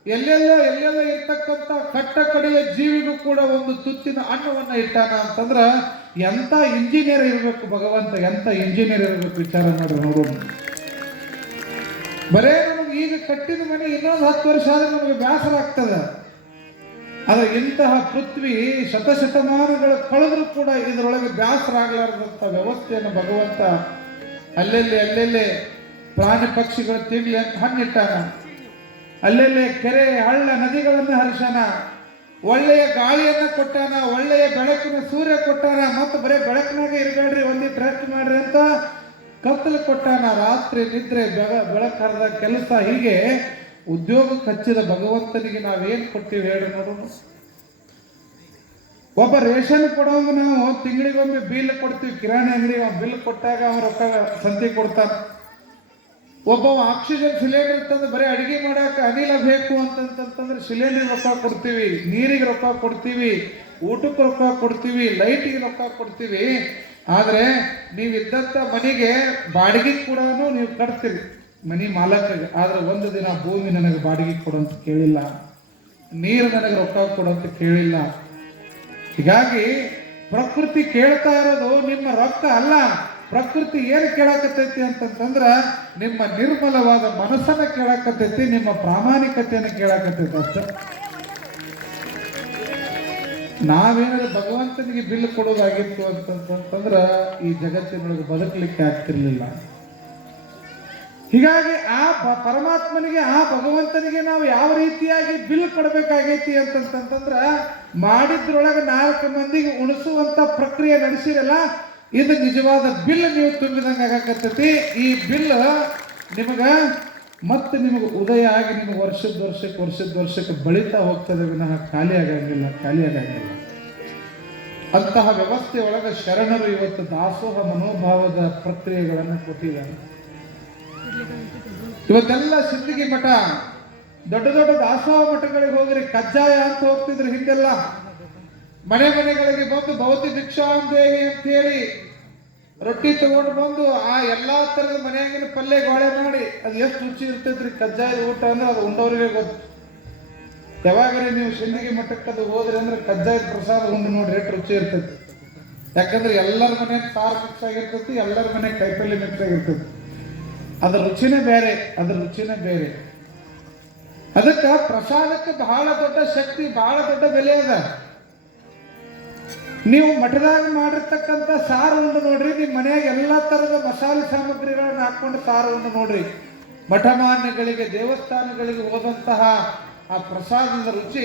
ಎಲ್ಲೆಲ್ಲೋ ಇರ್ತಕ್ಕಂಥ ಕಟ್ಟ ಕಡೆಯ ಜೀವಿಗೂ ಕೂಡ ಒಂದು ತುತ್ತಿನ ಅನ್ನವನ್ನ ಇಟ್ಟಾನ ಅಂತಂದ್ರ ಎಂತ ಇಂಜಿನಿಯರ್ ಇರಬೇಕು ಭಗವಂತ, ಎಂತ ಇಂಜಿನಿಯರ್ ಇರಬೇಕು ವಿಚಾರ ಮಾಡ್ರಿ ನೋಡೋಣ. ಬರೇ ನಮಗೆ ಈಗ ಕಟ್ಟಿದ ಮನೆ ಇನ್ನೊಂದು 10 ವರ್ಷ ಆದ್ರೆ ನಮಗೆ ಬೇಸರ ಆಗ್ತದೆ. ಆದ್ರೆ ಇಂತಹ ಪೃಥ್ವಿ ಶತಶತಮಾನಗಳ ಕಳೆದ್ರೂ ಕೂಡ ಇದರೊಳಗೆ ಬೇಸರ ಆಗ್ಲಾರ್ದಂಥ ವ್ಯವಸ್ಥೆಯನ್ನು ಭಗವಂತ ಅಲ್ಲೆಲ್ಲಿ ಪ್ರಾಣಿ ಪಕ್ಷಿಗಳು ತಿನ್ಲಿ ಅಂತ ಹಣ್ಣಿಟ್ಟಾನ. ಅಲ್ಲೆಲ್ಲಿ ಕೆರೆ ಹಳ್ಳ ನದಿಗಳನ್ನು ಹರಿಸಾನ, ಒಳ್ಳೆಯ ಗಾಳಿಯನ್ನ ಕೊಟ್ಟಾನ, ಒಳ್ಳೆಯ ಬೆಳಕಿನ ಸೂರ್ಯ ಕೊಟ್ಟಾನ. ಮತ್ತು ಬರೀ ಬೆಳಕಿನಾಗ ಇರಬೇಡ್ರಿ, ಒಂದಿಟ್ಟು ರೆಸ್ಟ್ ಮಾಡ್ರಿ ಅಂತ ಕತ್ತಲು ಕೊಟ್ಟಾನ. ರಾತ್ರಿ ನಿದ್ರೆ, ಬೆಳಕು ಹರಿದ ಕೆಲಸ, ಹೀಗೆ ಉದ್ಯೋಗಕ್ಕೆ ಹಚ್ಚಿದ ಭಗವಂತನಿಗೆ ನಾವೇನು ಕೊಟ್ಟಿವಿ ಹೇಳಿ ನೋಡೋಣ. ಒಬ್ಬ ರೇಷನ್ ಕೊಡೋಂಗ ನಾವು ತಿಂಗಳಿಗೊಮ್ಮೆ ಬಿಲ್ ಕೊಡ್ತೀವಿ, ಕಿರಾಣಿ ಅಂಗಡಿಗೆ ಬಿಲ್ ಕೊಟ್ಟಾಗ ಅವ್ರ ರೊಕ್ಕ ಸಂತಿ ಕೊಡ್ತಾನೆ. ಒಬ್ಬ ಆಕ್ಸಿಜನ್ ಸಿಲಿಂಡರ್ ತಂದು ಬರೀ ಅಡಿಗೆ ಮಾಡಕ್ಕೆ ಅನಿಲ ಬೇಕು ಅಂತಂತಂದ್ರೆ ಸಿಲಿಂಡರ್ ರೊಕ್ಕ ಕೊಡ್ತೀವಿ, ನೀರಿಗೆ ರೊಕ್ಕ ಕೊಡ್ತೀವಿ, ಊಟಕ್ಕೆ ರೊಕ್ಕ ಕೊಡ್ತೀವಿ, ಲೈಟಿಗೆ ರೊಕ್ಕ ಕೊಡ್ತೀವಿ. ಆದರೆ ನೀವಿದ್ದಂಥ ಮನೆಗೆ ಬಾಡಿಗೆ ಕೂಡ ನೀವು ಕಟ್ತೀರಿ ಮನೆ ಮಾಲಕರಿಗೆ. ಆದ್ರೆ ಒಂದು ದಿನ ಭೂಮಿ ನನಗೆ ಬಾಡಿಗೆ ಕೊಡಂತ ಕೇಳಿಲ್ಲ, ನೀರು ನನಗೆ ರೊಕ್ಕ ಕೊಡಂತ ಕೇಳಿಲ್ಲ. ಹೀಗಾಗಿ ಪ್ರಕೃತಿ ಕೇಳ್ತಾ ಇರೋದು ನಿಮ್ಮ ರೊಕ್ಕ ಅಲ್ಲ. ಪ್ರಕೃತಿ ಏನು ಕೇಳಾಕತ್ತೈತಿ ಅಂತಂದ್ರ ನಿಮ್ಮ ನಿರ್ಮಲವಾದ ಮನಸ್ಸನ್ನ ಕೇಳಾಕತ್ತೈತಿ, ನಿಮ್ಮ ಪ್ರಾಮಾಣಿಕತೆಯನ್ನು ಕೇಳಾಕತ್ತೈತಿ ಅಷ್ಟೇ. ನಾವೇನಾದ್ರೂ ಭಗವಂತನಿಗೆ ಬಿಲ್ ಕೊಡೋದಾಗಿತ್ತು ಅಂತಂತಂದ್ರ ಈ ಜಗತ್ತಿನೊಳಗೆ ಬದುಕಲಿಕ್ಕೆ ಆಗ್ತಿರ್ಲಿಲ್ಲ. ಹೀಗಾಗಿ ಆ ಪರಮಾತ್ಮನಿಗೆ, ಆ ಭಗವಂತನಿಗೆ ನಾವು ಯಾವ ರೀತಿಯಾಗಿ ಬಿಲ್ ಕೊಡಬೇಕಾಗೈತಿ ಅಂತಂತಂದ್ರ ಮಾಡಿದ್ರೊಳಗೆ 4 ಮಂದಿಗೆ ಉಣಿಸುವಂತ ಪ್ರಕ್ರಿಯೆ ನಡೆಸಿರಲ್ಲ, ಇದು ನಿಜವಾದ ಬಿಲ್ ನೀವು ತುಂಬಿದಂಗೆ ಆಗಾಕತ್ತೈತಿ. ಈ ಬಿಲ್ ನಿಮಗೆ ಉದಯ ಆಗಿ ನಿಮಗೆ ವರ್ಷಕ್ಕೆ ಬಳಿತಾ ಹೋಗ್ತದೆ ವಿನಃ ಖಾಲಿ ಆಗಂಗಿಲ್ಲ. ಅಂತಹ ವ್ಯವಸ್ಥೆ ಒಳಗೆ ಶರಣರು ಇವತ್ತು ದಾಸೋಹ ಮನೋಭಾವದ ಪ್ರಕ್ರಿಯೆಗಳನ್ನು ಕೊಟ್ಟಿದ್ದಾರೆ. ಇವತ್ತೆಲ್ಲ ಸಿದ್ಧಿಗೆ ಮಠ, ದೊಡ್ಡ ದಾಸೋಹ ಮಠಗಳಿಗೆ ಹೋಗ್ರಿ, ಕಜ್ಜಾಯ ಅಂತ ಹೋಗ್ತಿದ್ರು ಹಿಂದೆಲ್ಲ. ಮನೆಗಳಿಗೆ ಬಂದು ಭೌತಿ ಭಿಕ್ಷಾಂದೇವಿ ಅಂತ ಹೇಳಿ ರೊಟ್ಟಿ ತಗೊಂಡು ಬಂದು ಆ ಎಲ್ಲಾ ತರದ ಮನೆಯಾಗಿನ ಪಲ್ಯ ಗೋಳೆ ಮಾಡಿ ಅದು ಎಷ್ಟು ರುಚಿ ಇರ್ತೈತ್ರಿ ಕಜ್ಜಾಯದ ಊಟ ಅಂದ್ರೆ ಅದು ಉಂಡವ್ರಿಗೆ ಗೊತ್ತು. ಯಾವಾಗ್ರಿ ನೀವು ಸಿಂದಗಿ ಮಠಕ್ಕೆ ಅದು ಹೋದ್ರಿ ಅಂದ್ರೆ ಕಜ್ಜಾಯದ ಪ್ರಸಾದ ಉಂಡು ನೋಡ್ರಿ ಎಷ್ಟು ರುಚಿ ಇರ್ತೈತಿ. ಯಾಕಂದ್ರೆ ಎಲ್ಲರ ಮನೆ ಸಾರು ಮಿಕ್ಸ್ ಆಗಿರ್ತೈತಿ, ಎಲ್ಲರ ಮನೆ ಕೈಪಲ್ಯ ಮಿಕ್ಸ್ ಆಗಿರ್ತೈತಿ. ಅದ್ರ ರುಚಿನೇ ಬೇರೆ. ಅದಕ್ಕೆ ಪ್ರಸಾದಕ್ಕೆ ಬಹಳ ದೊಡ್ಡ ಶಕ್ತಿ, ಬಹಳ ದೊಡ್ಡ ಬೆಲೆ ಅದ. ನೀವು ಮಠದಾಗ ಮಾಡಿರ್ತಕ್ಕಂಥ ಸಾರು ಉಂಡು ನೋಡ್ರಿ, ನಿಮ್ಮ ಮನೆಯಾಗ ಎಲ್ಲ ತರದ ಮಸಾಲೆ ಸಾಮಗ್ರಿಗಳನ್ನ ಹಾಕೊಂಡು ಸಾರು ಉಂಡು ನೋಡ್ರಿ. ಮಠಮಾನ್ಯಗಳಿಗೆ, ದೇವಸ್ಥಾನಗಳಿಗೆ ಹೋದಂತಹ ಆ ಪ್ರಸಾದದ ರುಚಿ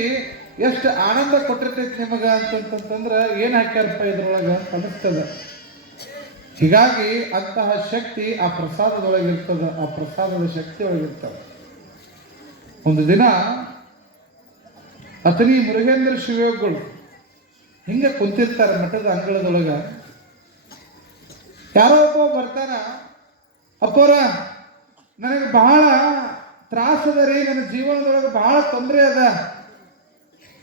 ಎಷ್ಟು ಆನಂದ ಕೊಟ್ಟಿರ್ತೈತಿ ನಿಮಗ ಅಂತಂತಂದ್ರೆ ಏನು ಹಾಕ್ಯಾರಪ್ಪ ಇದ್ರೊಳಗ ಅಂತ ಅನಿಸ್ತದ. ಹೀಗಾಗಿ ಅಂತಹ ಶಕ್ತಿ ಆ ಪ್ರಸಾದದೊಳಗಿರ್ತದ, ಆ ಪ್ರಸಾದದ ಶಕ್ತಿ ಒಳಗಿರ್ತದ. ಒಂದು ದಿನ ಅತನಿ ಮುರುಗೇಂದ್ರ ಶಿವಯೋಗಿಗಳು ಹಿಂಗೆ ಕುಂತಿರ್ತಾರೆ ಮಠದ ಅಂಗಳದೊಳಗ. ಯಾರೋ ಒಬ್ಬ ಬರ್ತಾನ, ಅಪ್ಪೋರ ನನಗೆ ಬಹಳ ತ್ರಾಸದ ರೀ, ನನ್ನ ಜೀವನದೊಳಗೆ ಬಹಳ ತೊಂದರೆ ಅದ,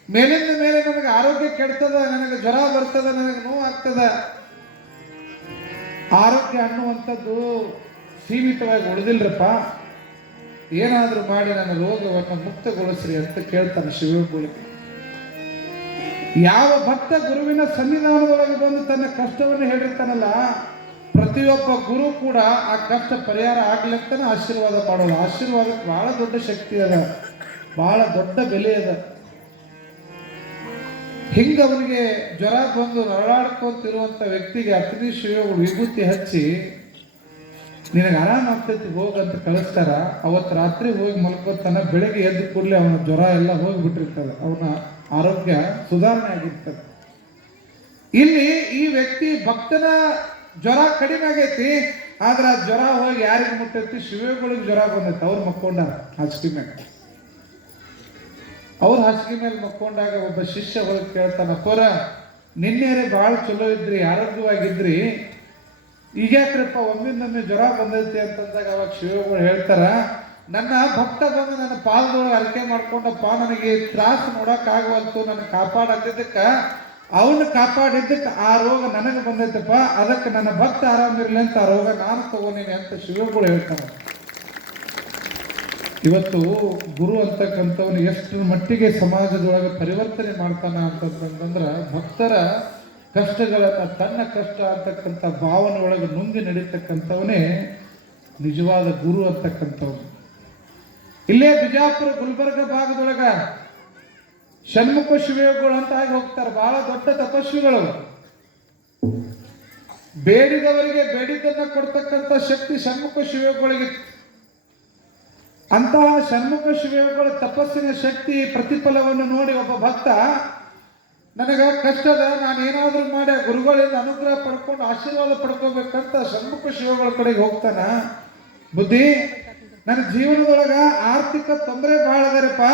ಮೇಲಿಂದ ಮೇಲೆ ನನಗೆ ಆರೋಗ್ಯ ಕೆಡ್ತದ, ನನಗೆ ಜ್ವರ ಬರ್ತದ, ನನಗೆ ನೋವು ಆಗ್ತದ. ಆರೋಗ್ಯ ಅನ್ನುವಂಥದ್ದು ಸೀಮಿತವಾಗಿ ಉಳಿದಿಲ್ರಪ್ಪ, ಏನಾದರೂ ಮಾಡಿ ನನ್ನ ರೋಗವನ್ನು ಮುಕ್ತಗೊಳಿಸ್ರಿ ಅಂತ ಕೇಳ್ತಾನೆ ಶಿವಯೋಗಿಗಳಿಗೆ. ಯಾವ ಭಕ್ತ ಗುರುವಿನ ಸನ್ನಿಧಾನದೊಳಗೆ ಬಂದು ತನ್ನ ಕಷ್ಟವನ್ನು ಹೇಳಿರ್ತಾನಲ್ಲ, ಪ್ರತಿಯೊಬ್ಬ ಗುರು ಕೂಡ ಆ ಕಷ್ಟ ಪರಿಹಾರ ಆಗ್ಲಿಂತಾನೆ ಆಶೀರ್ವಾದ ಮಾಡೋಲ್ಲ. ಆಶೀರ್ವಾದಕ್ಕೆ ಬಹಳ ದೊಡ್ಡ ಶಕ್ತಿ ಅದ, ಬಹಳ ದೊಡ್ಡ ಬೆಲೆ ಅದ. ಹಿಂಗ ಅವನಿಗೆ ಜ್ವರ ಬಂದು ನರಳಾಡ್ಕೊಂತಿರುವಂತ ವ್ಯಕ್ತಿಗೆ ಅತನಿ ಶಿವಯೋಗಿಗಳು ವಿಭೂತಿ ಹಚ್ಚಿ ನಿನಗೆ ಆರಾಮ ಆಗ್ತೈತಿ ಹೋಗಂತ ಕಳಿಸ್ತಾರ. ಅವತ್ತು ರಾತ್ರಿ ಹೋಗಿ ಮಲ್ಕೋತಾನ, ಬೆಳಗ್ಗೆ ಎದ್ದು ಕೂಡಲೇ ಅವನ ಜ್ವರ ಎಲ್ಲ ಹೋಗಿಬಿಟ್ಟಿರ್ತದೆ, ಅವನ ಆರೋಗ್ಯ ಸುಧಾರಣೆ ಆಗಿರ್ತದೆ. ಇಲ್ಲಿ ಈ ವ್ಯಕ್ತಿ ಭಕ್ತನ ಜ್ವರ ಕಡಿಮೆ ಆಗೈತಿ, ಆದ್ರೆ ಆ ಜ್ವರ ಹೋಗಿ ಯಾರಿಗೆ ಮುಟ್ಟೈತಿ? ಶಿವಯೋಗಿಗಳಿಗೆ ಜ್ವರ ಬಂದೈತಿ. ಅವ್ರು ಮಕ್ಕೊಂಡಾರ ಹಾಸಿಗೆ ಮೇಲೆ. ಅವ್ರ ಹಾಸಿಗೆ ಮೇಲೆ ಮಕ್ಕೊಂಡಾಗ ಒಬ್ಬ ಶಿಷ್ಯ ಹೋಗಿ ಕೇಳ್ತಾನ, ಅಪ್ಪೋರ ನಿನ್ನೆರೆ ಭಾಳ ಚಲೋ ಇದ್ರಿ, ಆರೋಗ್ಯವಾಗಿದ್ರಿ, ಈಗ್ಯಾಕ್ರಪ್ಪ ಒಮ್ಮಿಂದೊಮ್ಮೆ ಜ್ವರ ಬಂದೈತಿ ಅಂತಂದಾಗ ಅವಾಗ ಶಿವಯೋಗಿಗಳು ಹೇಳ್ತಾರ, ನನ್ನ ಭಕ್ತ ಬಂದು ನನ್ನ ಪಾದದೊಳಗೆ ಅರಿಕೆ ಮಾಡ್ಕೊಂಡಪ್ಪ, ನನಗೆ ತ್ರಾಸು ನೋಡಕ್ಕಾಗವಲ್ತು, ನನ್ನ ಕಾಪಾಡದಿದ್ದಕ್ಕ ಅವನು ಕಾಪಾಡಿದ್ದಕ್ಕೆ ಆ ರೋಗ ನನಗೆ ಬಂದೈತಪ್ಪ, ಅದಕ್ಕೆ ನನ್ನ ಭಕ್ತ ಆರಾಮಿರಲಿ ಅಂತ ಆ ರೋಗ ನಾನು ತಗೊಂಡಿನಿ ಅಂತ ಶಿವಗಳು ಹೇಳ್ತಾರೆ. ಇವತ್ತು ಗುರು ಅಂತಕ್ಕಂಥವನು ಎಷ್ಟು ಮಟ್ಟಿಗೆ ಸಮಾಜದೊಳಗೆ ಪರಿವರ್ತನೆ ಮಾಡ್ತಾನ ಅಂತಂದ್ರೆ ಭಕ್ತರ ಕಷ್ಟಗಳನ್ನು ತನ್ನ ಕಷ್ಟ ಅಂತಕ್ಕಂಥ ಭಾವನೆ ಒಳಗೆ ನುಂಗಿ ನಡೀತಕ್ಕಂಥವನೇ ನಿಜವಾದ ಗುರು ಅಂತಕ್ಕಂಥವನು. ಇಲ್ಲೇ ಬಿಜಾಪುರ ಗುಲ್ಬರ್ಗ ಭಾಗದೊಳಗ ಷಣ್ಮುಖ ಶಿವಯೋಗಿಗಳು ಅಂತ ಆಗಿ ಹೋಗ್ತಾರೆ. ಬಹಳ ದೊಡ್ಡ ತಪಸ್ವಿಗಳು. ಬೇಡಿದವರಿಗೆ ಬೇಡಿದ್ದನ್ನ ಕೊಡ್ತಕ್ಕಂಥ ಶಕ್ತಿ ಷಣ್ಮುಖ ಶಿವಯೋಗಿಗಳಿಗೆ. ಅಂತಹ ಷಣ್ಮುಖ ಶಿವಯೋಗಿಗಳ ತಪಸ್ಸಿನ ಶಕ್ತಿ ಪ್ರತಿಫಲವನ್ನು ನೋಡಿ ಒಬ್ಬ ಭಕ್ತ ನನಗ ಕಷ್ಟದ, ನಾನು ಏನಾದರೂ ಮಾಡಿ ಗುರುಗಳಿಂದ ಅನುಗ್ರಹ ಪಡ್ಕೊಂಡು ಆಶೀರ್ವಾದ ಪಡ್ಕೋಬೇಕಂತ ಷಣ್ಮುಖ ಶಿವಗಳ ಕಡೆಗೆ ಹೋಗ್ತಾನ. ಬುದ್ಧಿ, ನನ್ನ ಜೀವನದೊಳಗ ಆರ್ಥಿಕ ತೊಂದರೆ ಬಹಳ ಅದರಪ್ಪ,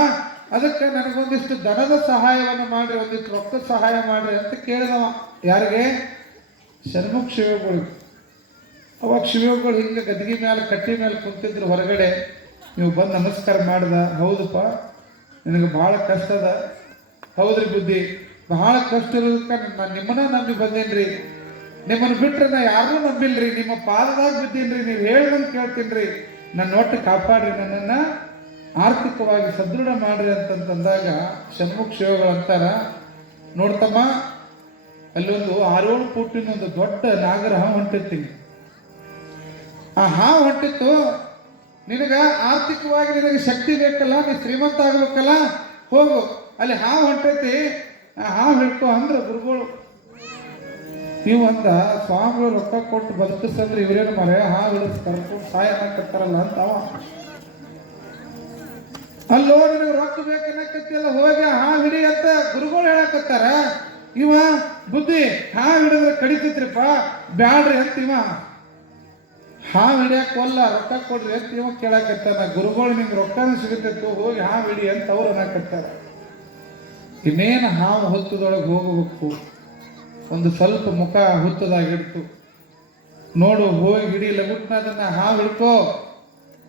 ಅದಕ್ಕೆ ನನಗೊಂದಿಷ್ಟು ಧನದ ಸಹಾಯವನ್ನು ಮಾಡ್ರಿ, ಒಂದಿಷ್ಟು ರೊಕ್ಕ ಸಹಾಯ ಮಾಡ್ರಿ ಅಂತ ಕೇಳಿದವ. ಯಾರಿಗೆ? ಷಣ್ಮುಖ ಶಿವಯೋಗಿಗಳು. ಅವಾಗ ಶಿವಯೋಗಿಗಳು ಹಿಂಗೆ ಗದಿಗೆ ಮೇಲೆ ಕಟ್ಟಿ ಮೇಲೆ ಕುಂತಿದ್ರು ಹೊರಗಡೆ. ನೀವು ಬಂದು ನಮಸ್ಕಾರ ಮಾಡ್ದ. ಹೌದಪ್ಪ, ನಿನಗೆ ಭಾಳ ಕಷ್ಟ ಅದ. ಹೌದ್ರಿ ಬುದ್ಧಿ, ಬಹಳ ಕಷ್ಟ ಇರೋದಕ್ಕೆ ನಾನು ನಿಮ್ಮನ್ನ ನಂಬಿ ಬಂದೇನ್ರಿ. ನಿಮ್ಮನ್ನು ಬಿಟ್ರೆ ನಾ ಯಾರನ್ನೂ ನಂಬಿಲ್ರಿ. ನಿಮ್ಮ ಪಾದದಾಗ ಬಿದ್ದೀನ್ರಿ. ನೀವು ಹೇಳ್ದಂಗೆ ಕೇಳ್ತೀನ್ರಿ. ನನ್ನ ಒಟ್ಟು ಕಾಪಾಡ್ರಿ, ನನ್ನನ್ನು ಆರ್ಥಿಕವಾಗಿ ಸದೃಢ ಮಾಡ್ರಿ ಅಂತಂದಾಗ ಷಣ್ಮುಖ ಶಿವಗಳು ಅಂತಾರ, ನೋಡ್ತಮ್ಮ, ಅಲ್ಲೊಂದು 6-7 ಫೂಟಿನ ಒಂದು ದೊಡ್ಡ ನಾಗರ ಹಾವು ಹೊಂಟಿತ್ತು. ಆ ಹಾವು ಹೊಂಟಿತ್ತು. ನಿನಗ ಆರ್ಥಿಕವಾಗಿ ನಿನಗೆ ಶಕ್ತಿ ಬೇಕಲ್ಲ, ನೀ ಶ್ರೀಮಂತ ಆಗ್ಬೇಕಲ್ಲ, ಹೋಗು, ಅಲ್ಲಿ ಹಾವು ಹೊಂಟೈತಿ, ಆ ಹಾವು ಹಿಡ್ಕೊ ಅಂದ್ರೆ ಗುರುಗಳು. ನೀವು ಅಂತ ಸ್ವಾಮಿಗಳು ರೊಕ್ಕ ಕೊಟ್ಟು ಬದುಕಿಸಂದ್ರೆ ಇವರೇನು ಮರೆ ಹಾವು ಹಿಡಿದು ಕರ್ಕೊಂಡು ಸಹಾಯ ಅನ್ನಕತ್ತಾರಲ್ಲ ಅಂತ ಅವ. ಅಲ್ಲೋ ನಿನಗೆ ರೊಕ್ಕ ಬೇಕನ್ನಕತ್ತಿಲ್ಲ, ಹೋಗಿ ಹಾವು ಹಿಡಿ ಅಂತ ಗುರುಗಳು ಹೇಳಕತ್ತಾರ. ಇವ ಬುದ್ಧಿ, ಹಾವು ಹಿಡಿದ್ರೆ ಕಡಿತೈತ್ರಿಪ್ಪ, ಬ್ಯಾಡ್ರಿ ಅಂತ ಇವ. ಹಾವು ಹಿಡಿಯಕ್ಕೆ ಒಲ್ಲ, ರೊಕ್ಕ ಕೊಡ್ರಿ ಅಂತ ಇವ ಕೇಳಕತ್ತಾನ. ಗುರುಗಳು ನಿಮ್ಗೆ ರೊಕ್ಕನ ಸಿಗುತ್ತಿತ್ತು, ಹೋಗಿ ಹಾವು ಹಿಡಿ ಅಂತ ಅವ್ರು ಅನ್ನಕತ್ತಾರ. ಇನ್ನೇನು ಹಾವು ಹುತ್ತದೊಳಗೆ ಹೋಗಬೇಕು. ಒಂದು ಸ್ವಲ್ಪ ಮುಖ ಹುತ್ತದಾಗಿಡ್ತು. ನೋಡು, ಹೋಗಿ ಹಿಡಿ ಲಗುಟ್ನ ಅದನ್ನ, ಹಾವು ಹಿಡ್ಕೋ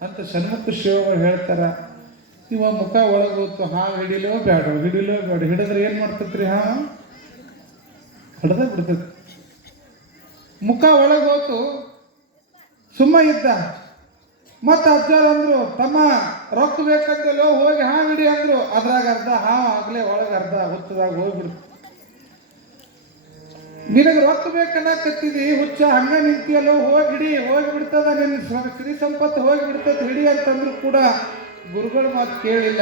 ಅಂತ ಷಣ್ಮುಖ ಶಿವಗಳು ಹೇಳ್ತಾರ. ಇವ ಮುಖ ಒಳಗೆ ಹೋಗ್ತು. ಹಾವು ಹಿಡಿಲೋ ಬೇಡ, ಹಿಡಿಲೋ ಬೇಡ. ಹಿಡಿದ್ರೆ ಏನು ಮಾಡ್ತೈತ್ರಿ? ಹಾವು ಹಿಡ್ದ ಬಿಡ್ತೈತಿ. ಮುಖ ಒಳಗೆ ಹೋತು, ಸುಮ್ಮ ಇದ್ದ. ಮತ್ತೆ ಅಜ್ಜಾರ ಅಂದ್ರು, ತಮ್ಮ ರೊಕ್ಕ ಬೇಕಂತಲೋ, ಹೋಗಿ ಹಾವು ಹಿಡಿ ಅಂದ್ರು. ಅದ್ರಾಗ ಅರ್ಧ ಹಾವು ಆಗ್ಲೇ ಒಳಗೆ ಅರ್ಧ ಹುತ್ತದಾಗ ಹೋಗ್ಬಿಡ್ತು. ನಿನಗೆ ರೊಕ್ಕ ಬೇಕನ್ನಕತ್ತಿದಿ, ಹುಚ್ಚ ಹಂಗ ನಿಂತಿಯಲ್ಲೋ, ಹೋಗಿ ಹಿಡಿ, ಹೋಗಿ ಬಿಡ್ತದ, ನಿನ್ನ ಶ್ರೀ ಸಂಪತ್ತು ಹೋಗಿ ಬಿಡ್ತದ, ಹಿಡಿ ಅಂತಂದ್ರು ಕೂಡ ಗುರುಗಳು ಮಾತು ಕೇಳಿಲ್ಲ.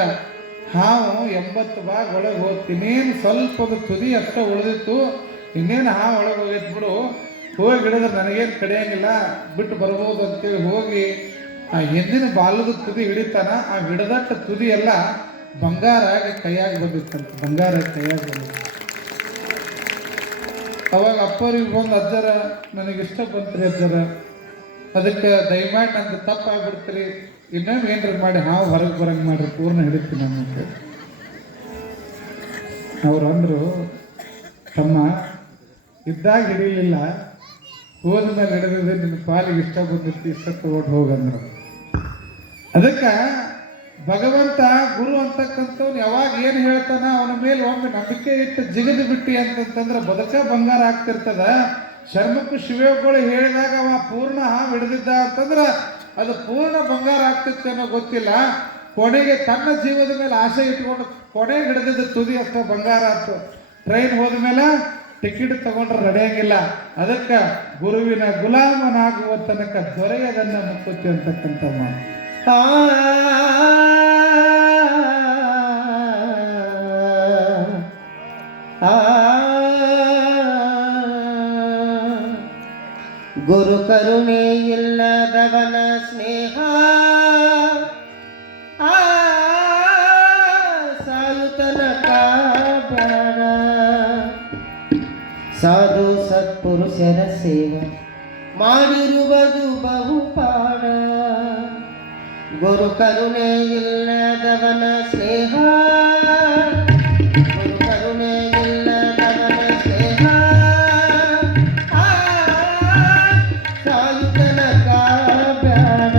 ಹಾವು 80 ಭಾಗ ಒಳಗೆ ಹೋಗ್ತಿ, ಇನ್ನೇನು ಸ್ವಲ್ಪದ ತುದಿ ಅಷ್ಟ ಉಳಿದಿತ್ತು, ಇನ್ನೇನು ಹಾವು ಒಳಗೆ ಹೋಗೈತ್ ಬಿಡು, ಹೋಗಿ ಹಿಡಿದ್ರೆ ನನಗೇನು ಕಡಿಯಂಗಿಲ್ಲ, ಬಿಟ್ಟು ಬರ್ಬೋದು ಅಂತೇಳಿ ಹೋಗಿ ಆ ಹಿಂದಿನ ಬಾಲದ ತುದಿ ಹಿಡಿತಾನ. ಆ ಹಿಡದಟ್ಟ ತುದಿ ಎಲ್ಲ ಬಂಗಾರ ಆಗಿ ಕೈಯಾಗಿ ಬಂದಿತ್ತಂತ, ಬಂಗಾರ ಕೈಯಾಗಿ ಬಂದಿತ್ತು. ಅವಾಗ ಅಪ್ಪವ್ರಿಗೆ ಬಂದು, ಅಜ್ಜರ ನನಗಿಷ್ಟ ಬಂತ್ರಿ ಅಜ್ಜರ, ಅದಕ್ಕೆ ದಯಮಾಡಿ ನಂದು ತಪ್ಪಾಗ್ಬಿಡ್ತೀರಿ, ಇನ್ನೊಮ್ಮೆ ಏನ್ರಿ ಮಾಡಿ ಹಾವು ಹೊರಗೆ ಬರಂಗೆ ಮಾಡ್ರಿ, ಪೂರ್ಣ ಹಿಡಿತೀನಿ ನಮಗೆ. ಅವ್ರು ಅಂದರು, ತಮ್ಮ ಇದ್ದಾಗ ಹಿಡಿಲಿಲ್ಲ, ಹೋದ ಮೇಲೆ ಹಿಡಿದಿದೆ, ನಿನ್ನ ಪಾಲಿಗೆ ಇಷ್ಟ ಬಂದಿತ್ತು, ಇಷ್ಟ ತಗೊಂಡು ಹೋಗಂದ್ರು. ಅದಕ್ಕೆ ಭಗವಂತ ಗುರು ಅಂತಕ್ಕಂಥವ್ನು ಯಾವಾಗ ಏನು ಹೇಳ್ತಾನ ಅವನ ಮೇಲೆ ಒಮ್ಮೆ ನಂಬಿಕೆ ಇಟ್ಟು ಜಿಗಿದು ಬಿಟ್ಟಿ ಅಂತಂತಂದ್ರೆ ಬದುಕ ಬಂಗಾರ ಆಗ್ತಿರ್ತದ. ಷಣ್ಮುಖ ಶಿವಯೋಗಿಗಳು ಹೇಳಿದಾಗ ಅವ ಪೂರ್ಣ ಹಾವು ಹಿಡಿದಿದ್ದ ಅಂತಂದ್ರೆ ಅದು ಪೂರ್ಣ ಬಂಗಾರ ಆಗ್ತಿತ್ತು ಅನ್ನೋ ಗೊತ್ತಿಲ್ಲ. ಕೊನೆಗೆ ತನ್ನ ಜೀವದ ಮೇಲೆ ಆಸೆ ಇಟ್ಕೊಂಡು ಕೊನೆಗೆ ಹಿಡಿದಿದ್ದ ತುದಿ ಅಷ್ಟ ಬಂಗಾರ ಆಯ್ತು. ಟ್ರೈನ್ ಹೋದ ಮೇಲೆ ಟಿಕೆಟ್ ತಗೊಂಡ್ರೆ ನಡೆಯಂಗಿಲ್ಲ. ಅದಕ್ಕೆ ಗುರುವಿನ ಗುಲಾಮನಾಗುವ ತನಕ ದೊರೆಯದನ್ನ ಮುಕ್ಕುತ್ತೆ ಅಂತಕ್ಕಂಥ ಮಾತು. ಗುರು ಕರುಣೆ ಇಲ್ಲದವನ ಸ್ನೇಹ ಸಾಯುತನಕ ಬೇಡ. ಸಾಧು ಸತ್ಪುರುಷರ ಸೇವೆ ಮಾಡಿರುವುದು ಬಹುಪಾಡ. ಗುರು ಕರುಣೆ ಇಲ್ಲದವನ ಸ್ನೇಹ, ಗುರು ಕರುಣೆ ಇಲ್ಲದವನ ಸ್ನೇಹ ಸಾಯುತನಕ ಬೇಡ.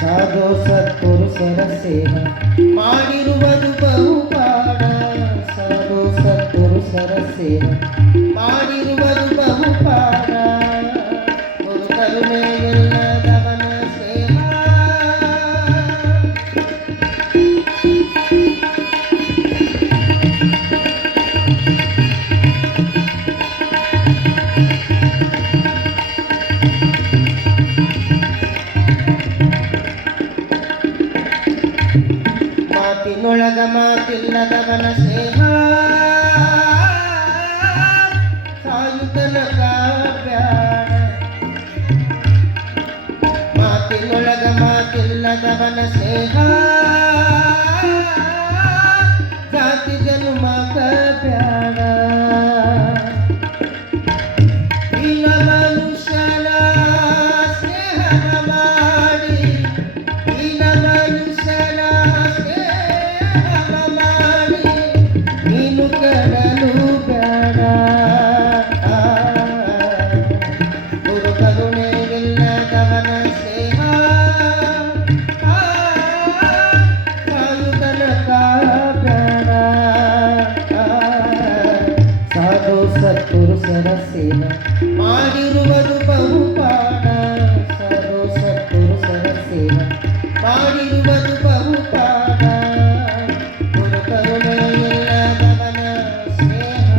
ಸಾಧು ಸತ್ಪುರುಷರ ಸೇವೆ ಮಾಡಿರುವುದು ಬಹುಪಾಡ. ಮಾತಿನೊಳಗ ಮಾತಿಲ್ಲದವನ ಸ್ನೇಹ ಸಾಯುತನಕ ಬ್ಯಾಡ. ಮಾತಿನೊಳಗ ಮಾತಿಲ್ಲದವನ ಸ್ನೇಹ ಜಾತಿ ಜನ್ಮಕ ಬ್ಯಾಡ. ಇನ್ನ ಮನುಷ್ಯನ ಸ್ನೇಹವ ಮಾಡಿ, ಇನ್ನ ಮನುಷ್ಯನ ಸ್ನೇಹವ ಮಾಡಿ ನೀನು ಕೆಡಲು ಬೇಡ. ಗುರು ಕರುಣೆ ಇಲ್ಲದವನ ಸ್ನೇಹ ಸಾಯುತನಕ ಬೇಡ. ಸಾಧು ಸತ್ಪುರುಷರ ಸೇವೆ ಮಾಡಿರುವುದು ಬಹುಪಾಡ. ಸಾಧು ಸತ್ಪುರುಷರ ಸೇವೆ ಮಾಡಿರುವುದು ಬಹುಪಾಡ. ಗುರು ಕರುಣೆ ಇಲ್ಲದವನ ಸ್ನೇಹ.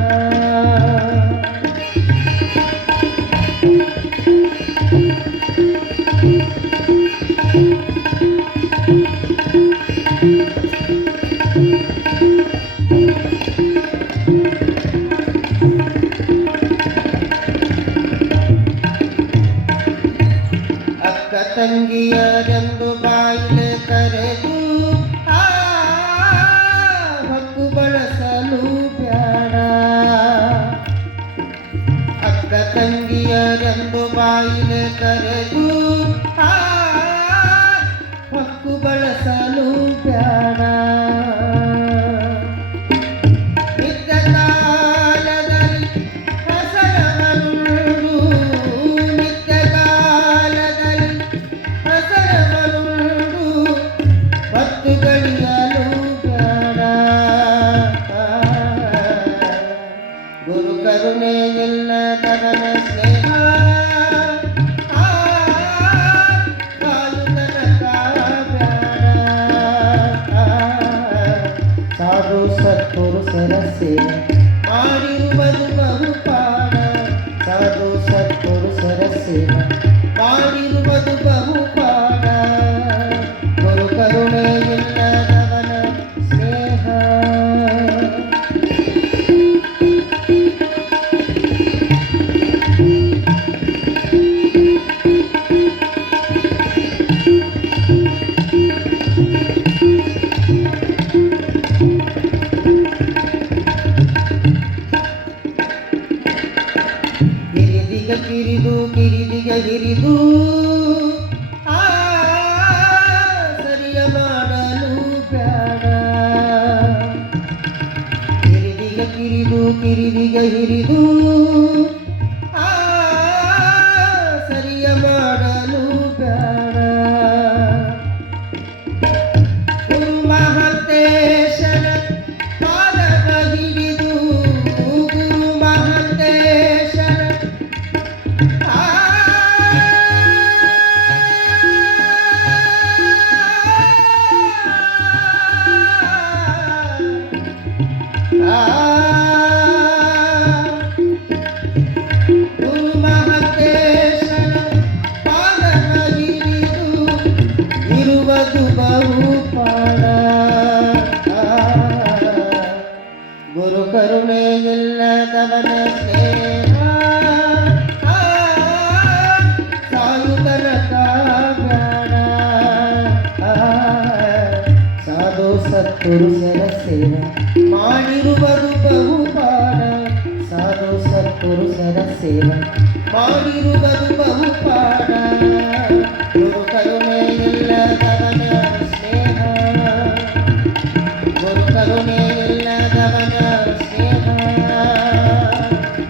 ಅಕ್ಕ ತಂಗಿಯರೆಂದು ಬಾಯಿಲೆ ಕರೆದು ಹಕ್ಕು ಬಳಸಲು ಬ್ಯಾಡ. ಅಕ್ಕ ತಂಗಿಯರೆಂದು ಬಾಯಿಲೆ ಕರೆದು ಹಕ್ಕು ಬಳಸಲು ಬ್ಯಾಡ. ನಿತ್ಯ ಕಾಲದಲ್ಲಿ ಹಸನವನುಂಡು, ನಿತ್ಯ ಕಾಲದಲ್ಲಿ ಹಸನವನುಂಡು ಹೊತ್ತು ಗಳಿಯಲು ಬೇಡ. ಗುರು ಕರುಣೆ ಇಲ್ಲದವನ ಸ್ನೇಹ ಕಾಯುತನಕ ಬೇಡ. ಸಾಧು ಸತ್ಪುರುಷರ ಸೇವೆ ಮಾಡಿರುವುದು ಬಹುಪಾಡ. ಸಾಧು ಸತ್ಪುರುಷರ ಸೇವೆ ಮಾಡಿರುವುದು ಬಹುಪಾಡ. ಗುರು ಕರುಣೆ ಇಲ್ಲದವನ ಸ್ನೇಹ. ಗಿರಿದಿಗ ಕಿರಿದು ಕಿರಿದಿಗ ಹಿರಿದು ಸರಿಯ ಮಾಡಲು ಬೇಡ. ಕಿರಿದಿಗ ಕಿರಿದು ಕಿರಿದಿಗ ಹಿರಿದು ಸರಿಯ ಮಾಡಲು ಬೇಡ. ಗುರು ಮಹಾಂತೇಶನ ಪಾದವ ಹಿಡಿದು, ಗುರು ಮಹಾಂತೇಶನ ಗುರು ಮಹಾಂತೇಶನ ಪಾದವ ಹಿಡಿದು ಇರುವುದು ಬಹುಪಾಡ. ಗುರು ಕರುಣೆ ಇಲ್ಲದವನ ಸ್ನೇಹ ಸಾಯುತನಕ ಬೇಡ. ಸಾಧು ಸತ್ಪುರುಷರ ಸೇವೆ ಮಾಡಿರುವುದು ಬಹುಪಾಡ. ಸಾಧು ಸತ್ಪುರುಷರ ಸೇವೆ ಮಾಡಿರುವುದು ಬಹುಪಾಡ. ಗುರು ಕರುಣೆ ಇಲ್ಲದವನ ಸ್ನೇಹ. ಗುರು ಕರುಣೆ ಇಲ್ಲದವನ ಸ್ನೇಹ.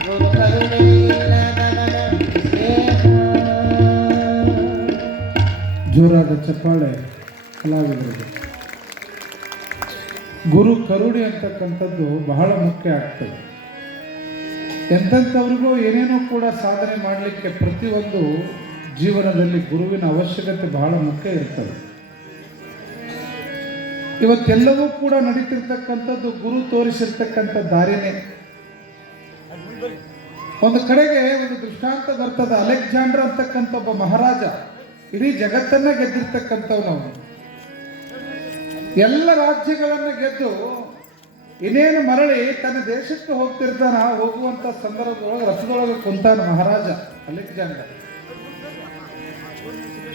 ಗುರು ಕರುಣೆ ಇಲ್ಲದವನ ಸ್ನೇಹ. ಜೋರಾದ ಚಪ್ಪಾಳೆ ಕಲಾವಿದರಿಗೆ. ಗುರು ಕರುಣೆ ಅಂತಕ್ಕಂಥದ್ದು ಬಹಳ ಮುಖ್ಯ ಆಗ್ತದೆ. ಎಂಥವ್ರಿಗೂ ಏನೇನೋ ಕೂಡ ಸಾಧನೆ ಮಾಡಲಿಕ್ಕೆ ಪ್ರತಿಯೊಂದು ಜೀವನದಲ್ಲಿ ಗುರುವಿನ ಅವಶ್ಯಕತೆ ಬಹಳ ಮುಖ್ಯ ಇರ್ತದೆ. ಇವತ್ತೆಲ್ಲವೂ ಕೂಡ ನಡೀತಿರ್ತಕ್ಕಂಥದ್ದು ಗುರು ತೋರಿಸಿರ್ತಕ್ಕಂಥ ದಾರಿನೇ. ಒಂದು ಕಡೆಗೆ ಒಂದು ದೃಷ್ಟಾಂತ ಬರ್ತದೆ. ಅಲೆಕ್ಸಾಂಡರ್ ಅಂತಕ್ಕಂಥ ಒಬ್ಬ ಮಹಾರಾಜ, ಇಡೀ ಜಗತ್ತನ್ನ ಗೆದ್ದಿರ್ತಕ್ಕಂಥವ್ನು. ಅವನು ಎಲ್ಲ ರಾಜ್ಯಗಳನ್ನು ಗೆದ್ದು ಇನ್ನೇನು ಮರಳಿ ತನ್ನ ದೇಶಕ್ಕೆ ಹೋಗ್ತಿರ್ತಾನ. ಹೋಗುವಂತ ಸಂದರ್ಭದೊಳಗೆ ರಥದೊಳಗೆ ಕುಂತಾನ ಮಹಾರಾಜ ಅಲೆಕ್ಸಾಂಡರ್.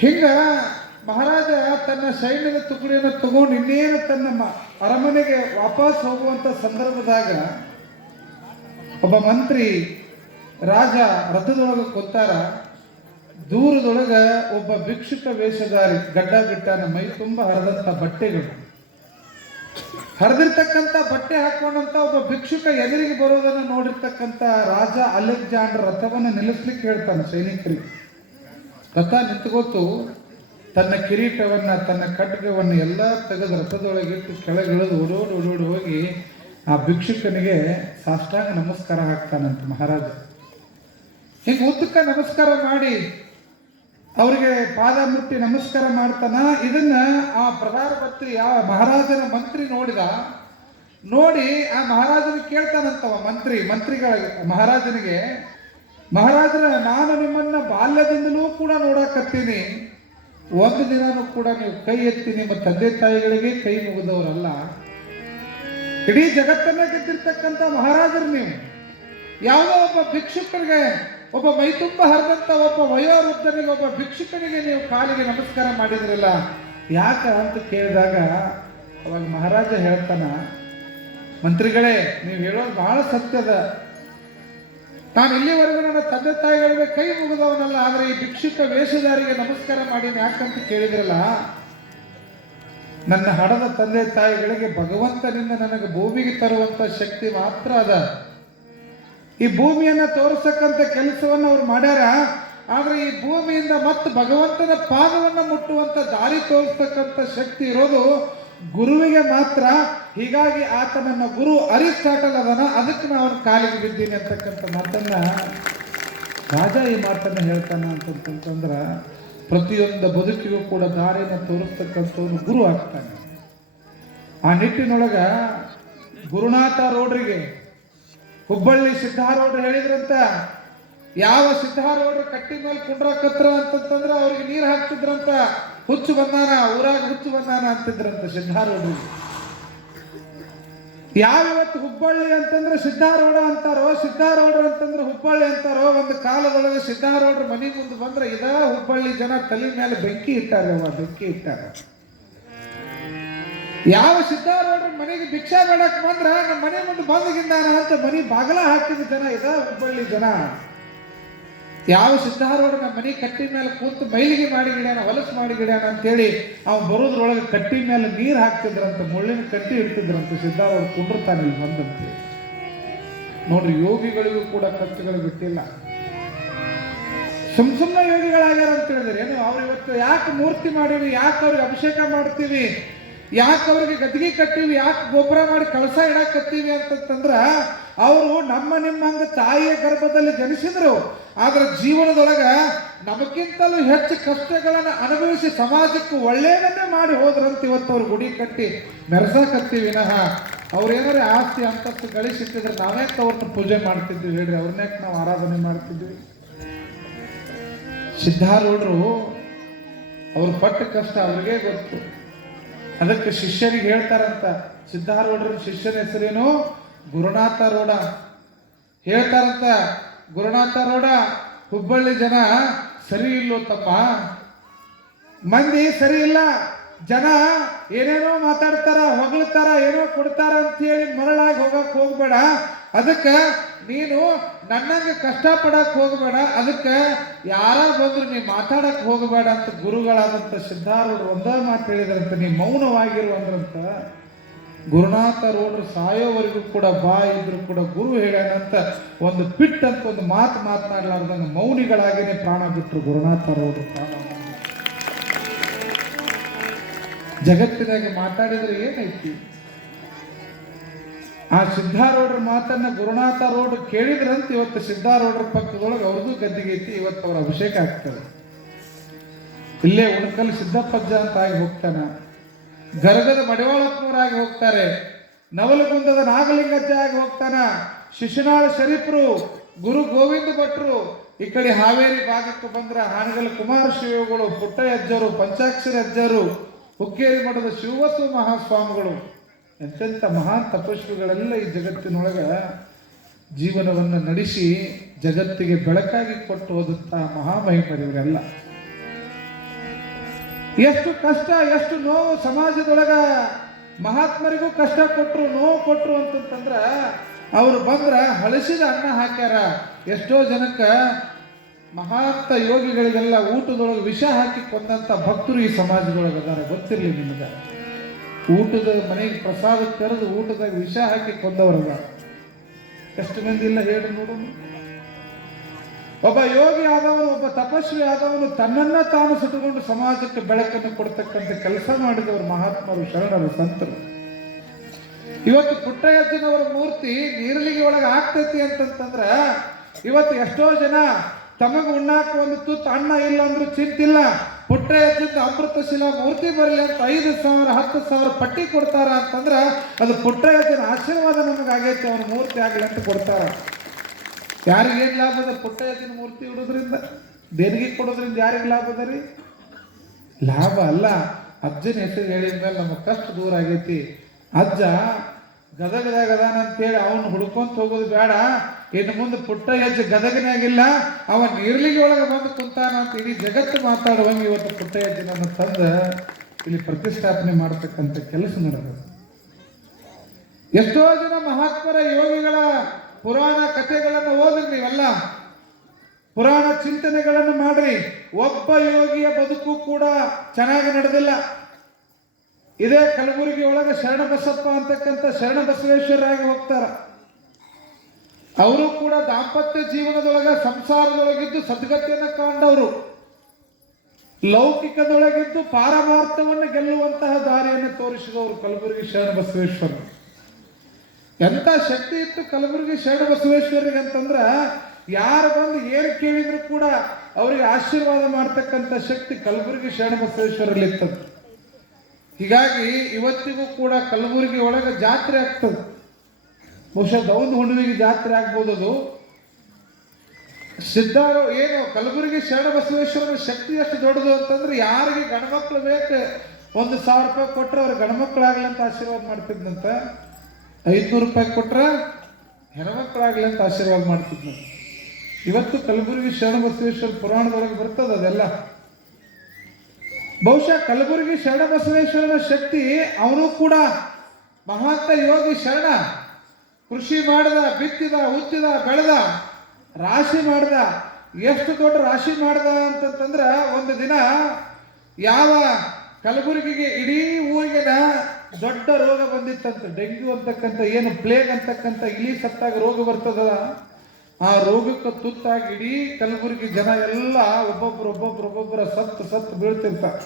ಹಿಂಗ ಮಹಾರಾಜ ತನ್ನ ಸೈನ್ಯದ ತುಕಡಿಯನ್ನು ತಗೊಂಡು ಇನ್ನೇನು ತನ್ನ ಅರಮನೆಗೆ ವಾಪಸ್ ಹೋಗುವಂತ ಸಂದರ್ಭದಾಗ ಒಬ್ಬ ಮಂತ್ರಿ ರಾಜ ರಥದೊಳಗೆ ಕುಂತಾರ. ದೂರದೊಳಗ ಒಬ್ಬ ಭಿಕ್ಷುಕ ವೇಷಧಾರಿ ಗಡ್ಡ ಬಿಟ್ಟಾನ. ಮೈ ತುಂಬ ಹರಿದಂತ ಬಟ್ಟೆಗಳು, ಹರಿದಿರ್ತಕ್ಕಂಥ ಬಟ್ಟೆ ಹಾಕೊಂಡಂತ ಒಬ್ಬ ಭಿಕ್ಷುಕ ಎದುರಿಗೆ ಬರೋದನ್ನು ನೋಡಿರ್ತಕ್ಕಂಥ ರಾಜ ಅಲೆಕ್ಸಾಂಡರ್ ರಥವನ್ನು ನಿಲ್ಲಿಸ್ಲಿಕ್ಕೆ ಹೇಳ್ತಾನೆ ಸೈನಿಕರಿಗೆ. ರಥ ನಿಂತುಗೊತ್ತು ತನ್ನ ಕಿರೀಟವನ್ನ ತನ್ನ ಖಡ್ಗವನ್ನು ಎಲ್ಲ ತೆಗೆದು ರಥದೊಳಗಿಟ್ಟು ಕೆಳಗಿಳಿದು ಓಡೋಡಿ ಹೋಗಿ ಆ ಭಿಕ್ಷುಕನಿಗೆ ಸಾಷ್ಟಾಂಗ ನಮಸ್ಕಾರ ಹಾಕ್ತಾನಂತ ಮಹಾರಾಜ. ಹಿಂಗೆ ಉದ್ದಕ್ಕ ನಮಸ್ಕಾರ ಮಾಡಿ ಅವರಿಗೆ ಪಾದ ಮುಟ್ಟಿ ನಮಸ್ಕಾರ ಮಾಡ್ತಾನ. ಇದನ್ನ ಆ ಪ್ರಧಾನಮಂತ್ರಿ ಆ ಮಹಾರಾಜನ ಮಂತ್ರಿ ನೋಡಿ ಆ ಮಹಾರಾಜನ ಕೇಳ್ತಾನಂತವ ಮಂತ್ರಿಗಳಿಗೆ ಮಹಾರಾಜನಿಗೆ, ಮಹಾರಾಜರ ನಾನು ನಿಮ್ಮನ್ನ ಬಾಲ್ಯದಿಂದಲೂ ಕೂಡ ನೋಡಕತ್ತೀನಿ. ಒಂದು ದಿನಾನು ಕೂಡ ನೀವು ಕೈ ಎತ್ತಿ ನಿಮ್ಮ ತಂದೆ ತಾಯಿಗಳಿಗೆ ಕೈ ಮುಗಿದವರಲ್ಲ. ಇಡೀ ಜಗತ್ತನ್ನ ಗೆದ್ದಿರ್ತಕ್ಕಂಥ ಮಹಾರಾಜರು ನೀವು. ಯಾವುದೋ ಒಬ್ಬ ಭಿಕ್ಷುಕರಿಗೆ, ಒಬ್ಬ ಮೈ ತುಂಬ ಹರಿದಂತ ಒಬ್ಬ ವಯೋವೃದ್ಧನಿಗೆ, ಒಬ್ಬ ಭಿಕ್ಷುಕನಿಗೆ ನೀವು ಕಾಲಿಗೆ ನಮಸ್ಕಾರ ಮಾಡಿದ್ರಲ್ಲ ಯಾಕ ಅಂತ ಕೇಳಿದಾಗ ಅವಾಗ ಮಹಾರಾಜ ಹೇಳ್ತಾನ, ಮಂತ್ರಿಗಳೇ ನೀವು ಹೇಳೋದು ಬಹಳ ಸತ್ಯದ. ನಾನು ಇಲ್ಲಿವರೆಗೂ ನನ್ನ ತಂದೆ ತಾಯಿಗಳಿಗೆ ಕೈ ಮುಗಿದವನಲ್ಲ, ಆದರೆ ಈ ಭಿಕ್ಷುಕ ವೇಷಧಾರಿಗೆ ನಮಸ್ಕಾರ ಮಾಡೀನಿ ಯಾಕಂತ ಕೇಳಿದ್ರಲ್ಲ, ನನ್ನ ಹಡದ ತಂದೆ ತಾಯಿಗಳಿಗೆ ಭಗವಂತನಿಂದ ನನಗೆ ಭೂಮಿಗೆ ತರುವಂತ ಶಕ್ತಿ ಮಾತ್ರ ಅದ. ಈ ಭೂಮಿಯನ್ನ ತೋರಿಸಕ್ಕಂತ ಕೆಲಸವನ್ನು ಅವ್ರು ಮಾಡ್ಯಾರ. ಆದ್ರೆ ಈ ಭೂಮಿಯಿಂದ ಮತ್ತೆ ಭಗವಂತನ ಪಾದವನ್ನ ಮುಟ್ಟುವಂತ ದಾರಿ ತೋರಿಸ್ತಕ್ಕಂಥ ಶಕ್ತಿ ಇರೋದು ಗುರುವಿಗೆ ಮಾತ್ರ. ಹೀಗಾಗಿ ಆತ ನನ್ನ ಗುರು ಅರಿಸ್ಟಾಟಲ್ ಅದನ, ಅದಕ್ಕೆ ನಾನು ಅವನ ಕಾಲಿಗೆ ಬಿದ್ದೀನಿ ಅಂತಕ್ಕಂಥ ಮಾತನ್ನ ರಾಜ ಈ ಮಾತನ್ನ ಹೇಳ್ತಾನ ಅಂತಂತಂದ್ರ ಪ್ರತಿಯೊಂದು ಬದುಕಿಗೂ ಕೂಡ ದಾರಿಯನ್ನು ತೋರಿಸ್ತಕ್ಕಂಥವನು ಗುರು ಆಗ್ತಾನೆ. ಆ ನಿಟ್ಟಿನೊಳಗ ಗುರುನಾಥ ರೋಡ್ರಿಗೆ ಹುಬ್ಬಳ್ಳಿ ಸಿದ್ಧಾರೂಢರು ಹೇಳಿದ್ರಂತ, ಯಾವ ಸಿದ್ಧಾರೂಢರು ಕಟ್ಟಿ ಮೇಲೆ ಕುಂಡ್ರಕತ್ರ ಅಂತಂದ್ರೆ ಅವ್ರಿಗೆ ನೀರು ಹಾಕ್ತಿದ್ರಂತ. ಹುಚ್ಚು ಬಂದಾನ, ಊರಾಗ ಹುಚ್ಚು ಬಂದಾನ ಅಂತಿದ್ರಂತ ಸಿದ್ಧಾರೂಢರು. ಯಾವತ್ತು ಹುಬ್ಬಳ್ಳಿ ಅಂತಂದ್ರೆ ಸಿದ್ಧಾರೂಢ ಅಂತಾರೋ, ಸಿದ್ಧಾರೂಢರು ಅಂತಂದ್ರೆ ಹುಬ್ಬಳ್ಳಿ ಅಂತಾರೋ. ಒಂದು ಕಾಲದೊಳಗೆ ಸಿದ್ಧಾರೂಢರು ಮನೆ ಮುಂದೆ ಬಂದ್ರೆ ಇದ ಹುಬ್ಬಳ್ಳಿ ಜನ ತಲೆ ಮೇಲೆ ಬೆಂಕಿ ಇಟ್ಟಾರ. ಯಾವ ಸಿದ್ಧಾರೂಢರ ಮನೆಗೆ ಭಿಕ್ಷಾ ಬೇಡಕ್ ಬಂದ್ರ ನಮ್ಮ ಮನೆ ಮುಂದೆ ಬಂದಗಿಂದಾನ ಅಂತ ಮನೆ ಬಾಗಲ ಹಾಕಿದ ಜನ ಇದ ಹುಬ್ಬಳ್ಳಿ ಜನ. ಯಾವ ಸಿದ್ಧಾರೂಢ ನಮ್ಮ ಮನೆ ಕಟ್ಟಿ ಮೇಲೆ ಕೂತು ಮೈಲಿಗೆ ಮಾಡಿ ಗಿಡ್ಯಾನ, ಹೊಲಸು ಮಾಡಿ ಗಿಡ್ಯಾನ ಅಂತೇಳಿ ಅವ್ ಬರೋದ್ರೊಳಗೆ ಕಟ್ಟಿ ಮೇಲೆ ನೀರು ಹಾಕ್ತಿದ್ರಂತ, ಮುಳ್ಳಿನ ಕಟ್ಟಿ ಇಡ್ತಿದ್ರಂತ. ಸಿದ್ಧಾರೂಢ ಕುಂಡಿರ್ತಾನೆ ಇಲ್ಲಿ ಬಂದಂತೆ. ನೋಡ್ರಿ, ಯೋಗಿಗಳಿಗೂ ಕೂಡ ಕಷ್ಟಗಳು ಬಿಟ್ಟಿಲ್ಲ. ಸುಮ್ಮನೆ ಯೋಗಿಗಳಾಗ್ಯಾರ ಅಂತ ಹೇಳಿದ್ರೆ ಏನು? ಅವ್ರು ಇವತ್ತು ಯಾಕೆ ಮೂರ್ತಿ ಮಾಡೀವಿ, ಯಾಕೆ ಅವ್ರಿಗೆ ಅಭಿಷೇಕ ಮಾಡ್ತೀವಿ, ಯಾಕೆ ಅವ್ರಿಗೆ ಗದ್ದಿಗೆ ಕಟ್ತೀವಿ, ಯಾಕೆ ಗೊಬ್ಬರ ಮಾಡಿ ಕಳಸ ಇಡಾಕತ್ತೀವಿ ಅಂತಂದ್ರ ಅವರು ನಿಮ್ಮಂಗ ತಾಯಿಯ ಗರ್ಭದಲ್ಲಿ ಜನಿಸಿದ್ರು. ಆದ್ರೆ ಜೀವನದೊಳಗ ನಮಗಿಂತಲೂ ಹೆಚ್ಚು ಕಷ್ಟಗಳನ್ನು ಅನುಭವಿಸಿ ಸಮಾಜಕ್ಕೆ ಒಳ್ಳೆಯದನ್ನೇ ಮಾಡಿ ಹೋದ್ರಂತ ಇವತ್ತು ಅವ್ರು ಗುಡಿ ಕಟ್ಟಿ ಮೆರೆಸಾಕತ್ತೀವಿ ವಿನಃ ಅವ್ರೇನಾದ್ರೆ ಆಸ್ತಿ ಅಂತಸ್ತು ಗಳಿಸಿಟ್ಟಿದ್ರೆ ನಾವ್ಯಾಕೆ ಅವ್ರನ್ನ ಪೂಜೆ ಮಾಡ್ತಿದ್ವಿ ಹೇಳ್ರಿ? ಅವ್ರನ್ಯಾಕೆ ನಾವು ಆರಾಧನೆ ಮಾಡ್ತಿದ್ವಿ? ಸಿದ್ಧಾರೂಢರು ಅವ್ರ ಪಟ್ಟ ಕಷ್ಟ ಅವ್ರಿಗೆ ಗೊತ್ತು. ಅದಕ್ಕೆ ಶಿಷ್ಯನಿಗೆ ಹೇಳ್ತಾರಂತ, ಸಿದ್ಧಾರೂಢರ ಶಿಷ್ಯನ ಹೆಸರೇನು? ಗುರುನಾಥ ರೋಡ. ಹೇಳ್ತಾರಂತ, ಗುರುನಾಥ ರೋಡ, ಹುಬ್ಬಳ್ಳಿ ಜನ ಸರಿ ಇಲ್ಲೋ ತಮ್ಮ, ಮಂದಿ ಸರಿ ಇಲ್ಲ. ಜನ ಏನೇನೋ ಮಾತಾಡ್ತಾರ, ಹೊಗಳ್ತಾರ, ಏನೋ ಕೊಡ್ತಾರ ಅಂತ ಹೇಳಿ ಮರಳಾಗಿ ಹೋಗಕ್ ಹೋಗ್ಬೇಡ. ಅದಕ್ಕೆ ನೀನು ನನ್ನಂಗೆ ಕಷ್ಟಪಡಕ್ ಹೋಗಬೇಡ. ಅದಕ್ಕೆ ಯಾರ ಬಂದ್ರು ನೀ ಮಾತಾಡಕ್ ಹೋಗಬೇಡ ಅಂತ ಗುರುಗಳಾದಂತ ಸಿದ್ಧಾರೂಢರು ಒಂದೇ ಮಾತು ಹೇಳಿದ್ರಂತ, ನೀ ಮೌನವಾಗಿರುವಂದ್ರಂತ. ಗುರುನಾಥ ರೋಡ್ರು ಸಾಯೋವರೆಗೂ ಕೂಡ ಇದ್ರು ಕೂಡ ಗುರು ಹೇಳ್ಯಾನಂತ ಒಂದು ಪಿಟ್ ಅಂತ ಒಂದು ಮಾತನಾಡಲಾರ್ದಂಗ ಮೌನಿಗಳಾಗೇನೆ ಪ್ರಾಣ ಬಿಟ್ರು ಗುರುನಾಥ ರೋಡ್ರು. ಪ್ರಾಣ ಜಗತ್ತಿನಾಗೆ ಮಾತಾಡಿದ್ರೆ ಏನೈತಿ? ಆ ಸಿದ್ಧಾರೂಢರ ಮಾತನ್ನ ಗುರುನಾಥ ರೋಡ್ ಕೇಳಿದ್ರಂತ ಇವತ್ತು ಸಿದ್ಧಾರೂಢರ ಪಕ್ಕದೊಳಗೆ ಅವ್ರದ್ದು ಗದ್ದಿಗೆ ಐತಿ. ಇವತ್ತು ಅವ್ರ ಅಭಿಷೇಕ ಆಗ್ತದೆ. ಇಲ್ಲೇ ಉಣಕಲ್ ಸಿದ್ದಪ್ಪಜ್ಜ ಅಂತ ಆಗಿ ಹೋಗ್ತಾನ, ಗರಗದ ಮಡಿವಾಳಪ್ಪನವರಾಗಿ ಹೋಗ್ತಾರೆ, ನವಲಗುಂದದ ನಾಗಲಿಂಗಜ್ಜ ಆಗಿ ಹೋಗ್ತಾನ, ಶಿಶುನಾಳ ಶರೀಫರು, ಗುರು ಗೋವಿಂದ ಭಟ್ರು. ಈ ಕಡೆ ಹಾವೇರಿ ಭಾಗಕ್ಕೆ ಬಂದ್ರ ಹಾನಗಲ್ ಕುಮಾರ ಶಿವಗಳು, ಪುಟ್ಟಯ್ಯ ಅಜ್ಜರು, ಪಂಚಾಕ್ಷರಿ ಅಜ್ಜರು, ಹುಕ್ಕೇರಿ ಮಠದ ಶಿವಬಸವ ಮಹಾಸ್ವಾಮಿಗಳು ಎಂತೆಂಥ ಮಹಾನ್ ತಪಸ್ವಿಗಳೆಲ್ಲ ಈ ಜಗತ್ತಿನೊಳಗ ಜೀವನವನ್ನು ನಡೆಸಿ ಜಗತ್ತಿಗೆ ಬೆಳಕಾಗಿ ಕೊಟ್ಟು ಹೋದಂತಹ ಮಹಾಮಹಿಮರಿವರೆಲ್ಲ. ಎಷ್ಟು ಕಷ್ಟ ಎಷ್ಟು ನೋವು ಸಮಾಜದೊಳಗ ಮಹಾತ್ಮರಿಗೂ ಕಷ್ಟ ಕೊಟ್ಟರು ನೋವು ಕೊಟ್ಟರು ಅಂತಂತಂದ್ರ ಅವರು ಬಂದ್ರ ಹಳಸಿದ ಅನ್ನ ಹಾಕ್ಯಾರ. ಎಷ್ಟೋ ಜನಕ್ಕ ಮಹಾಂತ ಯೋಗಿಗಳಿಗೆಲ್ಲ ಊಟದೊಳಗೆ ವಿಷ ಹಾಕಿ ಕೊಂದಂತ ಭಕ್ತರು ಈ ಸಮಾಜದೊಳಗೆ ಅದಾರ. ಗೊತ್ತಿರಲಿ ನಿಮಗೆ, ಊಟದ ಮನೆಗೆ ಪ್ರಸಾದ ಕರೆದು ಊಟದಾಗ ವಿಷ ಹಾಕಿ ಕೊಂದವರದ ಎಷ್ಟು ಮಂದಿ ಇಲ್ಲ ಹೇಳಿ ನೋಡೋಣ. ಒಬ್ಬ ಯೋಗಿ ಆದವನು, ಒಬ್ಬ ತಪಸ್ವಿ ಆದವನು ತನ್ನನ್ನ ತಾನು ಸುಟ್ಟುಕೊಂಡು ಸಮಾಜಕ್ಕೆ ಬೆಳಕನ್ನು ಕೊಡ್ತಕ್ಕಂಥ ಕೆಲಸ ಮಾಡಿದವರು ಮಹಾತ್ಮರು, ಶರಣರು, ಸಂತರು. ಇವತ್ತು ಪುಟ್ಟಯ್ಯಜ್ಜನವರ ಮೂರ್ತಿ ನೀರಲಿಗೆ ಒಳಗೆ ಆಗ್ತೈತಿ ಅಂತಂತಂದ್ರ ಇವತ್ತು ಎಷ್ಟೋ ಜನ ತಮಗೆ ಉಣ್ಣಾಕ ಒಂದು ತುತ್ತು ಅನ್ನ ಇಲ್ಲ ಅಂದ್ರೂ ಚಿಂತಿಲ್ಲ, ಪುಟ್ಟಯ್ಯಜ್ಜನ ಅಮೃತಶಿಲಾ ಮೂರ್ತಿ ಬರಲಿ ಅಂತ 5,000 10,000 ಪಟ್ಟಿ ಕೊಡ್ತಾರ ಅಂತಂದ್ರ ಅದು ಪುಟ್ಟಯ್ಯಜ್ಜನ ಆಶೀರ್ವಾದ ನಮಗಾಗೈತಿ, ಅವನ ಮೂರ್ತಿ ಆಗಲಿ ಅಂತ ಕೊಡ್ತಾರ. ಯಾರಿಗೇನು ಲಾಭ ಅದ ಪುಟ್ಟಯ್ಯಜ್ಜನ ಮೂರ್ತಿ ಇಡೋದ್ರಿಂದ? ದೇಣಿಗೆ ಕೊಡೋದ್ರಿಂದ ಯಾರಿಗೆ ಲಾಭ ಅದ ರೀ? ಲಾಭ ಅಲ್ಲ. ಅಜ್ಜನ ಹೆಸರು ಹೇಳಿದ ಮೇಲೆ ನಮ್ಮ ಕಷ್ಟ ದೂರ ಆಗೈತಿ. ಅಜ್ಜ ಗದಗದಾಗ ಅದಾನ ಅಂತೇಳಿ ಅವನು ಹುಡ್ಕೊಂತ ಹೋಗೋದು ಬೇಡ. ಇನ್ನು ಮುಂದೆ ಪುಟ್ಟಯ್ಯಜ್ಜ ಗದಗನಾಗಿಲ್ಲ, ಅವ ನೀರ್ಲಿಗೆ ಒಳಗೆ ಬಂದು ಕುಂತಾನ ಅಂತ ಇಡೀ ಜಗತ್ತು ಮಾತಾಡುವಂಗೆ ಇವತ್ತು ಪುಟ್ಟಯ್ಯಜ್ಜನನ್ನು ತಂದು ಇಲ್ಲಿ ಪ್ರತಿಷ್ಠಾಪನೆ ಮಾಡತಕ್ಕಂಥ ಕೆಲಸ ನಡೆದ. ಎಷ್ಟೋ ಜನ ಮಹಾತ್ಮರ ಯೋಗಿಗಳ ಪುರಾಣ ಕಥೆಗಳನ್ನು ಓದ್ರಿ, ನೀವೆಲ್ಲ ಪುರಾಣ ಚಿಂತನೆಗಳನ್ನು ಮಾಡ್ರಿ. ಒಬ್ಬ ಯೋಗಿಯ ಬದುಕು ಕೂಡ ಚೆನ್ನಾಗಿ ನಡೆದಿಲ್ಲ. ಇದೇ ಕಲಬುರಗಿ ಒಳಗೆ ಶರಣಬಸಪ್ಪ ಅಂತಕ್ಕಂಥ ಶರಣಬಸವೇಶ್ವರರಾಗಿ ಹೋಗ್ತಾರ. ಅವರು ಕೂಡ ದಾಂಪತ್ಯ ಜೀವನದೊಳಗ ಸಂಸಾರದೊಳಗಿದ್ದು ಸದ್ಗತಿಯನ್ನು ಕಾಂಡವರು, ಲೌಕಿಕದೊಳಗಿದ್ದು ಪಾರಮಾರ್ಥವನ್ನು ಗೆಲ್ಲುವಂತಹ ದಾರಿಯನ್ನು ತೋರಿಸಿದವರು ಕಲಬುರಗಿ ಶರಣಬಸವೇಶ್ವರ. ಎಂಥ ಶಕ್ತಿ ಇತ್ತು ಕಲಬುರಗಿ ಶರಣಬಸವೇಶ್ವರಿಗೆ ಅಂತಂದ್ರ ಯಾರು ಬಂದು ಏನು ಕೇಳಿದ್ರು ಕೂಡ ಅವರಿಗೆ ಆಶೀರ್ವಾದ ಮಾಡ್ತಕ್ಕಂಥ ಶಕ್ತಿ ಕಲಬುರಗಿ ಶರಣಬಸವೇಶ್ವರಲ್ಲಿ ಇರ್ತದೆ. ಹೀಗಾಗಿ ಇವತ್ತಿಗೂ ಕೂಡ ಕಲಬುರಗಿ ಒಳಗೆ ಜಾತ್ರೆ ಆಗ್ತದೆ. ಬಹುಶಃ ದೌಂದ ಹುಣ್ಣಿಮೆಗೆ ಜಾತ್ರೆ ಆಗ್ಬೋದು. ಅದು ಸಿದ್ಧಾರು ಏನು ಕಲಬುರಗಿ ಶರಣಬಸವೇಶ್ವರನ ಶಕ್ತಿ ಎಷ್ಟು ದೊಡ್ಡದು ಅಂತಂದ್ರೆ ಯಾರಿಗೆ ಗಂಡ್ಮಕ್ಳು ಬೇಕು 1,000 ರೂಪಾಯಿ ಕೊಟ್ರೆ ಅವ್ರಿಗೆ ಗಂಡ್ಮಕ್ಳಾಗ್ಲಿ ಅಂತ ಆಶೀರ್ವಾದ ಮಾಡ್ತಿದ್ನಂತ. 500 ರೂಪಾಯಿ ಕೊಟ್ರೆ ಹೆಣ್ಮಕ್ಳಾಗ್ಲಿ ಅಂತ ಆಶೀರ್ವಾದ ಮಾಡ್ತಿದ್ನಂತ. ಇವತ್ತು ಕಲಬುರಗಿ ಶರಣಬಸವೇಶ್ವರ ಪುರಾಣದೊಳಗೆ ಬರ್ತದ ಅದೆಲ್ಲ. ಬಹುಶಃ ಕಲಬುರಗಿ ಶರಣಬಸವೇಶ್ವರನ ಶಕ್ತಿ ಅವನು ಕೂಡ ಮಹಾಂತ ಯೋಗಿ ಶರಣ. ಕೃಷಿ ಮಾಡ್ದ, ಬಿತ್ತಿದ, ಉತ್ತಿದ, ಬೆಳೆದ, ರಾಶಿ ಮಾಡ್ದ. ಎಷ್ಟು ದೊಡ್ಡ ರಾಶಿ ಮಾಡ್ದ ಅಂತಂತಂದ್ರ ಒಂದು ದಿನ ಯಾವ ಕಲಬುರಗಿಗೆ ಇಡೀ ಊರಿಗೆ ದೊಡ್ಡ ರೋಗ ಬಂದಿತ್ತಂತ. ಡೆಂಗ್ಯೂ ಅಂತಕ್ಕಂಥ ಏನು ಪ್ಲೇಗ್ ಅಂತಕ್ಕಂಥ ಇಲಿ ಸತ್ತಾಗ ರೋಗ ಬರ್ತದ, ಆ ರೋಗಕ್ಕೆ ತುತ್ತಾಗಿ ಇಡೀ ಕಲಬುರಗಿ ಜನ ಎಲ್ಲ ಒಬ್ಬೊಬ್ಬರ ಸತ್ತು ಬೀಳ್ತಿರ್ತಾರೆ.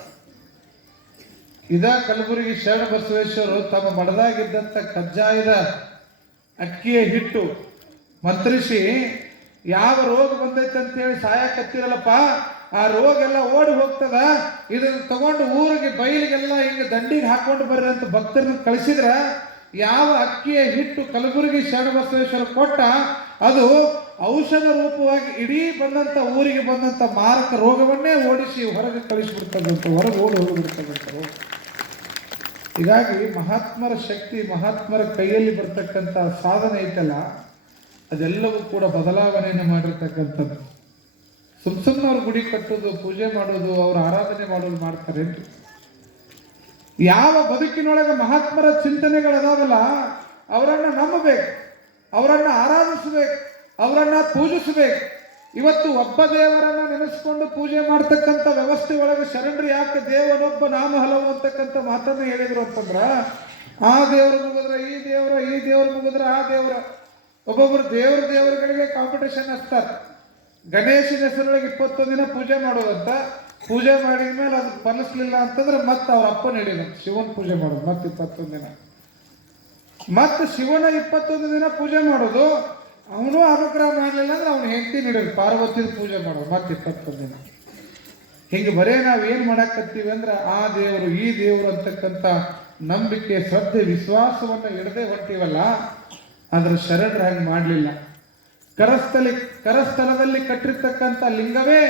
ಇದ ಕಲಬುರಗಿ ಶರಣಬಸವೇಶ್ವರರು ತಮ್ಮ ಮಡದಾಗಿದ್ದಂಥ ಕಜ್ಜಾಯದ ಅಕ್ಕಿಯ ಹಿಟ್ಟು ಮಂತ್ರಿಸಿ ಯಾವ ರೋಗ ಬಂದೈತೆ ಅಂತೇಳಿ ಸಾಯಕತ್ತಿರಲ್ಲಪ್ಪ, ಆ ರೋಗ ಎಲ್ಲ ಓಡಿ ಹೋಗ್ತದ, ಇದನ್ನು ತಗೊಂಡು ಊರಿಗೆ ಬಯಲಿಗೆಲ್ಲ ಹಿಂಗೆ ದಂಡಿಗೆ ಹಾಕೊಂಡು ಬರ್ರಿ ಅಂತ ಭಕ್ತರನ್ನ ಕಳಿಸಿದ್ರ ಯಾವ ಅಕ್ಕಿಯ ಹಿಟ್ಟು ಕಲಬುರಗಿ ಶರಣಬಸವೇಶ್ವರ ಕೊಟ್ಟ ಅದು ಔಷಧ ರೂಪವಾಗಿ ಇಡೀ ಬಂದಂಥ ಊರಿಗೆ ಬಂದಂಥ ಮಾರಕ ರೋಗವನ್ನೇ ಓಡಿಸಿ ಹೊರಗೆ ಕಳಿಸಿಬಿಡ್ತದಂತ, ಹೊರಗೆ ಓಡಿ ಹೋಗಿಬಿಡ್ತದಂತ ರೋಗ. ಹೀಗಾಗಿ ಮಹಾತ್ಮರ ಶಕ್ತಿ, ಮಹಾತ್ಮರ ಕೈಯಲ್ಲಿ ಬರ್ತಕ್ಕಂಥ ಸಾಧನೆ ಐತಲ್ಲ, ಅದೆಲ್ಲವೂ ಕೂಡ ಬದಲಾವಣೆಯನ್ನು ಮಾಡಿರ್ತಕ್ಕಂಥದ್ದು. ಸುಮ್ಮನೆ ಅವ್ರ ಗುಡಿ ಕಟ್ಟೋದು, ಪೂಜೆ ಮಾಡೋದು, ಅವ್ರ ಆರಾಧನೆ ಮಾಡೋದು ಮಾಡ್ತಾರೆ. ಯಾವ ಬದುಕಿನೊಳಗೆ ಮಹಾತ್ಮರ ಚಿಂತನೆಗಳದಾವಲ್ಲ ಅವರನ್ನು ನಂಬಬೇಕು, ಅವರನ್ನು ಆರಾಧಿಸಬೇಕು, ಅವರನ್ನು ಪೂಜಿಸಬೇಕು. ಇವತ್ತು ಒಬ್ಬ ದೇವರನ್ನ ನೆನೆಸ್ಕೊಂಡು ಪೂಜೆ ಮಾಡ್ತಕ್ಕಂಥ ವ್ಯವಸ್ಥೆ ಒಳಗೆ ಶರಣರು ಯಾಕೆ ದೇವನೊಬ್ಬ ನಾಮ ಹಲವು ಅಂತಕ್ಕಂಥ ಮಾತನ್ನು ಹೇಳಿದ್ರು ಅಂತಂದ್ರ, ಆ ದೇವರು ಮುಗಿದ್ರೆ ಈ ದೇವರ, ಈ ದೇವರು ಮುಗಿದ್ರೆ ಆ ದೇವರ. ಒಬ್ಬೊಬ್ಬರು ದೇವರುಗಳಿಗೆ ಕಾಂಪಿಟೇಷನ್ ಹಚ್ತಾರೆ. ಗಣೇಶನ ಹೆಸರೊಳಗೆ 21 ದಿನ ಪೂಜೆ ಮಾಡೋದಂತ. ಪೂಜೆ ಮಾಡಿದ ಮೇಲೆ ಅದು ಫಲಿಸ್ಲಿಲ್ಲ ಅಂತಂದ್ರೆ ಮತ್ತೆ ಅವ್ರ ಅಪ್ಪನ ಹೇಳಿದ ಶಿವನ್ ಪೂಜೆ ಮಾಡೋದು ಮತ್ತೆ 21 ದಿನ. ಮತ್ತೆ ಶಿವನ 21 ದಿನ ಪೂಜೆ ಮಾಡೋದು. ಅವನು ಅನುಗ್ರಹ ಮಾಡಲಿಲ್ಲ ಅಂದ್ರೆ ಅವನು ಹೆಂಡತಿ ನೀಡೋದು ಪಾರ್ವತಿ ಪೂಜೆ ಮಾಡೋದು ಮತ್ತೆ 21 ದಿನ. ಹಿಂಗೆ ಬರೇ ನಾವೇನು ಮಾಡಾಕತ್ತೀವಿ ಅಂದ್ರೆ ಆ ದೇವರು ಈ ದೇವರು ಅಂತಕ್ಕಂಥ ನಂಬಿಕೆ, ಶ್ರದ್ಧೆ, ವಿಶ್ವಾಸವನ್ನು ಇಡದೆ ಹೊಂಟೀವಲ್ಲ, ಆದ್ರೆ ಶರಣರು ಹಾಗೆ ಮಾಡಲಿಲ್ಲ. ಕರಸ್ಥಲದಲ್ಲಿ ಕಟ್ಟಿರ್ತಕ್ಕಂಥ ಲಿಂಗವೇ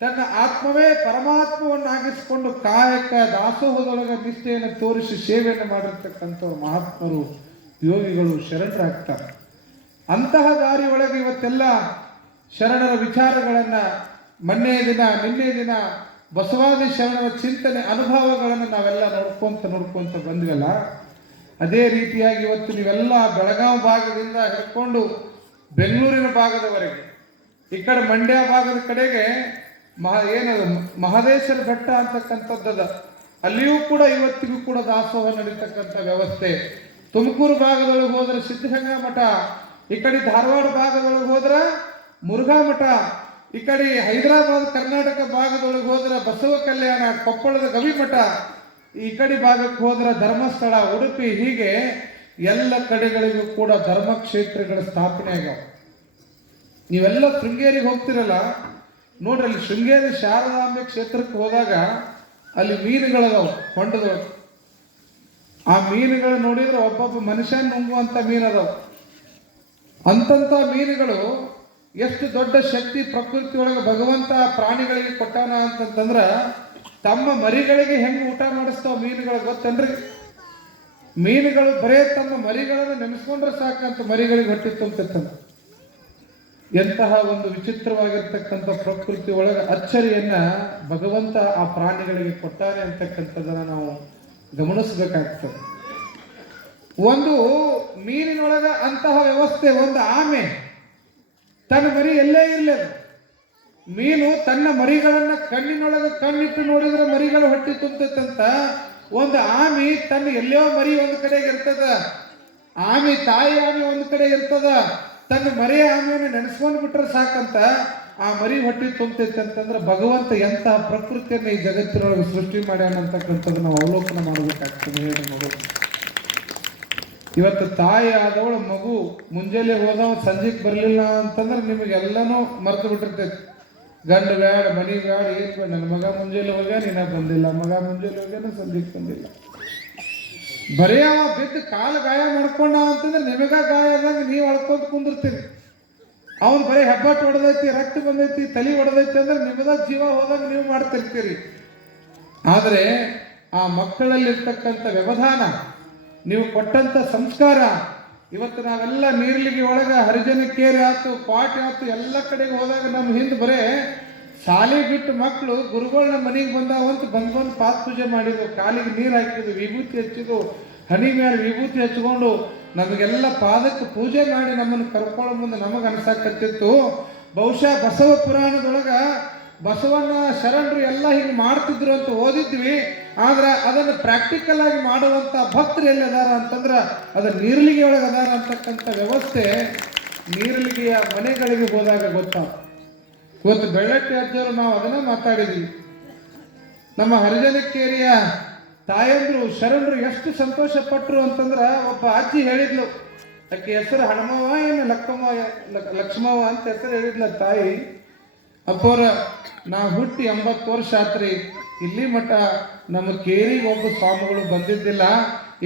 ತನ್ನ ಆತ್ಮವೇ ಪರಮಾತ್ಮವನ್ನಾಗಿಸಿಕೊಂಡು ಕಾಯಕ ದಾಸೋಹದೊಳಗೆ ನಿಷ್ಠೆಯನ್ನು ತೋರಿಸಿ ಸೇವೆಯನ್ನು ಮಾಡಿರ್ತಕ್ಕಂಥವ್ರು ಮಹಾತ್ಮರು, ಯೋಗಿಗಳು ಶರಣರಾಗ್ತಾರೆ. ಅಂತಹ ದಾರಿ ಒಳಗೆ ಇವತ್ತೆಲ್ಲ ಶರಣರ ವಿಚಾರಗಳನ್ನು ನಿನ್ನೆ ದಿನ ಬಸವಾದಿ ಶರಣರ ಚಿಂತನೆ ಅನುಭವಗಳನ್ನು ನಾವೆಲ್ಲ ನೋಡ್ಕೊಂತ ಬಂದ್ವಲ್ಲ. ಅದೇ ರೀತಿಯಾಗಿ ಇವತ್ತು ನೀವೆಲ್ಲ ಬೆಳಗಾವಿ ಭಾಗದಿಂದ ಹಿಡ್ಕೊಂಡು ಬೆಂಗಳೂರಿನ ಭಾಗದವರೆಗೆ, ಈ ಕಡೆ ಮಂಡ್ಯ ಭಾಗದ ಕಡೆಗೆ ಏನದು ಮಹದೇಶ್ವರ ಬೆಟ್ಟ ಅಂತಕ್ಕಂಥದ್ದದ, ಅಲ್ಲಿಯೂ ಕೂಡ ಇವತ್ತಿಗೂ ಕೂಡ ದಾಸೋಹ ನಡೀತಕ್ಕಂಥ ವ್ಯವಸ್ಥೆ. ತುಮಕೂರು ಭಾಗದೊಳಗೆ ಹೋದ್ರೆ ಸಿದ್ಧಗಂಗಾ ಮಠ, ಈ ಕಡೆ ಧಾರವಾಡ ಭಾಗದೊಳಗೆ ಹೋದ್ರೆ ಮುರುಘಾ ಮಠ, ಈ ಕಡೆ ಹೈದರಾಬಾದ್ ಕರ್ನಾಟಕ ಭಾಗದೊಳಗೆ ಹೋದ್ರೆ ಬಸವ ಕಲ್ಯಾಣ, ಕೊಪ್ಪಳದ ಗವಿಮಠ, ಈ ಕಡೆ ಭಾಗಕ್ಕೆ ಹೋದ್ರೆ ಧರ್ಮಸ್ಥಳ, ಉಡುಪಿ, ಹೀಗೆ ಎಲ್ಲ ಕಡೆಗಳಿಗೂ ಕೂಡ ಧರ್ಮಕ್ಷೇತ್ರಗಳ ಸ್ಥಾಪನೆ ಆಗ್ಯಾವ. ನೀವೆಲ್ಲ ಶೃಂಗೇರಿಗೆ ಹೋಗ್ತಿರಲ್ಲ ನೋಡ್ರಿ, ಅಲ್ಲಿ ಶೃಂಗೇರಿ ಶಾರದಾಂಬೆ ಕ್ಷೇತ್ರಕ್ಕೆ ಹೋದಾಗ ಅಲ್ಲಿ ಮೀನುಗಳದಾವ ಹೊಂಡದೊಳಗೆ. ಆ ಮೀನುಗಳು ನೋಡಿದ್ರೆ ಒಬ್ಬೊಬ್ಬ ಮನುಷ್ಯ ನುಂಗುವಂತ ಮೀನದಾವ. ಅಂತಂತ ಮೀನುಗಳು ಎಷ್ಟು ದೊಡ್ಡ ಶಕ್ತಿ ಪ್ರಕೃತಿಯೊಳಗೆ ಭಗವಂತ ಪ್ರಾಣಿಗಳಿಗೆ ಕೊಟ್ಟಾನ ಅಂತಂತಂದ್ರ ತಮ್ಮ ಮರಿಗಳಿಗೆ ಹೆಂಗೆ ಊಟ ಮಾಡಿಸ್ತಾವ ಮೀನುಗಳು ಗೊತ್ತನ್ರಿ? ಮೀನುಗಳು ಬರೇ ತಮ್ಮ ಮರಿಗಳನ್ನು ನೆನೆಸ್ಕೊಂಡ್ರೆ ಸಾಕಂತ ಮರಿಗಳಿಗೆ ಹೊಟ್ಟೆ ತುಂಬ್ತಿರ್ತಂತ. ಎಂತಹ ಒಂದು ವಿಚಿತ್ರವಾಗಿರ್ತಕ್ಕಂಥ ಪ್ರಕೃತಿ ಒಳಗೆ ಅಚ್ಚರಿಯನ್ನ ಭಗವಂತ ಆ ಪ್ರಾಣಿಗಳಿಗೆ ಕೊಟ್ಟಾನೆ ಅಂತಕ್ಕಂಥದ್ದನ್ನ ನಾವು ಗಮನಿಸಬೇಕಾಗ್ತದೆ. ಒಂದು ಮೀನಿನೊಳಗ ಅಂತಹ ವ್ಯವಸ್ಥೆ, ಒಂದು ಆಮೆ ತನ್ನ ಮರಿ ಎಲ್ಲೇ ಇರಲಿ, ಮೀನು ತನ್ನ ಮರಿಗಳನ್ನ ಕಣ್ಣಿನೊಳಗೆ ಕಣ್ಣಿಟ್ಟು ನೋಡಿದ್ರೆ ಮರಿಗಳು ಹೊಟ್ಟೆ ತುಂಬತಂತ. ಒಂದು ಆಮಿ ತನ್ನ ಎಲ್ಲೋ ಮರಿ ಒಂದು ಕಡೆಗೆ ಇರ್ತದ, ತಾಯಿ ಆಮೆ ಒಂದು ಕಡೆ ಇರ್ತದ, ತನ್ನ ಮರಿ ಆಮೆಯನ್ನು ನೆನೆಸ್ಕೊಂಡು ಬಿಟ್ರೆ ಸಾಕಂತ ಆ ಮರಿ ಹೊಟ್ಟೆ ತುಂಬತೈತೆ ಅಂತಂದ್ರೆ ಭಗವಂತ ಎಂತಹ ಪ್ರಕೃತಿಯನ್ನು ಈ ಜಗತ್ತಿನೊಳಗೆ ಸೃಷ್ಟಿ ಮಾಡ್ಯಾನ ಅಂತಕ್ಕಂಥದ್ದು ನಾವು ಅವಲೋಕನ ಮಾಡಬೇಕಾಗ್ತದೆ. ಹೇಳಿ ನೋಡೋದು, ಇವತ್ತು ತಾಯಿ ಆದವಳು ಮಗು ಮುಂಜಾನೆ ಹೋದವ ಸಂಜೆಗೆ ಬರಲಿಲ್ಲ ಅಂತಂದ್ರೆ ನಿಮಗೆಲ್ಲನೂ ಮರೆತು ಬಿಟ್ಟಿರ್ತೈತಿ. ಗಂಡು ಬ್ಯಾಡ, ಮನಿ ಬ್ಯಾಡ, ಏನ್ ಬೇಡ, ನನ್ನ ಮಗ ಮುಂಜಾನೆ ಹೋಗ್ಯಾನ ಇನ್ನ ಬಂದಿಲ್ಲ, ಮಗ ಮುಂಜಾನೆ ಹೋಗ್ಯಾನ ಸಂಜೆಗೆ ಬಂದಿಲ್ಲ. ಬರೀ ಅವ ಬಿದ್ದು ಕಾಲು ಗಾಯ ಮಾಡ್ಕೊಂಡ ಅಂತಂದ್ರೆ ನಿಮಗ ಗಾಯ ಆದಾಗ ನೀವು ಅಳ್ಕೊಂತ ಕುಂದಿರ್ತೀರಿ. ಅವನು ಬರೀ ಹೆಬ್ಬಟ್ಟು ಹೊಡೆದೈತಿ, ರಕ್ತ ಬಂದೈತಿ, ತಲೆ ಹೊಡೆದೈತಿ ಅಂದ್ರೆ ನಿಮ್ಮದ ಜೀವ ಹೋದಾಗ ನೀವು ಮಾಡ್ತಿರ್ತೀರಿ. ಆದರೆ ಆ ಮಕ್ಕಳಲ್ಲಿರ್ತಕ್ಕಂಥ ವ್ಯವಧಾನ, ನೀವು ಕೊಟ್ಟಂತ ಸಂಸ್ಕಾರ, ಇವತ್ತು ನಾವೆಲ್ಲ ನೀರ್ಲಿಗೆ ಒಳಗ ಹರಿಜನ ಕೇರಿ ಆಯ್ತು, ಪಾಟಿ ಆಯ್ತು, ಎಲ್ಲ ಕಡೆಗೆ ಹೋದಾಗ ನಮ್ಮ ಹಿಂದೆ ಬರೇ ಶಾಲೆ ಬಿಟ್ಟು ಮಕ್ಕಳು ಗುರುಗಳನ್ನ ಮನೆಗೆ ಬಂದಾವಂತ ಬಂದು ಪಾತ್ ಪೂಜೆ ಮಾಡಿದ್ವು, ಕಾಲಿಗೆ ನೀರು ಹಾಕಿದ್ವು, ವಿಭೂತಿ ಹಚ್ಚಿದ್ವು, ಹನಿ ಮೇಲೆ ವಿಭೂತಿ ಹಚ್ಕೊಂಡು ನಮಗೆಲ್ಲ ಪಾದಕ್ಕೆ ಪೂಜೆ ಮಾಡಿ ನಮ್ಮನ್ನು ಕರ್ಕೊಳ್ಳೋ ಮುಂದೆ ನಮಗೆ ಅನ್ಸಕತ್ತಿತ್ತು. ಬಹುಶಃ ಬಸವ ಪುರಾಣದೊಳಗ ಬಸವಣ್ಣ ಶರಣರು ಎಲ್ಲ ಹಿಂಗೆ ಮಾಡ್ತಿದ್ರು ಅಂತ ಓದಿದ್ವಿ. ಆದ್ರೆ ಅದನ್ನು ಪ್ರಾಕ್ಟಿಕಲ್ ಆಗಿ ಮಾಡುವಂತ ಭಕ್ತರು ಎಲ್ಲಿ ಅದಾರ ಅಂತಂದ್ರೆ ಅದು ನೀರ್ಲಿಗೆ ಒಳಗೆ ಅದಾರ ಅಂತಕ್ಕಂಥ ವ್ಯವಸ್ಥೆ ನೀರ್ಲಿಗೆಯ ಮನೆಗಳಿಗೆ ಹೋದಾಗ ಗೊತ್ತಾಗ. ಇವತ್ತು ಬೆಳ್ಳಟ್ಟಿ ಅಜ್ಜರು ನಾವು ಅದನ್ನ ಮಾತಾಡಿದ್ವಿ. ನಮ್ಮ ಹರಿಜನಕೇರಿಯ ತಾಯಂದ್ರು ಶರಣರು ಎಷ್ಟು ಸಂತೋಷ ಪಟ್ರು ಅಂತಂದ್ರ, ಒಬ್ಬ ಅಜ್ಜಿ ಹೇಳಿದ್ಲು, ಆಕೆ ಹೆಸರು ಹಣಮವ್ವ ಏನು ಲಕ್ಷ್ಮವ್ವ ಅಂತ ಹೆಸರು ಹೇಳಿದ್ಲ ತಾಯಿ. ಅಪ್ಪೋರ ನಾ ಹುಟ್ಟಿ 80 ವರ್ಷ ಆತ್ರಿ, ಇಲ್ಲಿ ಮಠ ನಮ್ಮ ಕೇರಿಗೆ ಒಬ್ಬ ಸ್ವಾಮಿಗಳು ಬಂದಿದ್ದಿಲ್ಲ,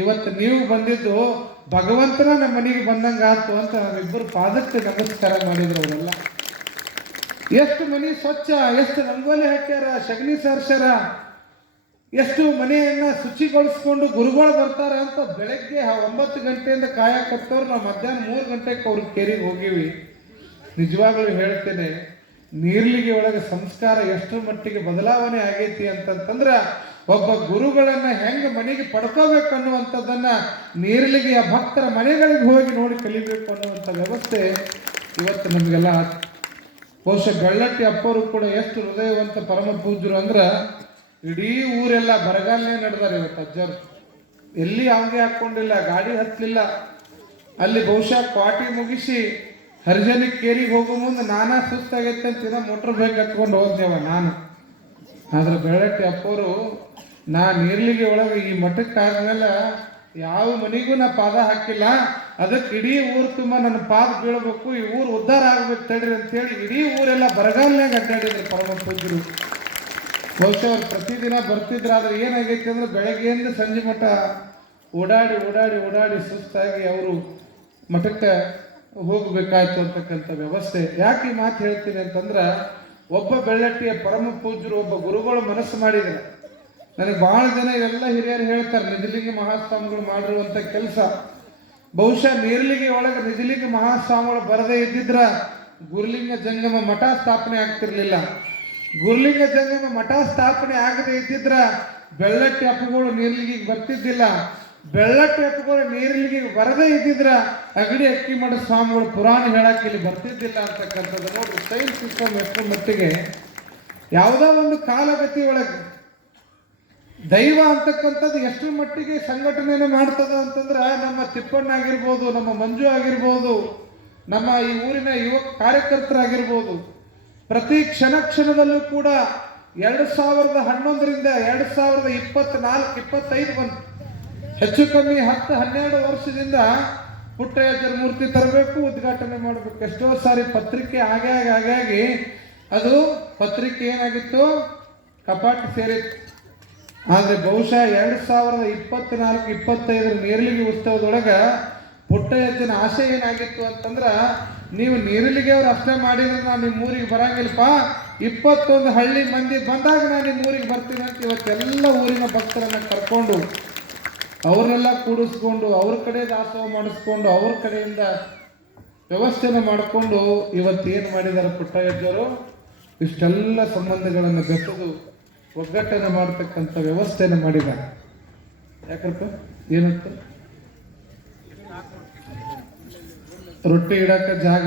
ಇವತ್ತು ನೀವು ಬಂದಿದ್ದು ಭಗವಂತನ ನಮ್ಮ ಮನೆಗೆ ಬಂದಂಗ ಆಯ್ತು ಅಂತ ನಾವಿಬ್ಬರು ಪಾದಕ್ಕೆ ನಮಸ್ಕಾರ ಮಾಡಿದ್ರು. ಅವರೆಲ್ಲ ಎಷ್ಟು ಮನೆ ಸ್ವಚ್ಛ, ಎಷ್ಟು ರಂಗೋಲಿ ಹಾಕ್ಯಾರ, ಸಗಣಿ ಸಾರ್ಸ್ಯಾರ, ಎಷ್ಟು ಮನೆಯನ್ನ ಶುಚಿಗೊಳಿಸ್ಕೊಂಡು ಗುರುಗಳು ಬರ್ತಾರ ಅಂತ ಬೆಳಗ್ಗೆ 9 ಗಂಟೆಯಿಂದ ಕಾಯಕತ್ತವ್ರು ನಾವು ಮಧ್ಯಾಹ್ನ 3 ಗಂಟೆಗೆ ಅವ್ರ ಕೇರಿಗೆ ಹೋಗಿವಿ. ನಿಜವಾಗ್ಲೂ ಹೇಳ್ತೇನೆ, ನೀರ್ಲಿಗೆ ಒಳಗೆ ಸಂಸ್ಕಾರ ಎಷ್ಟರ ಮಟ್ಟಿಗೆ ಬದಲಾವಣೆ ಆಗೈತಿ ಅಂತಂತಂದ್ರ ಒಬ್ಬ ಗುರುಗಳನ್ನ ಹೆಂಗ ಮನೆಗೆ ಪಡ್ಕೋಬೇಕು ಅನ್ನುವಂಥದ್ದನ್ನ ನೀರ್ಲಿಗೆಯ ಭಕ್ತರ ಮನೆಗಳಿಗೆ ಹೋಗಿ ನೋಡಿ ಕಲಿಬೇಕು ಅನ್ನುವಂಥ ವ್ಯವಸ್ಥೆ ಇವತ್ತು ನಮಗೆಲ್ಲ. ಬಹುಶಃ ಬೆಳ್ಳಟ್ಟಿ ಅಪ್ಪರು ಕೂಡ ಎಷ್ಟು ಹೃದಯವಂತ ಪರಮ ಪೂಜ್ಯರು ಅಂದ್ರ, ಇಡೀ ಊರೆಲ್ಲ ಬರಗಾಲನೇ ನಡೆದಾರೆ ಇವತ್ತು. ಅಜ್ಜರು ಎಲ್ಲಿ ಅವಂಗೆ ಹಾಕೊಂಡಿಲ್ಲ, ಗಾಡಿ ಹತ್ತಲಿಲ್ಲ. ಅಲ್ಲಿ ಬಹುಶಃ ಕ್ವಾಟಿ ಮುಗಿಸಿ ಹರಿಜನಿಗೆ ಕೇರಿಗೆ ಹೋಗೋ ಮುಂದೆ ನಾನಾ ಸುಸ್ತಾಗೈತೆ ಅಂತ ಮೋಟ್ರ್ ಬೈಕ್ ಹತ್ಕೊಂಡು ಹೋದ್ನೇವ ನಾನು. ಆದ್ರೆ ಬೆಳ್ಳಟ್ಟಿ ಅಪ್ಪವರು ನಾ ನೀರ್ಲಿಗೆ ಒಳಗೆ ಈ ಮಠಕ್ಕೆ ಆದ್ಮೇಲೆ ಯಾವ ಮನೆಗೂ ನಾ ಪಾದ ಹಾಕಿಲ್ಲ, ಅದಕ್ಕೆ ಇಡೀ ಊರು ತುಂಬ ನನ್ನ ಪಾದ ಬೀಳ್ಬೇಕು, ಈ ಊರು ಉದ್ಧಾರ ಆಗ್ಬೇಕು ತಡ್ರಿ ಅಂತೇಳಿ ಇಡೀ ಊರೆಲ್ಲ ಬರಗಾಲನಾಗ ಅಡ್ಡಾಡಿದ್ರು ಪರಮ ಪೂಜ್ಯರು. ಬಹುಶಃ ಅವ್ರು ಪ್ರತಿದಿನ ಬರ್ತಿದ್ರು. ಆದ್ರೆ ಏನಾಗೈತಿ ಅಂದ್ರೆ ಬೆಳಗ್ಗೆಯಿಂದ ಸಂಜೆ ಮಠ ಓಡಾಡಿ ಓಡಾಡಿ ಓಡಾಡಿ ಸುಸ್ತಾಗಿ ಅವರು ಮಠಕ್ಕೆ ಹೋಗಬೇಕಾಯ್ತು ಅಂತಕ್ಕಂಥ ವ್ಯವಸ್ಥೆ. ಯಾಕೆ ಈ ಮಾತು ಹೇಳ್ತೀನಿ ಅಂತಂದ್ರೆ, ಒಬ್ಬ ಬೆಳ್ಳಟ್ಟಿಯ ಪರಮ ಪೂಜ್ಯರು ಒಬ್ಬ ಗುರುಗಳು ಮನಸ್ಸು ಮಾಡಿದ್ದಾರೆ. ನನಗೆ ಬಹಳ ಜನ ಇವೆಲ್ಲ ಹಿರಿಯರು ಹೇಳ್ತಾರೆ, ನಿಜಲಿಂಗ ಮಹಾಸ್ವಾಮಿಗಳು ಮಾಡಿರುವಂಥ ಕೆಲಸ. ಬಹುಶಃ ನೀರ್ಲಿಗೆ ಒಳಗೆ ನಿಜಲಿಂಗ ಮಹಾಸ್ವಾಮಿಗಳು ಬರದೇ ಇದ್ದಿದ್ರ ಗುರುಲಿಂಗ ಜಂಗಮ ಮಠ ಸ್ಥಾಪನೆ ಆಗ್ತಿರ್ಲಿಲ್ಲ. ಗುರುಲಿಂಗ ಜಂಗಮ ಮಠ ಸ್ಥಾಪನೆ ಆಗದೆ ಇದ್ದಿದ್ರ ಬೆಳ್ಳಟ್ಟಿ ಅಪ್ಪುಗಳು ನೀರ್ಲಿಗೆ ಬರ್ತಿದ್ದಿಲ್ಲ. ಬೆಳ್ಳಟ್ಟಿ ಅಪ್ಪುಗಳು ನೀರ್ಲಿಗೆ ಬರದೇ ಇದ್ದಿದ್ರ ಅಗಡಿ ಅಕ್ಕಿಮಠ ಸ್ವಾಮಿಗಳು ಪುರಾಣ ಹೇಳಕ್ಕೆ ಇಲ್ಲಿ ಬರ್ತಿದ್ದಿಲ್ಲ ಅಂತಕ್ಕಂಥದ್ದು. ನೋಡ್ರಿ ಸೈನ್ಸ್ ಸಿಸ್ಟಮ್ ಎಷ್ಟು ಮಟ್ಟಿಗೆ ಯಾವುದೋ ಒಂದು ಕಾಲಗತಿ ಒಳಗೆ ದೈವ ಅಂತಕ್ಕಂಥದ್ದು ಎಷ್ಟು ಮಟ್ಟಿಗೆ ಸಂಘಟನೆಯನ್ನು ಮಾಡ್ತದ ಅಂತಂದ್ರೆ, ನಮ್ಮ ತಿಪ್ಪಣ್ಣ ಆಗಿರ್ಬೋದು, ನಮ್ಮ ಮಂಜು ಆಗಿರ್ಬೋದು, ನಮ್ಮ ಈ ಊರಿನ ಯುವ ಕಾರ್ಯಕರ್ತರಾಗಿರ್ಬೋದು, ಪ್ರತಿ ಕ್ಷಣದಲ್ಲೂ ಕೂಡ 2011ರಿಂದ 2024-25 ಬಂತು. ಹೆಚ್ಚು ಕಮ್ಮಿ 10-12 ವರ್ಷದಿಂದ ಪುಟ್ಟಯ್ಯಜ್ಜರ ಮೂರ್ತಿ ತರಬೇಕು, ಉದ್ಘಾಟನೆ ಮಾಡಬೇಕು. ಎಷ್ಟೋ ಸಾರಿ ಪತ್ರಿಕೆ ಹಾಗಾಗಿ ಅದು ಪತ್ರಿಕೆ ಏನಾಗಿತ್ತು, ಕಪಾಟ ಸೇರಿತ್ತು. ಆದರೆ ಬಹುಶಃ 2024-25 ನೀರಲಿಗೆ ಉತ್ಸವದೊಳಗೆ ಪುಟ್ಟಯ್ಯಜ್ಜನ ಆಸೆ ಏನಾಗಿತ್ತು ಅಂತಂದ್ರೆ, ನೀವು ನೀರಲಿಗೆ ಅವ್ರು ಅಷ್ಟೇ ಮಾಡಿದ್ರೆ ನಾನು ನಿಮ್ಮ ಊರಿಗೆ ಬರಂಗಿಲ್ಲಪ್ಪ, 21 ಹಳ್ಳಿ ಮಂದಿ ಬಂದಾಗ ನಾನು ನಿಮ್ಮ ಊರಿಗೆ ಬರ್ತೀನಿ ಅಂತ ಇವತ್ತೆಲ್ಲ ಊರಿನ ಭಕ್ತರನ್ನು ಕರ್ಕೊಂಡು ಅವ್ರನ್ನೆಲ್ಲ ಕೂಡಿಸ್ಕೊಂಡು ಅವ್ರ ಕಡೆ ದಾಸೋಹ ಮಾಡಿಸ್ಕೊಂಡು ಅವ್ರ ಕಡೆಯಿಂದ ವ್ಯವಸ್ಥೆನ ಮಾಡಿಕೊಂಡು ಇವತ್ತೇನು ಮಾಡಿದ್ದಾರೆ ಪುಟ್ಟಯ್ಯಜ್ಜರು, ಇಷ್ಟೆಲ್ಲ ಸಂಬಂಧಗಳನ್ನು ಬೆಸೆದು ಒಗ್ಗಟ್ಟನ್ನು ಮಾಡ್ತಕ್ಕಂಥ ವ್ಯವಸ್ಥೆಯನ್ನು ಮಾಡಿದ್ದಾರೆ. ಯಾಕಪ್ಪ ಏನಂತ ರೊಟ್ಟಿ ಇಡಕ್ಕೆ ಜಾಗ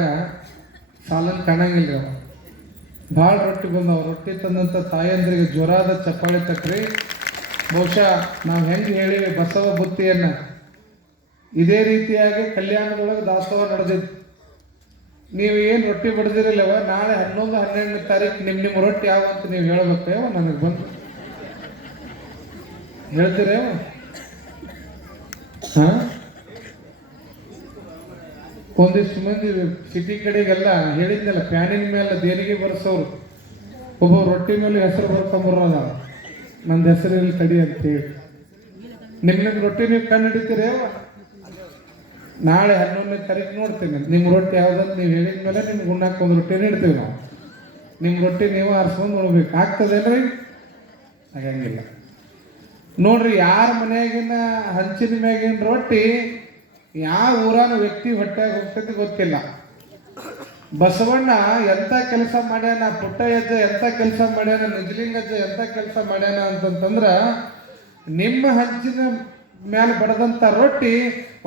ಸಾಲನ್ನು ಕಾಣಂಗಿಲ್ಲ. ಭಾಳ ರೊಟ್ಟಿ ಬಂದವು. ರೊಟ್ಟಿ ತಂದಂಥ ತಾಯಂದ್ರಿಗೆ ಜ್ವರದ ಚಪ್ಪಾಳೆ ತಕ್ರಿ. ಬಹುಶಃ ನಾವು ಹೆಂಗೆ ಹೇಳಿವಿ ಬಸವ ಬುತ್ತಿಯನ್ನು, ಇದೇ ರೀತಿಯಾಗಿ ಕಲ್ಯಾಣದೊಳಗೆ ದಾಸೋಹ ನಡೆದಿತ್ತು. ನೀವು ಏನು ರೊಟ್ಟಿ ಬಡ್ದಿರಲ್ಲವ, ನಾಳೆ 11-12ನೇ ತಾರೀಕು ನಿಮ್ಮ ರೊಟ್ಟಿ ಯಾವ ಅಂತ ನೀವು ಹೇಳ್ಬೇಕೇವ, ನನಗೆ ಬಂದು ಹೇಳ್ತೀರೇವ? ಹಾಂ, ಒಂದಿಷ್ಟು ಮಂದಿ ಸಿಟಿ ಕಡೆಗೆಲ್ಲ ಹೇಳಿದ್ನಲ್ಲ, ಪ್ಯಾನಿನ ಮೇಲೆ ದೇಣಿಗೆ ಬರ್ಸೋರು, ಒಬ್ಬ ರೊಟ್ಟಿ ಮೇಲೆ ಹೆಸರು ಬರ್ಕೊಂಬರೋದ, ನಂದು ಹೆಸರಲ್ಲಿ ತಡಿ ಅಂತೇಳಿ. ನಿಮ್ಮ ರೊಟ್ಟಿ ನೀವು ಕಣ್ಣು ಹಿಡಿತೀರೇವ? ನಾಳೆ 11ನೇ ತಾರೀಕು ನೋಡ್ತೀನಿ ನಿಮ್ಮ ರೊಟ್ಟಿ ಯಾವುದಂತ ನೀವು ಹೇಳಿದ ಮೇಲೆ ನಿಮ್ಗೆ ಉಣ್ಣಾಕ ಒಂದು ರೊಟ್ಟಿನ ಇಡ್ತೀವಿ ನಾವು. ನಿಮ್ಮ ರೊಟ್ಟಿ ನೀವು ಆರಿಸ್ಕೊಂಡು ನೋಡ್ಬೇಕು. ಆಗ್ತದೇನ್ರಿ? ಆಗಂಗಿಲ್ಲ. ನೋಡ್ರಿ, ಯಾರ ಮನೆಯಾಗಿನ ಹಂಚಿನ ಮ್ಯಾಗಿನ ರೊಟ್ಟಿ ಯಾವ ಊರಾನ ವ್ಯಕ್ತಿ ಹೊಟ್ಟೆಗೆ ಹೋಗ್ತೈತಿ ಗೊತ್ತಿಲ್ಲ. ಬಸವಣ್ಣ ಎಂಥ ಕೆಲಸ ಮಾಡ್ಯಾನ, ಪುಟ್ಟಯ್ಯಜ್ಜ ಎಂಥ ಕೆಲಸ ಮಾಡ್ಯಾನ, ನಿಜಲಿಂಗಜ್ಜ ಎಂಥ ಕೆಲಸ ಮಾಡ್ಯಾನ ಅಂತಂತಂದ್ರೆ, ನಿಮ್ಮ ಹಂಚಿನ ಮೇಲೆ ಬಡದಂಥ ರೊಟ್ಟಿ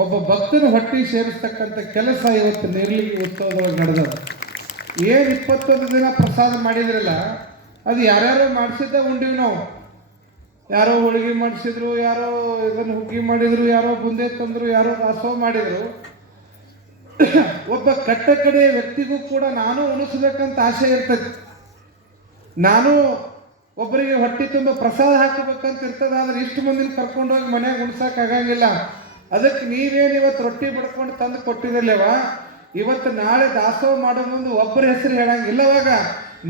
ಒಬ್ಬ ಭಕ್ತನ ಹೊಟ್ಟೆ ಸೇರಿಸ್ತಕ್ಕಂಥ ಕೆಲಸ ಇವತ್ತು ನೀರ್ಲಿಗೆ ಉತ್ಸವದೊಳಗೆ ನಡೆದದ. ಏನು 21 ದಿನ ಪ್ರಸಾದ ಮಾಡಿದ್ರಲ್ಲ, ಅದು ಯಾರ್ಯಾರೋ ಮಾಡಿಸಿದ್ದ ಉಂಡಿವಿ ನಾವು. ಯಾರೋ ಹೋಳಿಗೆ ಮಾಡಿಸಿದ್ರು, ಯಾರೋ ಇದನ್ನು ಹುಗ್ಗಿ ಮಾಡಿದ್ರು, ಯಾರೋ ಬುಂದೆ ತಂದರು, ಯಾರೋ ದಾಸೋಹ ಮಾಡಿದರು. ಒಬ್ಬ ಕಟ್ಟ ಕಡೆಯ ವ್ಯಕ್ತಿಗೂ ಕೂಡ ನಾನು ಉಣಿಸ್ಬೇಕಂತ ಆಸೆ ಇರ್ತದೆ. ನಾನು ಒಬ್ಬರಿಗೆ ಹೊಟ್ಟೆ ತುಂಬ ಪ್ರಸಾದ ಹಾಕಬೇಕಂತ ಇರ್ತದೆ. ಆದರೆ ಇಷ್ಟು ಮಂದಿನ ಕರ್ಕೊಂಡೋಗಿ ಮನೆಯಾಗ ಉಣ್ಸೋಕ್ಕಾಗಂಗಿಲ್ಲ. ಅದಕ್ಕೆ ನೀವೇನು ಇವತ್ತು ರೊಟ್ಟಿ ಬಡ್ಕೊಂಡು ತಂದು ಕೊಟ್ಟಿರಲಿವ, ಇವತ್ತು ನಾಳೆ ದಾಸೋಹ ಮಾಡೋ ಮುಂದೆ ಒಬ್ಬರ ಹೆಸರು ಹೇಳಂಗಿಲ್ಲವಾಗ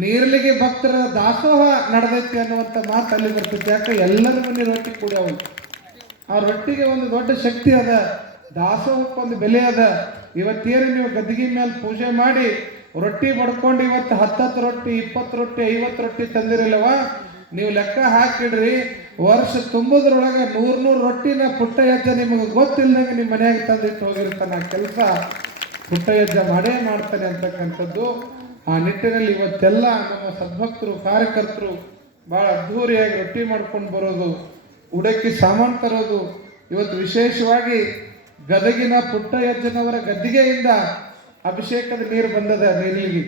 ನೀರ್ಲಿಗೆ ಭಕ್ತರ ದಾಸೋಹ ನಡೆದೈತಿ ಅನ್ನುವಂಥ ಮಾತು ಅಲ್ಲಿ ಬರ್ತೈತಿ. ಯಾಕೆ ಎಲ್ಲರ ಮನೆ ರೊಟ್ಟಿ ಕುಡಿಯವು. ಆ ರೊಟ್ಟಿಗೆ ಒಂದು ದೊಡ್ಡ ಶಕ್ತಿ ಅದ, ದಾಸೋಹಕ್ಕೊಂದು ಬೆಲೆ ಅದ. ಇವತ್ತೇನು ನೀವು ಗದ್ದಿಗೆ ಮೇಲೆ ಪೂಜೆ ಮಾಡಿ ರೊಟ್ಟಿ ಬಡ್ಕೊಂಡು ಇವತ್ತು 10 ರೊಟ್ಟಿ, 20 ರೊಟ್ಟಿ, 50 ರೊಟ್ಟಿ ತಂದಿರಲ್ಲವ, ನೀವು ಲೆಕ್ಕ ಹಾಕಿಡ್ರಿ, ವರ್ಷ ತುಂಬುದ್ರೊಳಗೆ 100 ರೊಟ್ಟಿನ ಪುಟ್ಟಯ್ಯಜ್ಜ ನಿಮಗೆ ಗೊತ್ತಿಲ್ಲದಂಗೆ ನಿಮ್ಮ ಮನೆಯಾಗ ತಂದಿಟ್ಟು ಹೋಗಿರ್ತಾನೆ. ಆ ಕೆಲಸ ಪುಟ್ಟಯ್ಯಜ್ಜ ಮಾಡೇ ಮಾಡ್ತಾನೆ ಅಂತಕ್ಕಂಥದ್ದು. ಆ ನಿಟ್ಟಿನಲ್ಲಿ ಇವತ್ತೆಲ್ಲ ನಮ್ಮ ಸದ್ಭಕ್ತರು, ಕಾರ್ಯಕರ್ತರು ಭಾಳ ಅದ್ಧೂರಿಯಾಗಿ ರೊಟ್ಟಿ ಮಾಡ್ಕೊಂಡು ಬರೋದು, ಉಡಕ್ಕಿ ಸಾಮಾನು ತರೋದು. ಇವತ್ತು ವಿಶೇಷವಾಗಿ ಗದಗಿನ ಪುಟ್ಟಯ್ಯಜ್ಜನವರ ಗದ್ದಿಗೆಯಿಂದ ಅಭಿಷೇಕದ ನೀರು ಬಂದದ. ನೀರಿಗೆ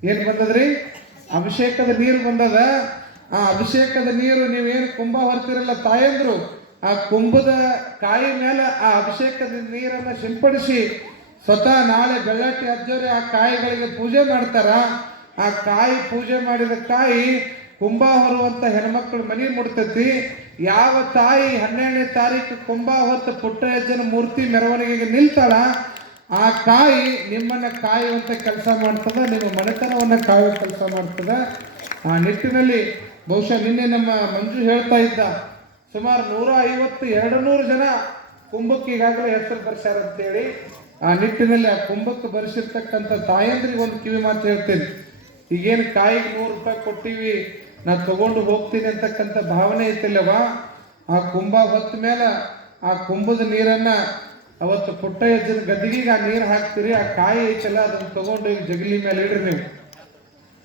ಏನು ಬಂದದ್ರಿ? ಅಭಿಷೇಕದ ನೀರು ಬಂದದ. ಆ ಅಭಿಷೇಕದ ನೀರು ನೀವೇನು ಕುಂಭ ಹೊರ್ತಿರಲ್ಲ ತಾಯಂದ್ರು, ಆ ಕುಂಭದ ಕಾಯಿ ಮೇಲೆ ಆ ಅಭಿಷೇಕದ ನೀರನ್ನು ಸಿಂಪಡಿಸಿ ಸ್ವತಃ ನಾಳೆ ಬೆಳ್ಳಟ್ಟಿ ಅಜ್ಜವ್ರೆ ಆ ಕಾಯಿಗಳಿಗೆ ಪೂಜೆ ಮಾಡ್ತಾರ. ಆ ಕಾಯಿ ಪೂಜೆ ಮಾಡಿದ ಕಾಯಿ ಕುಂಭ ಹೊರುವಂಥ ಹೆಣ್ಮಕ್ಳು ಮನೆ ಮುಡ್ತೈತಿ. ಯಾವ ತಾಯಿ 12ನೇ ತಾರೀಕು ಕುಂಭ ಹೊತ್ತು ಪುಟ್ಟಯ್ಯಜ್ಜನ ಮೂರ್ತಿ ಮೆರವಣಿಗೆಗೆ ನಿಲ್ತಾಳ, ಆ ಕಾಯಿ ನಿಮ್ಮನ್ನು ಕಾಯುವಂಥ ಕೆಲಸ ಮಾಡ್ತದ, ನಿಮ್ಮ ಮನೆತನವನ್ನು ಕಾಯುವ ಕೆಲಸ ಮಾಡ್ತದ. ಆ ನಿಟ್ಟಿನಲ್ಲಿ ಬಹುಶಃ ನಿನ್ನೆ ನಮ್ಮ ಮಂಜು ಹೇಳ್ತಾ ಇದ್ದ, ಸುಮಾರು 150-200 ಜನ ಕುಂಭಕ್ಕೆ ಈಗಾಗಲೇ ಹೆಸರು ಬರ್ಸ್ಯಾರಂತೇಳಿ. ಆ ನಿಟ್ಟಿನಲ್ಲಿ ಆ ಕುಂಭಕ್ಕೆ ಬರೆಸಿರ್ತಕ್ಕಂಥ ತಾಯಂದ್ರಿಗೆ ಒಂದು ಕಿವಿ ಮಾತು ಹೇಳ್ತೇನೆ. ಈಗೇನು ಕಾಯಿಗೆ 100 ರೂಪಾಯಿ ಕೊಟ್ಟಿವಿ, ನಾ ತಗೊಂಡು ಹೋಗ್ತೀನಿ ಅಂತಕ್ಕಂಥ ಭಾವನೆ ಐತಿಲ್ಲವ, ಆ ಕುಂಭ ಹೊತ್ತ ಮೇಲೆ ಆ ಕುಂಭದ ನೀರನ್ನ ಅವತ್ತು ಪುಟ್ಟಯ್ಯಜ್ಜನ ಗದ್ದಿಗೆ ಆ ನೀರು ಹಾಕ್ತೀರಿ, ಆ ಕಾಯಿ ಐತಲ್ಲ ಅದನ್ನ ತಗೊಂಡು ಈಗ ಜಗಲಿ ಮೇಲೆ ಇಡ್ರಿ ನೀವು.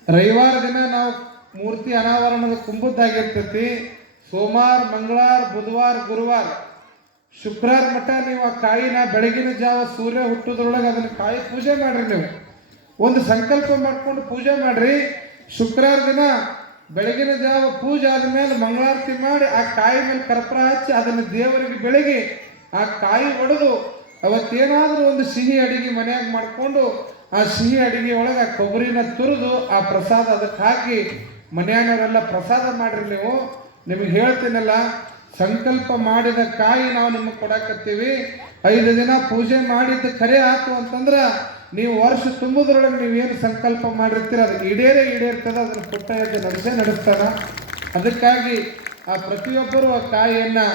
ರವಿವಾರ ದಿನ ನಾವು ಮೂರ್ತಿ ಅನಾವರಣದ ಕುಂಭದ್ದಾಗಿರ್ತೈತಿ. ಸೋಮವಾರ, ಮಂಗಳವಾರ, ಬುಧವಾರ, ಗುರುವಾರ, ಶುಕ್ರವಾರ ಮಟ್ಟ ನೀವು ಆ ಕಾಯಿನ ಬೆಳಗಿನ ಜಾವ ಸೂರ್ಯ ಹುಟ್ಟೋದ್ರೊಳಗೆ ಅದನ್ನ ಕಾಯಿ ಪೂಜೆ ಮಾಡ್ರಿ. ನೀವು ಒಂದು ಸಂಕಲ್ಪ ಮಾಡ್ಕೊಂಡು ಪೂಜೆ ಮಾಡ್ರಿ. ಶುಕ್ರವಾರ ದಿನ ಬೆಳಗಿನ ಜಾವ ಪೂಜೆ ಆದ್ಮೇಲೆ ಮಂಗಳಾರತಿ ಮಾಡಿ ಆ ಕಾಯಿ ಮೇಲೆ ಕರ್ಪೂರ ಹಚ್ಚಿ ಅದನ್ನು ದೇವರಿಗೆ ಬೆಳಗಿ ಆ ಕಾಯಿ ಒಡೆದು ಅವತ್ತೇನಾದ್ರೂ ಒಂದು ಸಿಹಿ ಅಡಿಗೆ ಮನೆಯಾಗ ಮಾಡಿಕೊಂಡು ಆ ಸಿಹಿ ಅಡಿಗೆ ಒಳಗೆ ಆ ಕೊಬ್ಬರಿನ ತುರಿದು ಆ ಪ್ರಸಾದ ಅದಕ್ಕೆ ಹಾಕಿ ಮನೆಯವರೆಲ್ಲ ಪ್ರಸಾದ ಮಾಡ್ರಿ. ನೀವು ನಿಮಗೆ ಹೇಳ್ತೀನಲ್ಲ, ಸಂಕಲ್ಪ ಮಾಡಿದ ಕಾಯಿ ನಾವು ನಿಮಗೆ ಕೊಡಾಕತ್ತೀವಿ. 5 ದಿನ ಪೂಜೆ ಮಾಡಿದ್ದು ಖರೆ ಆಯ್ತು ಅಂತಂದ್ರೆ ನೀವು ವರ್ಷ ತುಂಬುದ್ರೊಳಗೆ ನೀವೇನು ಸಂಕಲ್ಪ ಮಾಡಿರ್ತೀರ ಅದು ಈಡೇರ್ತದೆ. ಅದನ್ನು ಪುಟ್ಟಯ್ಯಜ್ಜ ನಡೆಸ್ತಾನ. ಅದಕ್ಕಾಗಿ ಆ ಪ್ರತಿಯೊಬ್ಬರು ಆ ಕಾಯಿಯನ್ನು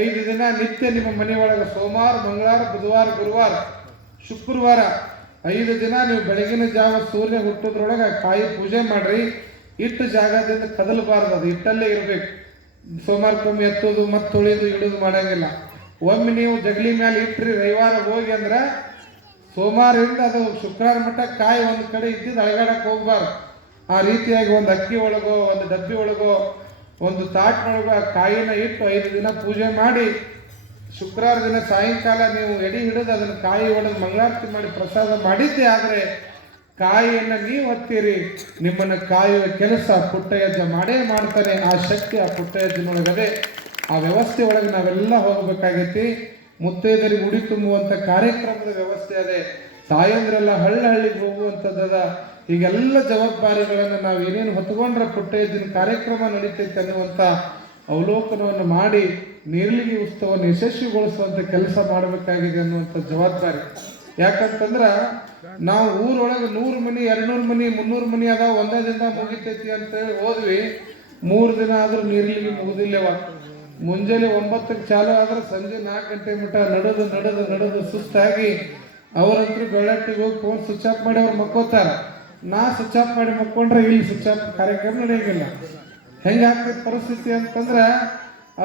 5 ದಿನ ನಿತ್ಯ ನಿಮ್ಮ ಮನೆಯೊಳಗೆ ಸೋಮವಾರ, ಮಂಗಳವಾರ, ಬುಧವಾರ, ಗುರುವಾರ, ಶುಕ್ರವಾರ 5 ದಿನ ನೀವು ಬೆಳಗಿನ ಜಾವ ಸೂರ್ಯ ಹುಟ್ಟೋದ್ರೊಳಗೆ ಕಾಯಿ ಪೂಜೆ ಮಾಡ್ರಿ. ಇಟ್ಟು ಜಾಗದಿಂದ ಕದಲಬಾರ್ದು, ಅದು ಇಟ್ಟಲ್ಲೇ ಇರಬೇಕು. ಸೋಮವಾರಕ್ಕೊಮ್ಮೆ ಎತ್ತೋದು ಮತ್ತು ತೊಳೆಯೋದು ಇಡೋದು ಮಾಡಂಗಿಲ್ಲ. ಒಮ್ಮೆ ನೀವು ಜಗಲಿ ಮೇಲೆ ಇಟ್ರಿ ರವಿವಾರ ಹೋಗಿ ಅಂದ್ರೆ ಸೋಮವಾರದಿಂದ ಅದು ಶುಕ್ರವಾರ ಮಟ್ಟ ಕಾಯಿ ಒಂದು ಕಡೆ ಇದ್ದಿದ್ದು ಅಳಗಾಡಕ್ಕೆ ಹೋಗ್ಬಾರ್ದು. ಆ ರೀತಿಯಾಗಿ ಒಂದು ಅಕ್ಕಿ ಒಳಗೋ ಒಂದು ಡಬ್ಬಿ ಒಳಗೋ ಒಂದು ತಾಟ್ನೊಳಗೋ ಆ ಕಾಯಿನ ಇಟ್ಟು 5 ದಿನ ಪೂಜೆ ಮಾಡಿ ಶುಕ್ರವಾರ ದಿನ ಸಾಯಂಕಾಲ ನೀವು ಎಡಿ ಹಿಡಿದು ಅದನ್ನು ಕಾಯಿ ಒಡೆದು ಮಂಗಳಾರತಿ ಮಾಡಿ ಪ್ರಸಾದ ಮಾಡಿದ್ದೆ. ಆದರೆ ಕಾಯಿಯನ್ನು ನೀವು ಹತ್ತೀರಿ, ನಿಮ್ಮನ್ನು ಕಾಯುವ ಕೆಲಸ ಪುಟ್ಟಯ್ಯಜ್ಜ ಮಾಡೇ ಮಾಡ್ತಾನೆ. ಆ ಶಕ್ತಿ ಆ ಪುಟ್ಟಯ್ಯಜ್ಜನೊಳಗದೆ. ಆ ವ್ಯವಸ್ಥೆ ಒಳಗೆ ನಾವೆಲ್ಲ ಹೋಗಬೇಕಾಗೈತಿ. ಮುತ್ತೈದರಿಗೆ ಉಡಿ ತುಂಬುವಂಥ ಕಾರ್ಯಕ್ರಮದ ವ್ಯವಸ್ಥೆ ಅದೇ. ತಾಯಂದ್ರೆಲ್ಲ ಹಳ್ಳಿಗೆ ಹೋಗುವಂಥದ್ದದ. ಈಗೆಲ್ಲ ಜವಾಬ್ದಾರಿಗಳನ್ನು ನಾವು ಏನೇನು ಹೊತ್ಕೊಂಡ್ರೆ ಪುಟ್ಟಯ್ಯಜ್ಜನ ಕಾರ್ಯಕ್ರಮ ನಡೀತೈತೆ ಅನ್ನುವಂಥ ಅವಲೋಕನವನ್ನು ಮಾಡಿ ನೀರ್ಲಿಗೆ ಉತ್ಸವವನ್ನು ಯಶಸ್ವಿಗೊಳಿಸುವಂಥ ಕೆಲಸ ಮಾಡಬೇಕಾಗಿದೆ ಅನ್ನುವಂಥ ಜವಾಬ್ದಾರಿ. ಯಾಕಂತಂದ್ರೆ ನಾವು ಊರೊಳಗೆ 100 ಮನೆ, 200 ಮನೆ, 300 ಮನೆ ಅದಾವ, ಒಂದೇ ದಿನ ಮುಗಿತೈತಿ ಅಂತೇಳಿ ಹೋದ್ವಿ. 3 ದಿನ ಆದ್ರೂ ನೀರ್ಲಿಗೆ ಮುಗುದಿಲ್ಲವ. ಮುಂಜಾನೆ 9ಕ್ಕೆ ಚಾಲು ಆದ್ರೆ ಸಂಜೆ 4 ಗಂಟೆ ಮಟ್ಟ ನಡೆದು ಸುಸ್ತಾಗಿ ಅವರಂತರೂ ಬೆಳಟ್ಟಿಗೆ ಹೋಗಿ ಫೋನ್ ಸ್ವಿಚ್ ಆಫ್ ಮಾಡಿ ಅವ್ರು ಮಕ್ಕೋತಾರ. ನಾ ಸ್ವಿಚ್ ಆಫ್ ಮಾಡಿ ಮಕ್ಕೊಂಡ್ರೆ ಇಲ್ಲಿ ಸ್ವಿಚ್ ಆಫ್ ಕಾರ್ಯಕ್ರಮ ನಡೆಯಂಗಿಲ್ಲ. ಹೆಂಗಾಗ್ತದೆ ಪರಿಸ್ಥಿತಿ ಅಂತಂದ್ರೆ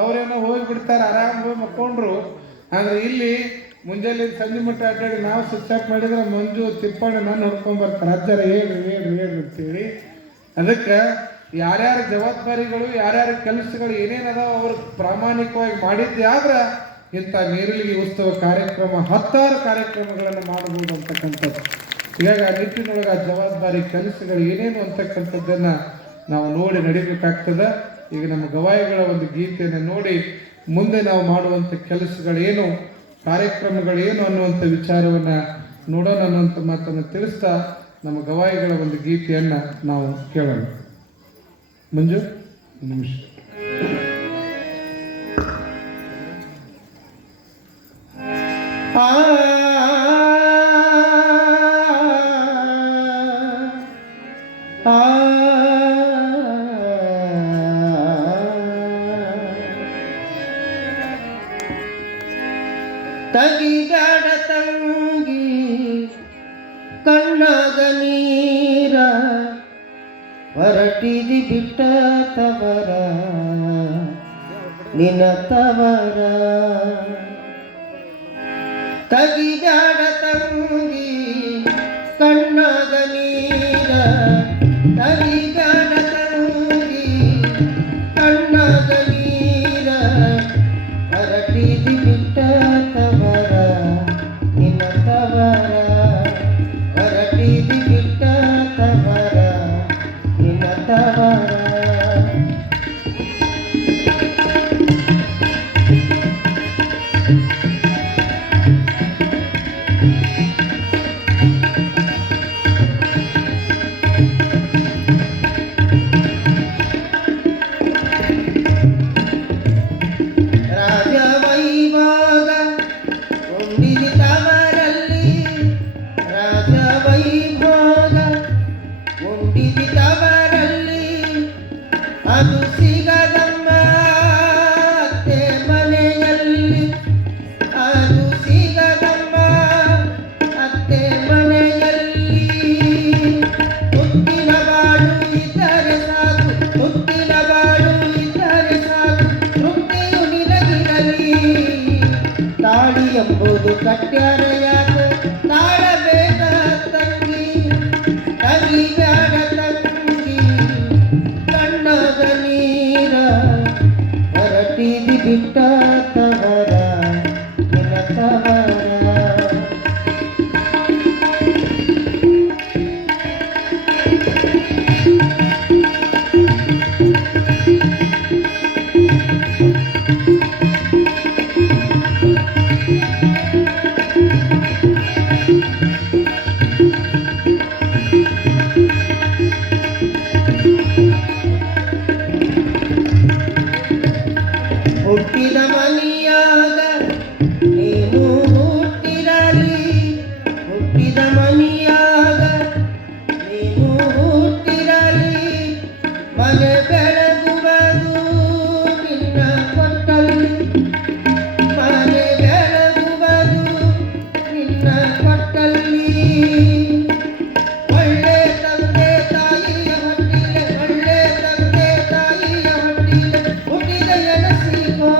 ಅವರೇನೋ ಹೋಗಿ ಬಿಡ್ತಾರೆ, ಆರಾಮ್ ಹೋಗಿ ಮಕ್ಕೊಂಡ್ರು. ಆದ್ರೆ ಇಲ್ಲಿ ಮುಂಜಾನೆ ಸಂಜೆ ಮಟ್ಟ ಅಡ್ಡಾಡಿ ನಾವು ಸ್ವಿಚ್ ಆಫ್ ಮಾಡಿದ್ರೆ ಮಂಜು ತಿಪ್ಪಣ್ಣ ನಾನು ನೋಡ್ಕೊಂಡ್ಬರ್ತಾರೆ. ಅಜ್ಜರ ಹೇಳ್ರಿ ಅಂತೇಳಿ. ಅದಕ್ಕೆ ಯಾರ್ಯಾರ ಜವಾಬ್ದಾರಿಗಳು, ಯಾರ್ಯಾರ ಕೆಲಸಗಳು ಏನೇನದಾವ ಅವರು ಪ್ರಾಮಾಣಿಕವಾಗಿ ಮಾಡಿದ್ದೆ ಆದ್ರೆ ಇಂಥ ನೀರಿಲಿಗೆ ಉತ್ಸವ ಕಾರ್ಯಕ್ರಮ 10 ಕಾರ್ಯಕ್ರಮಗಳನ್ನು ಮಾಡಬಹುದು ಅಂತಕ್ಕಂಥದ್ದು. ಹೀಗಾಗಿ ಆ ನಿಟ್ಟಿನೊಳಗೆ ಆ ಜವಾಬ್ದಾರಿ ಕೆಲಸಗಳು ಏನೇನು ಅಂತಕ್ಕಂಥದ್ದನ್ನು ನಾವು ನೋಡಿ ನಡಿಬೇಕಾಗ್ತದೆ. ಈಗ ನಮ್ಮ ಗವಾಯಿಗಳ ಒಂದು ಗೀತೆಯನ್ನು ನೋಡಿ ಮುಂದೆ ನಾವು ಮಾಡುವಂಥ ಕೆಲಸಗಳೇನು, ಕಾರ್ಯಕ್ರಮಗಳೇನು ಅನ್ನುವಂಥ ವಿಚಾರವನ್ನು ನೋಡೋಣ ಅನ್ನುವಂಥ ಮಾತನ್ನು ತಿಳಿಸ್ತಾ ನಮ್ಮ ಗವಾಯಿಗಳ ಒಂದು ಗೀತೆಯನ್ನು ನಾವು ಕೇಳೋಣ. ಮಂಜು ನಿಮಿಷ. ತಗಿಗಾಡ ತಂಗಿ ಕಣ್ಣಾಗ ನೀರ ಹೊರಟಿದಿ ಬಿಟ್ಟ ತವರ ನಿನ್ನ ತವರ. ತಗಿಗಾಡ ತಂಗಿ ಕಣ್ಣಾಗ ನೀರ, ತಗಿಗಾಡ ತಂಗಿ ಕಣ್ಣಾಗ ನೀರ ಹೊರಟಿದಿ ಬಿಟ್ಟ ತವರ ನಿನ್ನ ತವರ. ಹೊರಟಿದಿ ಬಿಟ್ಟ ತವರ ನಿನ್ನ ತವರ. ಎಂಬುದು ಕಟ್ಯಾರ ಯಾಕ ತಾಳಬೇಕ ತಂಗಿ ತಗಿಬ್ಯಾಡ ತಂಗಿ ಕಣ್ಣಾಗ ನೀರ ಹೊರಟಿದಿ ಬಿಟ್ಟ ತವರ ನಿನ್ನ ತವರ ಹುಟ್ಟಿದ ಮನಿಯಾಗ ನೀನು ಹುಟ್ಟಿರಲಿ ಹುಟ್ಟಿದ ಮನಿಯಾಗ ನೀನು ಹುಟ್ಟಿರಲಿ ಮನೆ ಬೆಳಗುವುದು ನಿನ್ನ ಕೊಟ್ಟಲ್ಲಿ ಮನೆ ಬೆಳಗುವುದು ನಿನ್ನ ಕೊಟ್ಟಲ್ಲಿ ಒಳ್ಳೆ ತಂದೆ ತಾಯಿಯ ಹೊಟ್ಟಿಲೆ ಒಳ್ಳೆ ತಂದೆ ತಾಯಿಯ ಹೊಟ್ಟಿಲೆ ಹುಟ್ಟಿದ ಎನಸಿಕೋ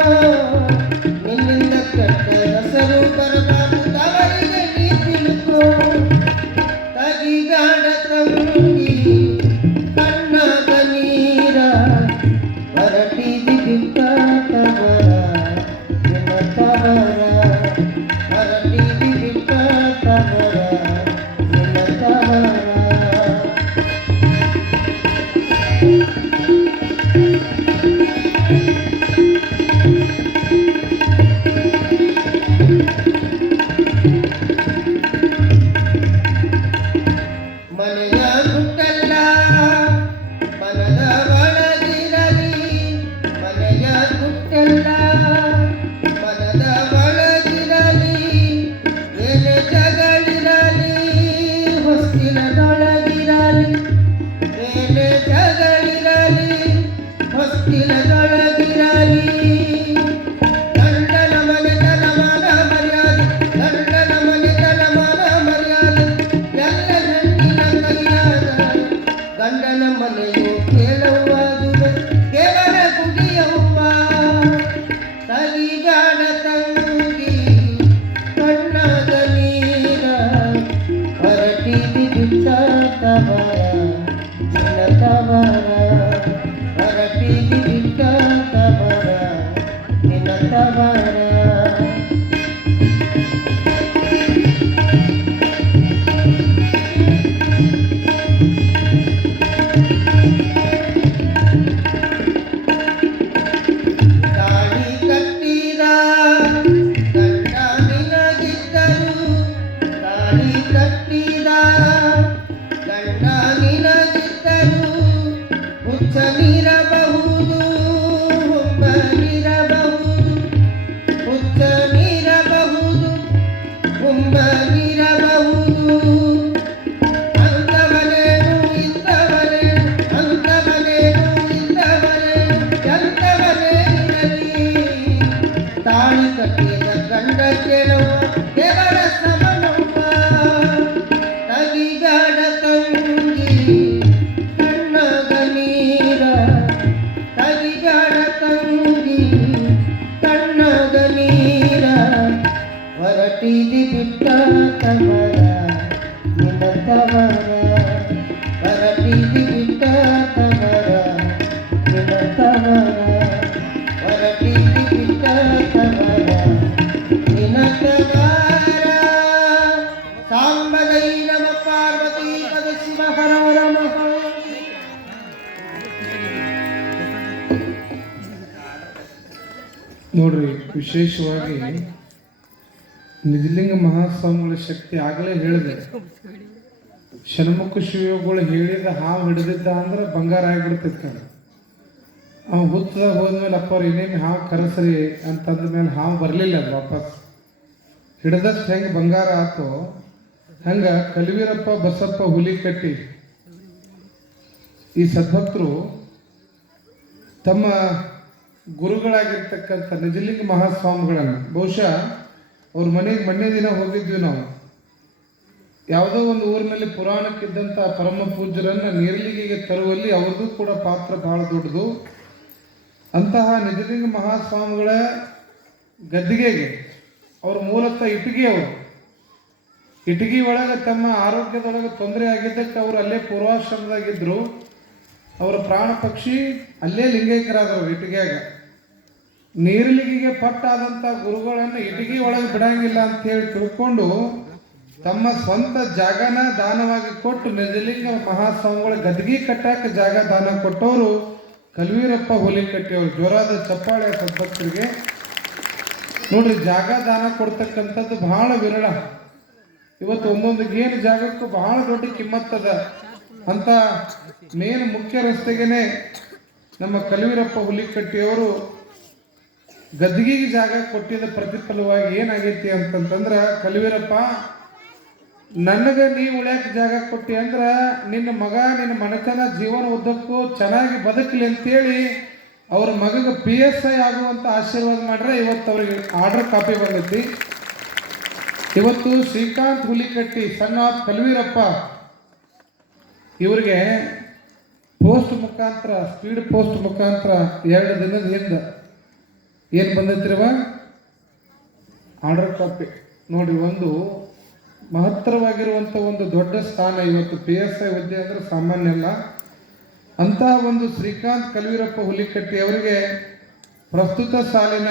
ನಿನ್ನಿಂದ ಕೆಟ್ಟ ಹೆಸರು ಬರಬಾರದು ತವರಿಗೆ ನೀ ತಿಳ್ಕೋ ತಗಿಗಾಡ ತಂಗಿ ಕಣ್ಣಾಗ ನೀರ ಹೊರಟಿದಿ ಬಿಟ್ಟ ತವರ ನಿನ್ನ ತವರ ಹೊರಟಿದಿ ಬಿಟ್ಟ ತವರ ನಿನ್ನ ತವರ ಮನೆಯ ಗುಟ್ಟೆಲ್ಲ ಮನದ ಒಳಗಿರಲಿ ಮನೆಯ ಗುಟ್ಟೆಲ್ಲ ಮನದ ಒಳಗಿರಲಿ ಏನೇ ಜಗಳಿರಲಿ ಹೊಸ್ತಿಲದೊಳಗಿರಲಿ ಏನೇ ಜಗಳಿರಲಿ ಹೊಸ್ತಿಲದೊಳಗಿರಲಿ ಗಂಡನ ಮನೆತನ ಮಾನ ಮರ್ಯಾದೆ ಗಂಡನ ಮನೆತನ ಮಾನ ಮರ್ಯಾದೆ ಎಲ್ಲ ಹೆಣ್ಣಿನ ಕೈಯಾಗ ಗಂಡನ ಮನೆಯು ಕೇಳುವಾದುವೆ ದೇವರ ಗುಡಿಯವ್ವ ತಗಿಗಾಡ ತಂಗಿ ಕಣ್ಣಾಗ ನೀರ ಹೊರಟಿದಿ ಬಿಟ್ಟ ತವರ ನಿನ್ನ ತವರ ಹೊರಟಿದಿ ಬಿಟ್ಟ ತವರ ನಿನ್ನ ತವರ ತಾಳಿ ಕಟ್ಟಿದ ಗಂಡ ನಿನಗಿದ್ದರು ತಾಳಿ ಕಟ್ಟಿದ ಗಂಡ ನಿನಗಿದ್ದರು ಹುಚ್ಚನಿರಬಹುದು ಹುಂಬನಿರಬಹುದು ಹುಚ್ಚನಿರಬಹುದು ಹುಂಬನಿರಬಹುದು ಅಂತವನೇನು ಇದ್ದವನೇನು ಅಂತವನೇನು ಇದ್ದವನೇನು ಎಂತವನೇನಿರಲಿ ತಾಳಿ ಕಟ್ಟಿದ ಗಂಡ ಕೇಳುವ ದೇವರ ಸಮನವ್ವ ತಗಿಗಾಡ ತಂಗಿ ಕಣ್ಣಾಗ ನೀರ ತಗಿಗಾಡ ತಂಗಿ ಕಣ್ಣಾಗ ನೀರ ಹೊರಟಿದಿ ಬಿಟ್ಟ ತವರ ನಿನ್ನ ತವರ ಹೊರಟಿದಿ ಬಿಟ್ಟ ತವರ ನಿನ್ನ ತವರ ಹೊರಟಿದಿ ಬಿಟ್ಟ ತವರ ನಿನ್ನ ತವರ ಸಾಂಬದೈ ನಮ ಪಾರ್ವತಿ ಪದ ಶಿವ ಹರ ಹರ ಮಹಾದೇವ. ನೋಡ್ರಿ, ವಿಶೇಷವಾಗಿ ನಿಜಲಿಂಗ ಮಹಾಸ್ವಾಮಿಗಳ ಶಕ್ತಿ ಆಗಲೇ ಹೇಳಿದೆ. ಷಣ್ಮುಖ ಶಿವಗಳು ಹೇಳಿದ ಹಾವು ಹಿಡಿದಿದ್ದ ಅಂದ್ರೆ ಬಂಗಾರ ಆಗಿಬಿಡ್ತಿತ್ತು. ಅವ ಹುತ್ತದಾಗ ಹೋದ್ಮೇಲೆ ಅಪ್ಪವ್ರು ಇನ್ನೇನು ಹಾವು ಕರೆಸ್ರಿ ಅಂತಂದ ಮೇಲೆ ಹಾವು ಬರಲಿಲ್ಲ. ಅದು ವಾಪಸ್ ಹಿಡಿದಷ್ಟು ಹೆಂಗೆ ಬಂಗಾರ ಆತೋ ಹಂಗೆ ಕಲಿವೀರಪ್ಪ ಬಸಪ್ಪ ಹುಲಿ ಕಟ್ಟಿ ಈ ಸದ್ಭಕ್ತರು ತಮ್ಮ ಗುರುಗಳಾಗಿರ್ತಕ್ಕಂಥ ನಿಜಲಿಂಗ ಮಹಾಸ್ವಾಮಿಗಳನ್ನು ಬಹುಶಃ ಅವ್ರ ಮನೆಗೆ ಮೊನ್ನೆ ದಿನ ಹೋಗಿದ್ವಿ ನಾವು. ಯಾವುದೋ ಒಂದು ಊರಿನಲ್ಲಿ ಪುರಾಣಕ್ಕಿದ್ದಂಥ ಪರಮ ಪೂಜ್ಯರನ್ನು ನೇರ್ಲಿಗೆಗೆ ತರುವಲ್ಲಿ ಅವ್ರದ್ದು ಕೂಡ ಪಾತ್ರ ಬಹಳ ದೊಡ್ಡದು. ಅಂತಹ ನಿಜಲಿಂಗ ಮಹಾಸ್ವಾಮಿಗಳ ಗದ್ದಿಗೆಗೆ ಅವರು ಮೂಲತಃ ಇಟಗಿ ಅವರು. ಇಟಗಿ ಒಳಗೆ ತಮ್ಮ ಆರೋಗ್ಯದೊಳಗೆ ತೊಂದರೆ ಆಗಿದ್ದಕ್ಕೆ ಅವರು ಅಲ್ಲೇ ಪೂರ್ವಾಶ್ರಮದಾಗಿದ್ದರು. ಅವರ ಪ್ರಾಣ ಪಕ್ಷಿ ಅಲ್ಲೇ ಲಿಂಗೈಕ್ಯರಾದರು ಇಟಗಿಯಾಗ. ನೀರ್ಲಿಗಿಗೆ ಪಟ್ಟಾದಂಥ ಗುರುಗಳನ್ನು ಇಟಗಿ ಒಳಗೆ ಬಿಡಂಗಿಲ್ಲ ಅಂತ ಹೇಳಿ ತಿಳ್ಕೊಂಡು ತಮ್ಮ ಸ್ವಂತ ಜಾಗನ ದಾನವಾಗಿ ಕೊಟ್ಟು ನಿಜಲಿಂಗ ಮಹಾಸ್ವಾಮಿಗಳ ಗದ್ಗಿ ಕಟ್ಟಾಕ ಜಾಗ ದಾನ ಕೊಟ್ಟವರು ಕಲ್ವೀರಪ್ಪ ಹುಲಿಕಟ್ಟಿಯವರು. ಜೋರಾದ ಚಪ್ಪಾಳೆ ಸದ್ಭಕ್ತರಿಗೆ. ನೋಡ್ರಿ, ಜಾಗ ದಾನ ಕೊಡ್ತಕ್ಕಂಥದ್ದು ಬಹಳ ವಿರಳ. ಇವತ್ತು ಒಂದೊಂದು ಏನು ಜಾಗಕ್ಕೂ ಬಹಳ ದೊಡ್ಡ ಕಿಮ್ಮತ್ತದ ಅಂತ ಮೇನ್ ಮುಖ್ಯ ರಸ್ತೆಗೇನೆ ನಮ್ಮ ಕಲ್ವೀರಪ್ಪ ಹುಲಿಕಟ್ಟಿಯವರು ಗದ್ಗಿಗೆ ಜಾಗ ಕೊಟ್ಟಿದ್ದ ಪ್ರತಿಫಲವಾಗಿ ಏನಾಗೈತಿ ಅಂತಂತಂದ್ರೆ, ಕಲ್ವೀರಪ್ಪ ನನಗೆ ನೀ ಉಳ್ಯಾಕ ಜಾಗ ಕೊಟ್ಟಿ ಅಂದ್ರೆ ನಿನ್ನ ಮಗ ನಿನ್ನ ಮನೆತನ ಜೀವನ ಉದ್ದಕ್ಕೂ ಚೆನ್ನಾಗಿ ಬದುಕಲಿ ಅಂತೇಳಿ ಅವ್ರ ಮಗಗೆ PSI ಆಗುವಂಥ ಆಶೀರ್ವಾದ ಮಾಡ್ರೆ ಇವತ್ತು ಅವ್ರಿಗೆ ಆರ್ಡರ್ ಕಾಪಿ ಬಂದೈತಿ. ಇವತ್ತು ಶ್ರೀಕಾಂತ್ ಹುಲಿಕಟ್ಟಿ ಸಣ್ಣ ಕಲ್ವೀರಪ್ಪ ಇವರಿಗೆ ಪೋಸ್ಟ್ ಮುಖಾಂತರ, ಸ್ಪೀಡ್ ಪೋಸ್ಟ್ ಮುಖಾಂತರ 2 ದಿನದ ಹಿಂದೆ ಏನು ಬಂದೈತಿರುವ ಆರ್ಡರ್ ಕಾಪಿ. ನೋಡಿ, ಒಂದು ಮಹತ್ತರವಾಗಿರುವಂಥ ಒಂದು ದೊಡ್ಡ ಸ್ಥಾನ. ಇವತ್ತು PSI ಹುದ್ದೆ ಅಂದರೆ ಸಾಮಾನ್ಯ ಅಲ್ಲ. ಅಂತಹ ಒಂದು ಶ್ರೀಕಾಂತ್ ಕಲ್ವೀರಪ್ಪ ಹುಲಿಕಟ್ಟಿ ಅವರಿಗೆ ಪ್ರಸ್ತುತ ಸಾಲಿನ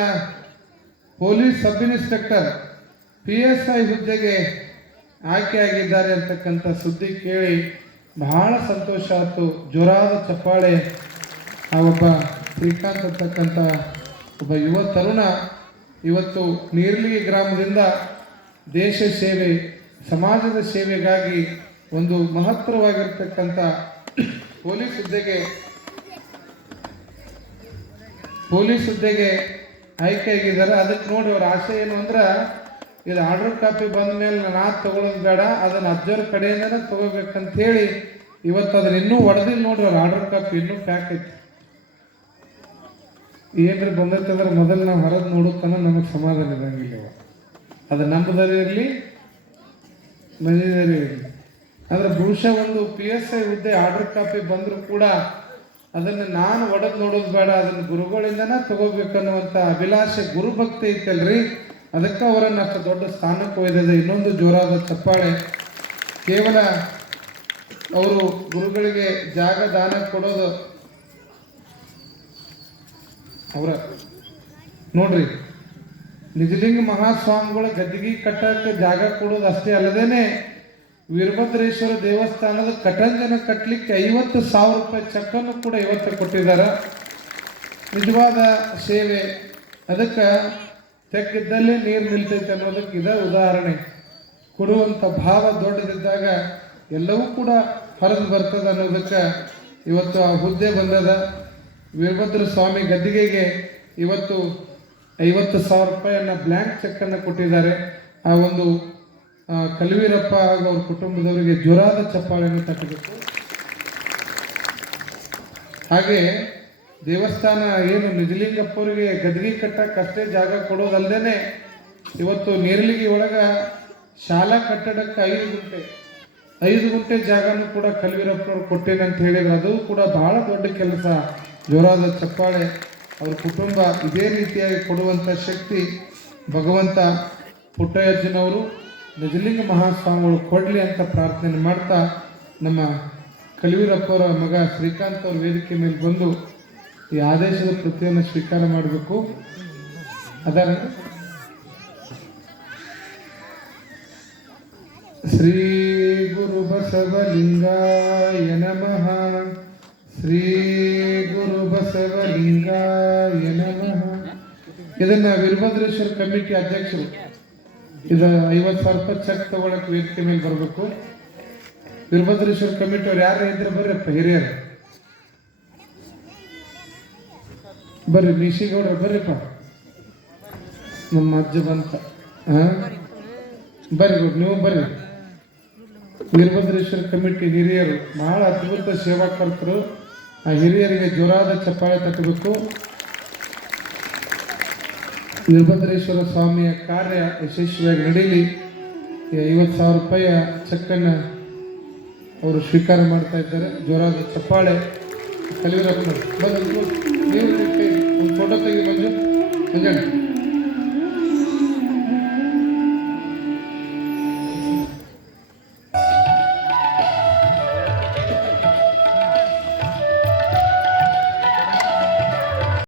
ಪೊಲೀಸ್ ಸಬ್ ಇನ್ಸ್ಪೆಕ್ಟರ್ PSI ಹುದ್ದೆಗೆ ಆಯ್ಕೆಯಾಗಿದ್ದಾರೆ ಅಂತಕ್ಕಂಥ ಸುದ್ದಿ ಕೇಳಿ ಬಹಳ ಸಂತೋಷ ಆಯಿತು. ಜೋರಾದ ಚಪ್ಪಾಳೆ. ಆ ಒಬ್ಬ ಶ್ರೀಕಾಂತ್ ಅಂತಕ್ಕಂಥ ಒಬ್ಬ ಯುವ ತರುಣ ಇವತ್ತು ನೀರ್ಲಿ ಗ್ರಾಮದಿಂದ ದೇಶ ಸೇವೆ, ಸಮಾಜದ ಸೇವೆಗಾಗಿ ಒಂದು ಮಹತ್ತರವಾಗಿರ್ತಕ್ಕಂಥ ಪೊಲೀಸ್ ಹುದ್ದೆಗೆ ಆಯ್ಕೆಯಾಗಿದ್ದಾರೆ. ಅದಕ್ಕೆ ನೋಡಿ ಅವ್ರ ಆಸೆ ಏನು ಅಂದ್ರೆ, ಇದು ಆರ್ಡರ್ ಕಾಪಿ ಬಂದ ಮೇಲೆ ನಾ ತಗೊಳ್ಳೋದು ಬೇಡ, ಅದನ್ನು ಅಜ್ಜರ ಕಡೆಯಿಂದನೇ ತಗೋಬೇಕಂತ ಹೇಳಿ ಇವತ್ತು ಅದನ್ನ ಇನ್ನೂ ಒಡೆದಿಲ್ಲ. ನೋಡ್ರಿ, ಅವ್ರ ಆರ್ಡರ್ ಕಾಪಿ ಇನ್ನೂ ಪ್ಯಾಕ್ ಐತಿ. ಏನ್ರಿ ಬಂದೈತೆ ಅಂದ್ರೆ ಮೊದಲು ನಾವು ಹೊರಗೆ ನೋಡೋತನ ನಮಗೆ ಸಮಾಧಾನ ಇರಂಗಿಲ್ಲ. ಅದು ನಮ್ಮದಲ್ಲಿ ಇರಲಿ, ಮನೆಯಲ್ಲಿ ಇರಲಿ. ಅಂದರೆ ಬಹುಶಃ ಒಂದು PSI ಹುದ್ದೆ ಆರ್ಡರ್ ಕಾಪಿ ಬಂದರೂ ಕೂಡ ಅದನ್ನು ನಾನು ಒಡೆದು ನೋಡೋದು ಬೇಡ, ಅದನ್ನು ಗುರುಗಳಿಂದನೇ ತಗೋಬೇಕನ್ನುವಂಥ ಅಭಿಲಾಷೆ, ಗುರುಭಕ್ತಿ ಐತಲ್ರಿ, ಅದಕ್ಕೆ ಅವರನ್ನು ಅಷ್ಟು ದೊಡ್ಡ ಸ್ಥಾನಕ್ಕೆ ಒಯ್ದಿದೆ. ಇನ್ನೊಂದು ಜೋರಾದ ಚಪ್ಪಾಳೆ. ಕೇವಲ ಅವರು ಗುರುಗಳಿಗೆ ಜಾಗ ದಾನ ಕೊಡೋದು ಅವರ ನೋಡ್ರಿ, ನಿಜಲಿಂಗ ಮಹಾಸ್ವಾಮಿಗಳ ಗದ್ದಿಗೆ ಕಟ್ಟಕ್ಕೆ ಜಾಗ ಕೊಡೋದು ಅಷ್ಟೇ ಅಲ್ಲದೇನೆ ವೀರಭದ್ರೇಶ್ವರ ದೇವಸ್ಥಾನದ ಕಟಂಜನ ಕಟ್ಟಲಿಕ್ಕೆ 50,000 ರೂಪಾಯಿ ಚೆಕ್ಕನ್ನು ಕೂಡ ಇವತ್ತು ಕೊಟ್ಟಿದ್ದಾರೆ. ನಿಜವಾದ ಸೇವೆ. ಅದಕ್ಕೆ ತೆಕ್ಕಿದ್ದಲ್ಲೇ ನೀರು ನಿಲ್ತೈತೆ ಅನ್ನೋದಕ್ಕೆ ಇದೇ ಉದಾಹರಣೆ. ಕೊಡುವಂಥ ಭಾವ ದೊಡ್ಡದಿದ್ದಾಗ ಎಲ್ಲವೂ ಕೂಡ ಹೊರದು ಬರ್ತದೆ ಅನ್ನೋದಕ್ಕೆ ಇವತ್ತು ಆ ಹುದ್ದೆ ಬಂದದ. ವೀರಭದ್ರ ಸ್ವಾಮಿ ಗದ್ದಿಗೆಗೆ ಇವತ್ತು 50,000 ರೂಪಾಯಿಯನ್ನು ಬ್ಲ್ಯಾಂಕ್ ಚೆಕ್ಕನ್ನು ಕೊಟ್ಟಿದ್ದಾರೆ. ಆ ಒಂದು ಕಲ್ವೀರಪ್ಪ ಹಾಗೂ ಅವ್ರ ಕುಟುಂಬದವರಿಗೆ ಜೋರಾದ ಚಪ್ಪಾಳೆಯನ್ನು ತಟ್ಟಬೇಕು. ಹಾಗೆ ದೇವಸ್ಥಾನ ಏನು ನಿಜಲಿಂಗಪ್ಪವರಿಗೆ ಗದ್ಗಿ ಕಟ್ಟಕ್ಕೆ ಅಷ್ಟೇ ಜಾಗ ಕೊಡೋದಲ್ಲದೆ ಇವತ್ತು ನೇರ್ಲಿಗಿ ಒಳಗೆ ಶಾಲಾ ಕಟ್ಟಡಕ್ಕೆ 5 ಗುಂಟೆ ಜಾಗನೂ ಕೂಡ ಕಲ್ವೀರಪ್ಪನವ್ರು ಕೊಟ್ಟೇನೆ ಅಂತ ಹೇಳಿದ್ರು. ಅದು ಕೂಡ ಬಹಳ ದೊಡ್ಡ ಕೆಲಸ. ಜೋರಾದ ಚಪ್ಪಾಳೆ. ಅವ್ರ ಕುಟುಂಬ ಇದೇ ರೀತಿಯಾಗಿ ಕೊಡುವಂಥ ಶಕ್ತಿ ಭಗವಂತ ಪುಟ್ಟಯ್ಯಜ್ಜನವರು ನಿಜಲಿಂಗ ಮಹಾಸ್ವಾಮಿಗಳು ಕೊಡಲಿ ಅಂತ ಪ್ರಾರ್ಥನೆ ಮಾಡ್ತಾ, ನಮ್ಮ ಕಲ್ವೀರಪ್ಪವರ ಮಗ ಶ್ರೀಕಾಂತ್ ಅವ್ರ ವೇದಿಕೆ ಮೇಲೆ ಬಂದು ಈ ಆದೇಶದ ಪ್ರತಿಯನ್ನು ಸ್ವೀಕಾರ ಮಾಡಬೇಕು. ಅದರ ಶ್ರೀ ಗುರು ಬಸವಲಿಂಗಾಯ ನಮಃ. ಶ್ರೀ ಗುರು ಬಸವಲಿಂಗಾಯ ನಮಃ. ಇದನ್ನ ವೀರಭದ್ರೇಶ್ವರ ಕಮಿಟಿ ಅಧ್ಯಕ್ಷರು ಇದು 50,000 ರೂಪಾಯಿ ಚೆಕ್ ತಗೊಳಕ್ಕೆ ವೇದಿಕೆ ಮೇಲೆ ಬರಬೇಕು. ವೀರಭದ್ರೇಶ್ವರ ಕಮಿಟಿ ಅವ್ರು ಯಾರು ಇದ್ರೆ ಬರ್ರಪ್ಪ, ಹಿರಿಯರು ಬರ್ರಿ. ಮೀಶಿಗೌಡ್ರ ಬರ್ರಿಪ್ಪ, ನಮ್ಮ ಅಜ್ಜ ಬಂತ. ಬರ್ರಿ, ನೀವು ಬರ್ರಿ. ವೀರಭದ್ರೇಶ್ವರ ಕಮಿಟಿ ಹಿರಿಯರು ಬಹಳ ಅದ್ಭುತ ಸೇವಾಕರ್ತರು. ಆ ಹಿರಿಯರಿಗೆ ಜೋರಾದ ಚಪ್ಪಾಳೆ ತಟ್ಟಬೇಕು. ವೀರಭದ್ರೇಶ್ವರ ಸ್ವಾಮಿಯ ಕಾರ್ಯ ಯಶಸ್ವಿಯಾಗಿ ನಡೀಲಿ. 50,000 ರೂಪಾಯಿಯ ಚೆಕ್ಕನ್ನು ಅವರು ಸ್ವೀಕಾರ ಮಾಡ್ತಾ ಇದ್ದಾರೆ. ಜೋರಾದ ಚಪ್ಪಾಳೆ. ಕಲ್ವೀರಪ್ಪನವರು ಬಂದು ನೀವು ಒಂದು ಫೋಟೋ ತೆಗಿ ಬಂದು ಮಂಜಣ್ಣ.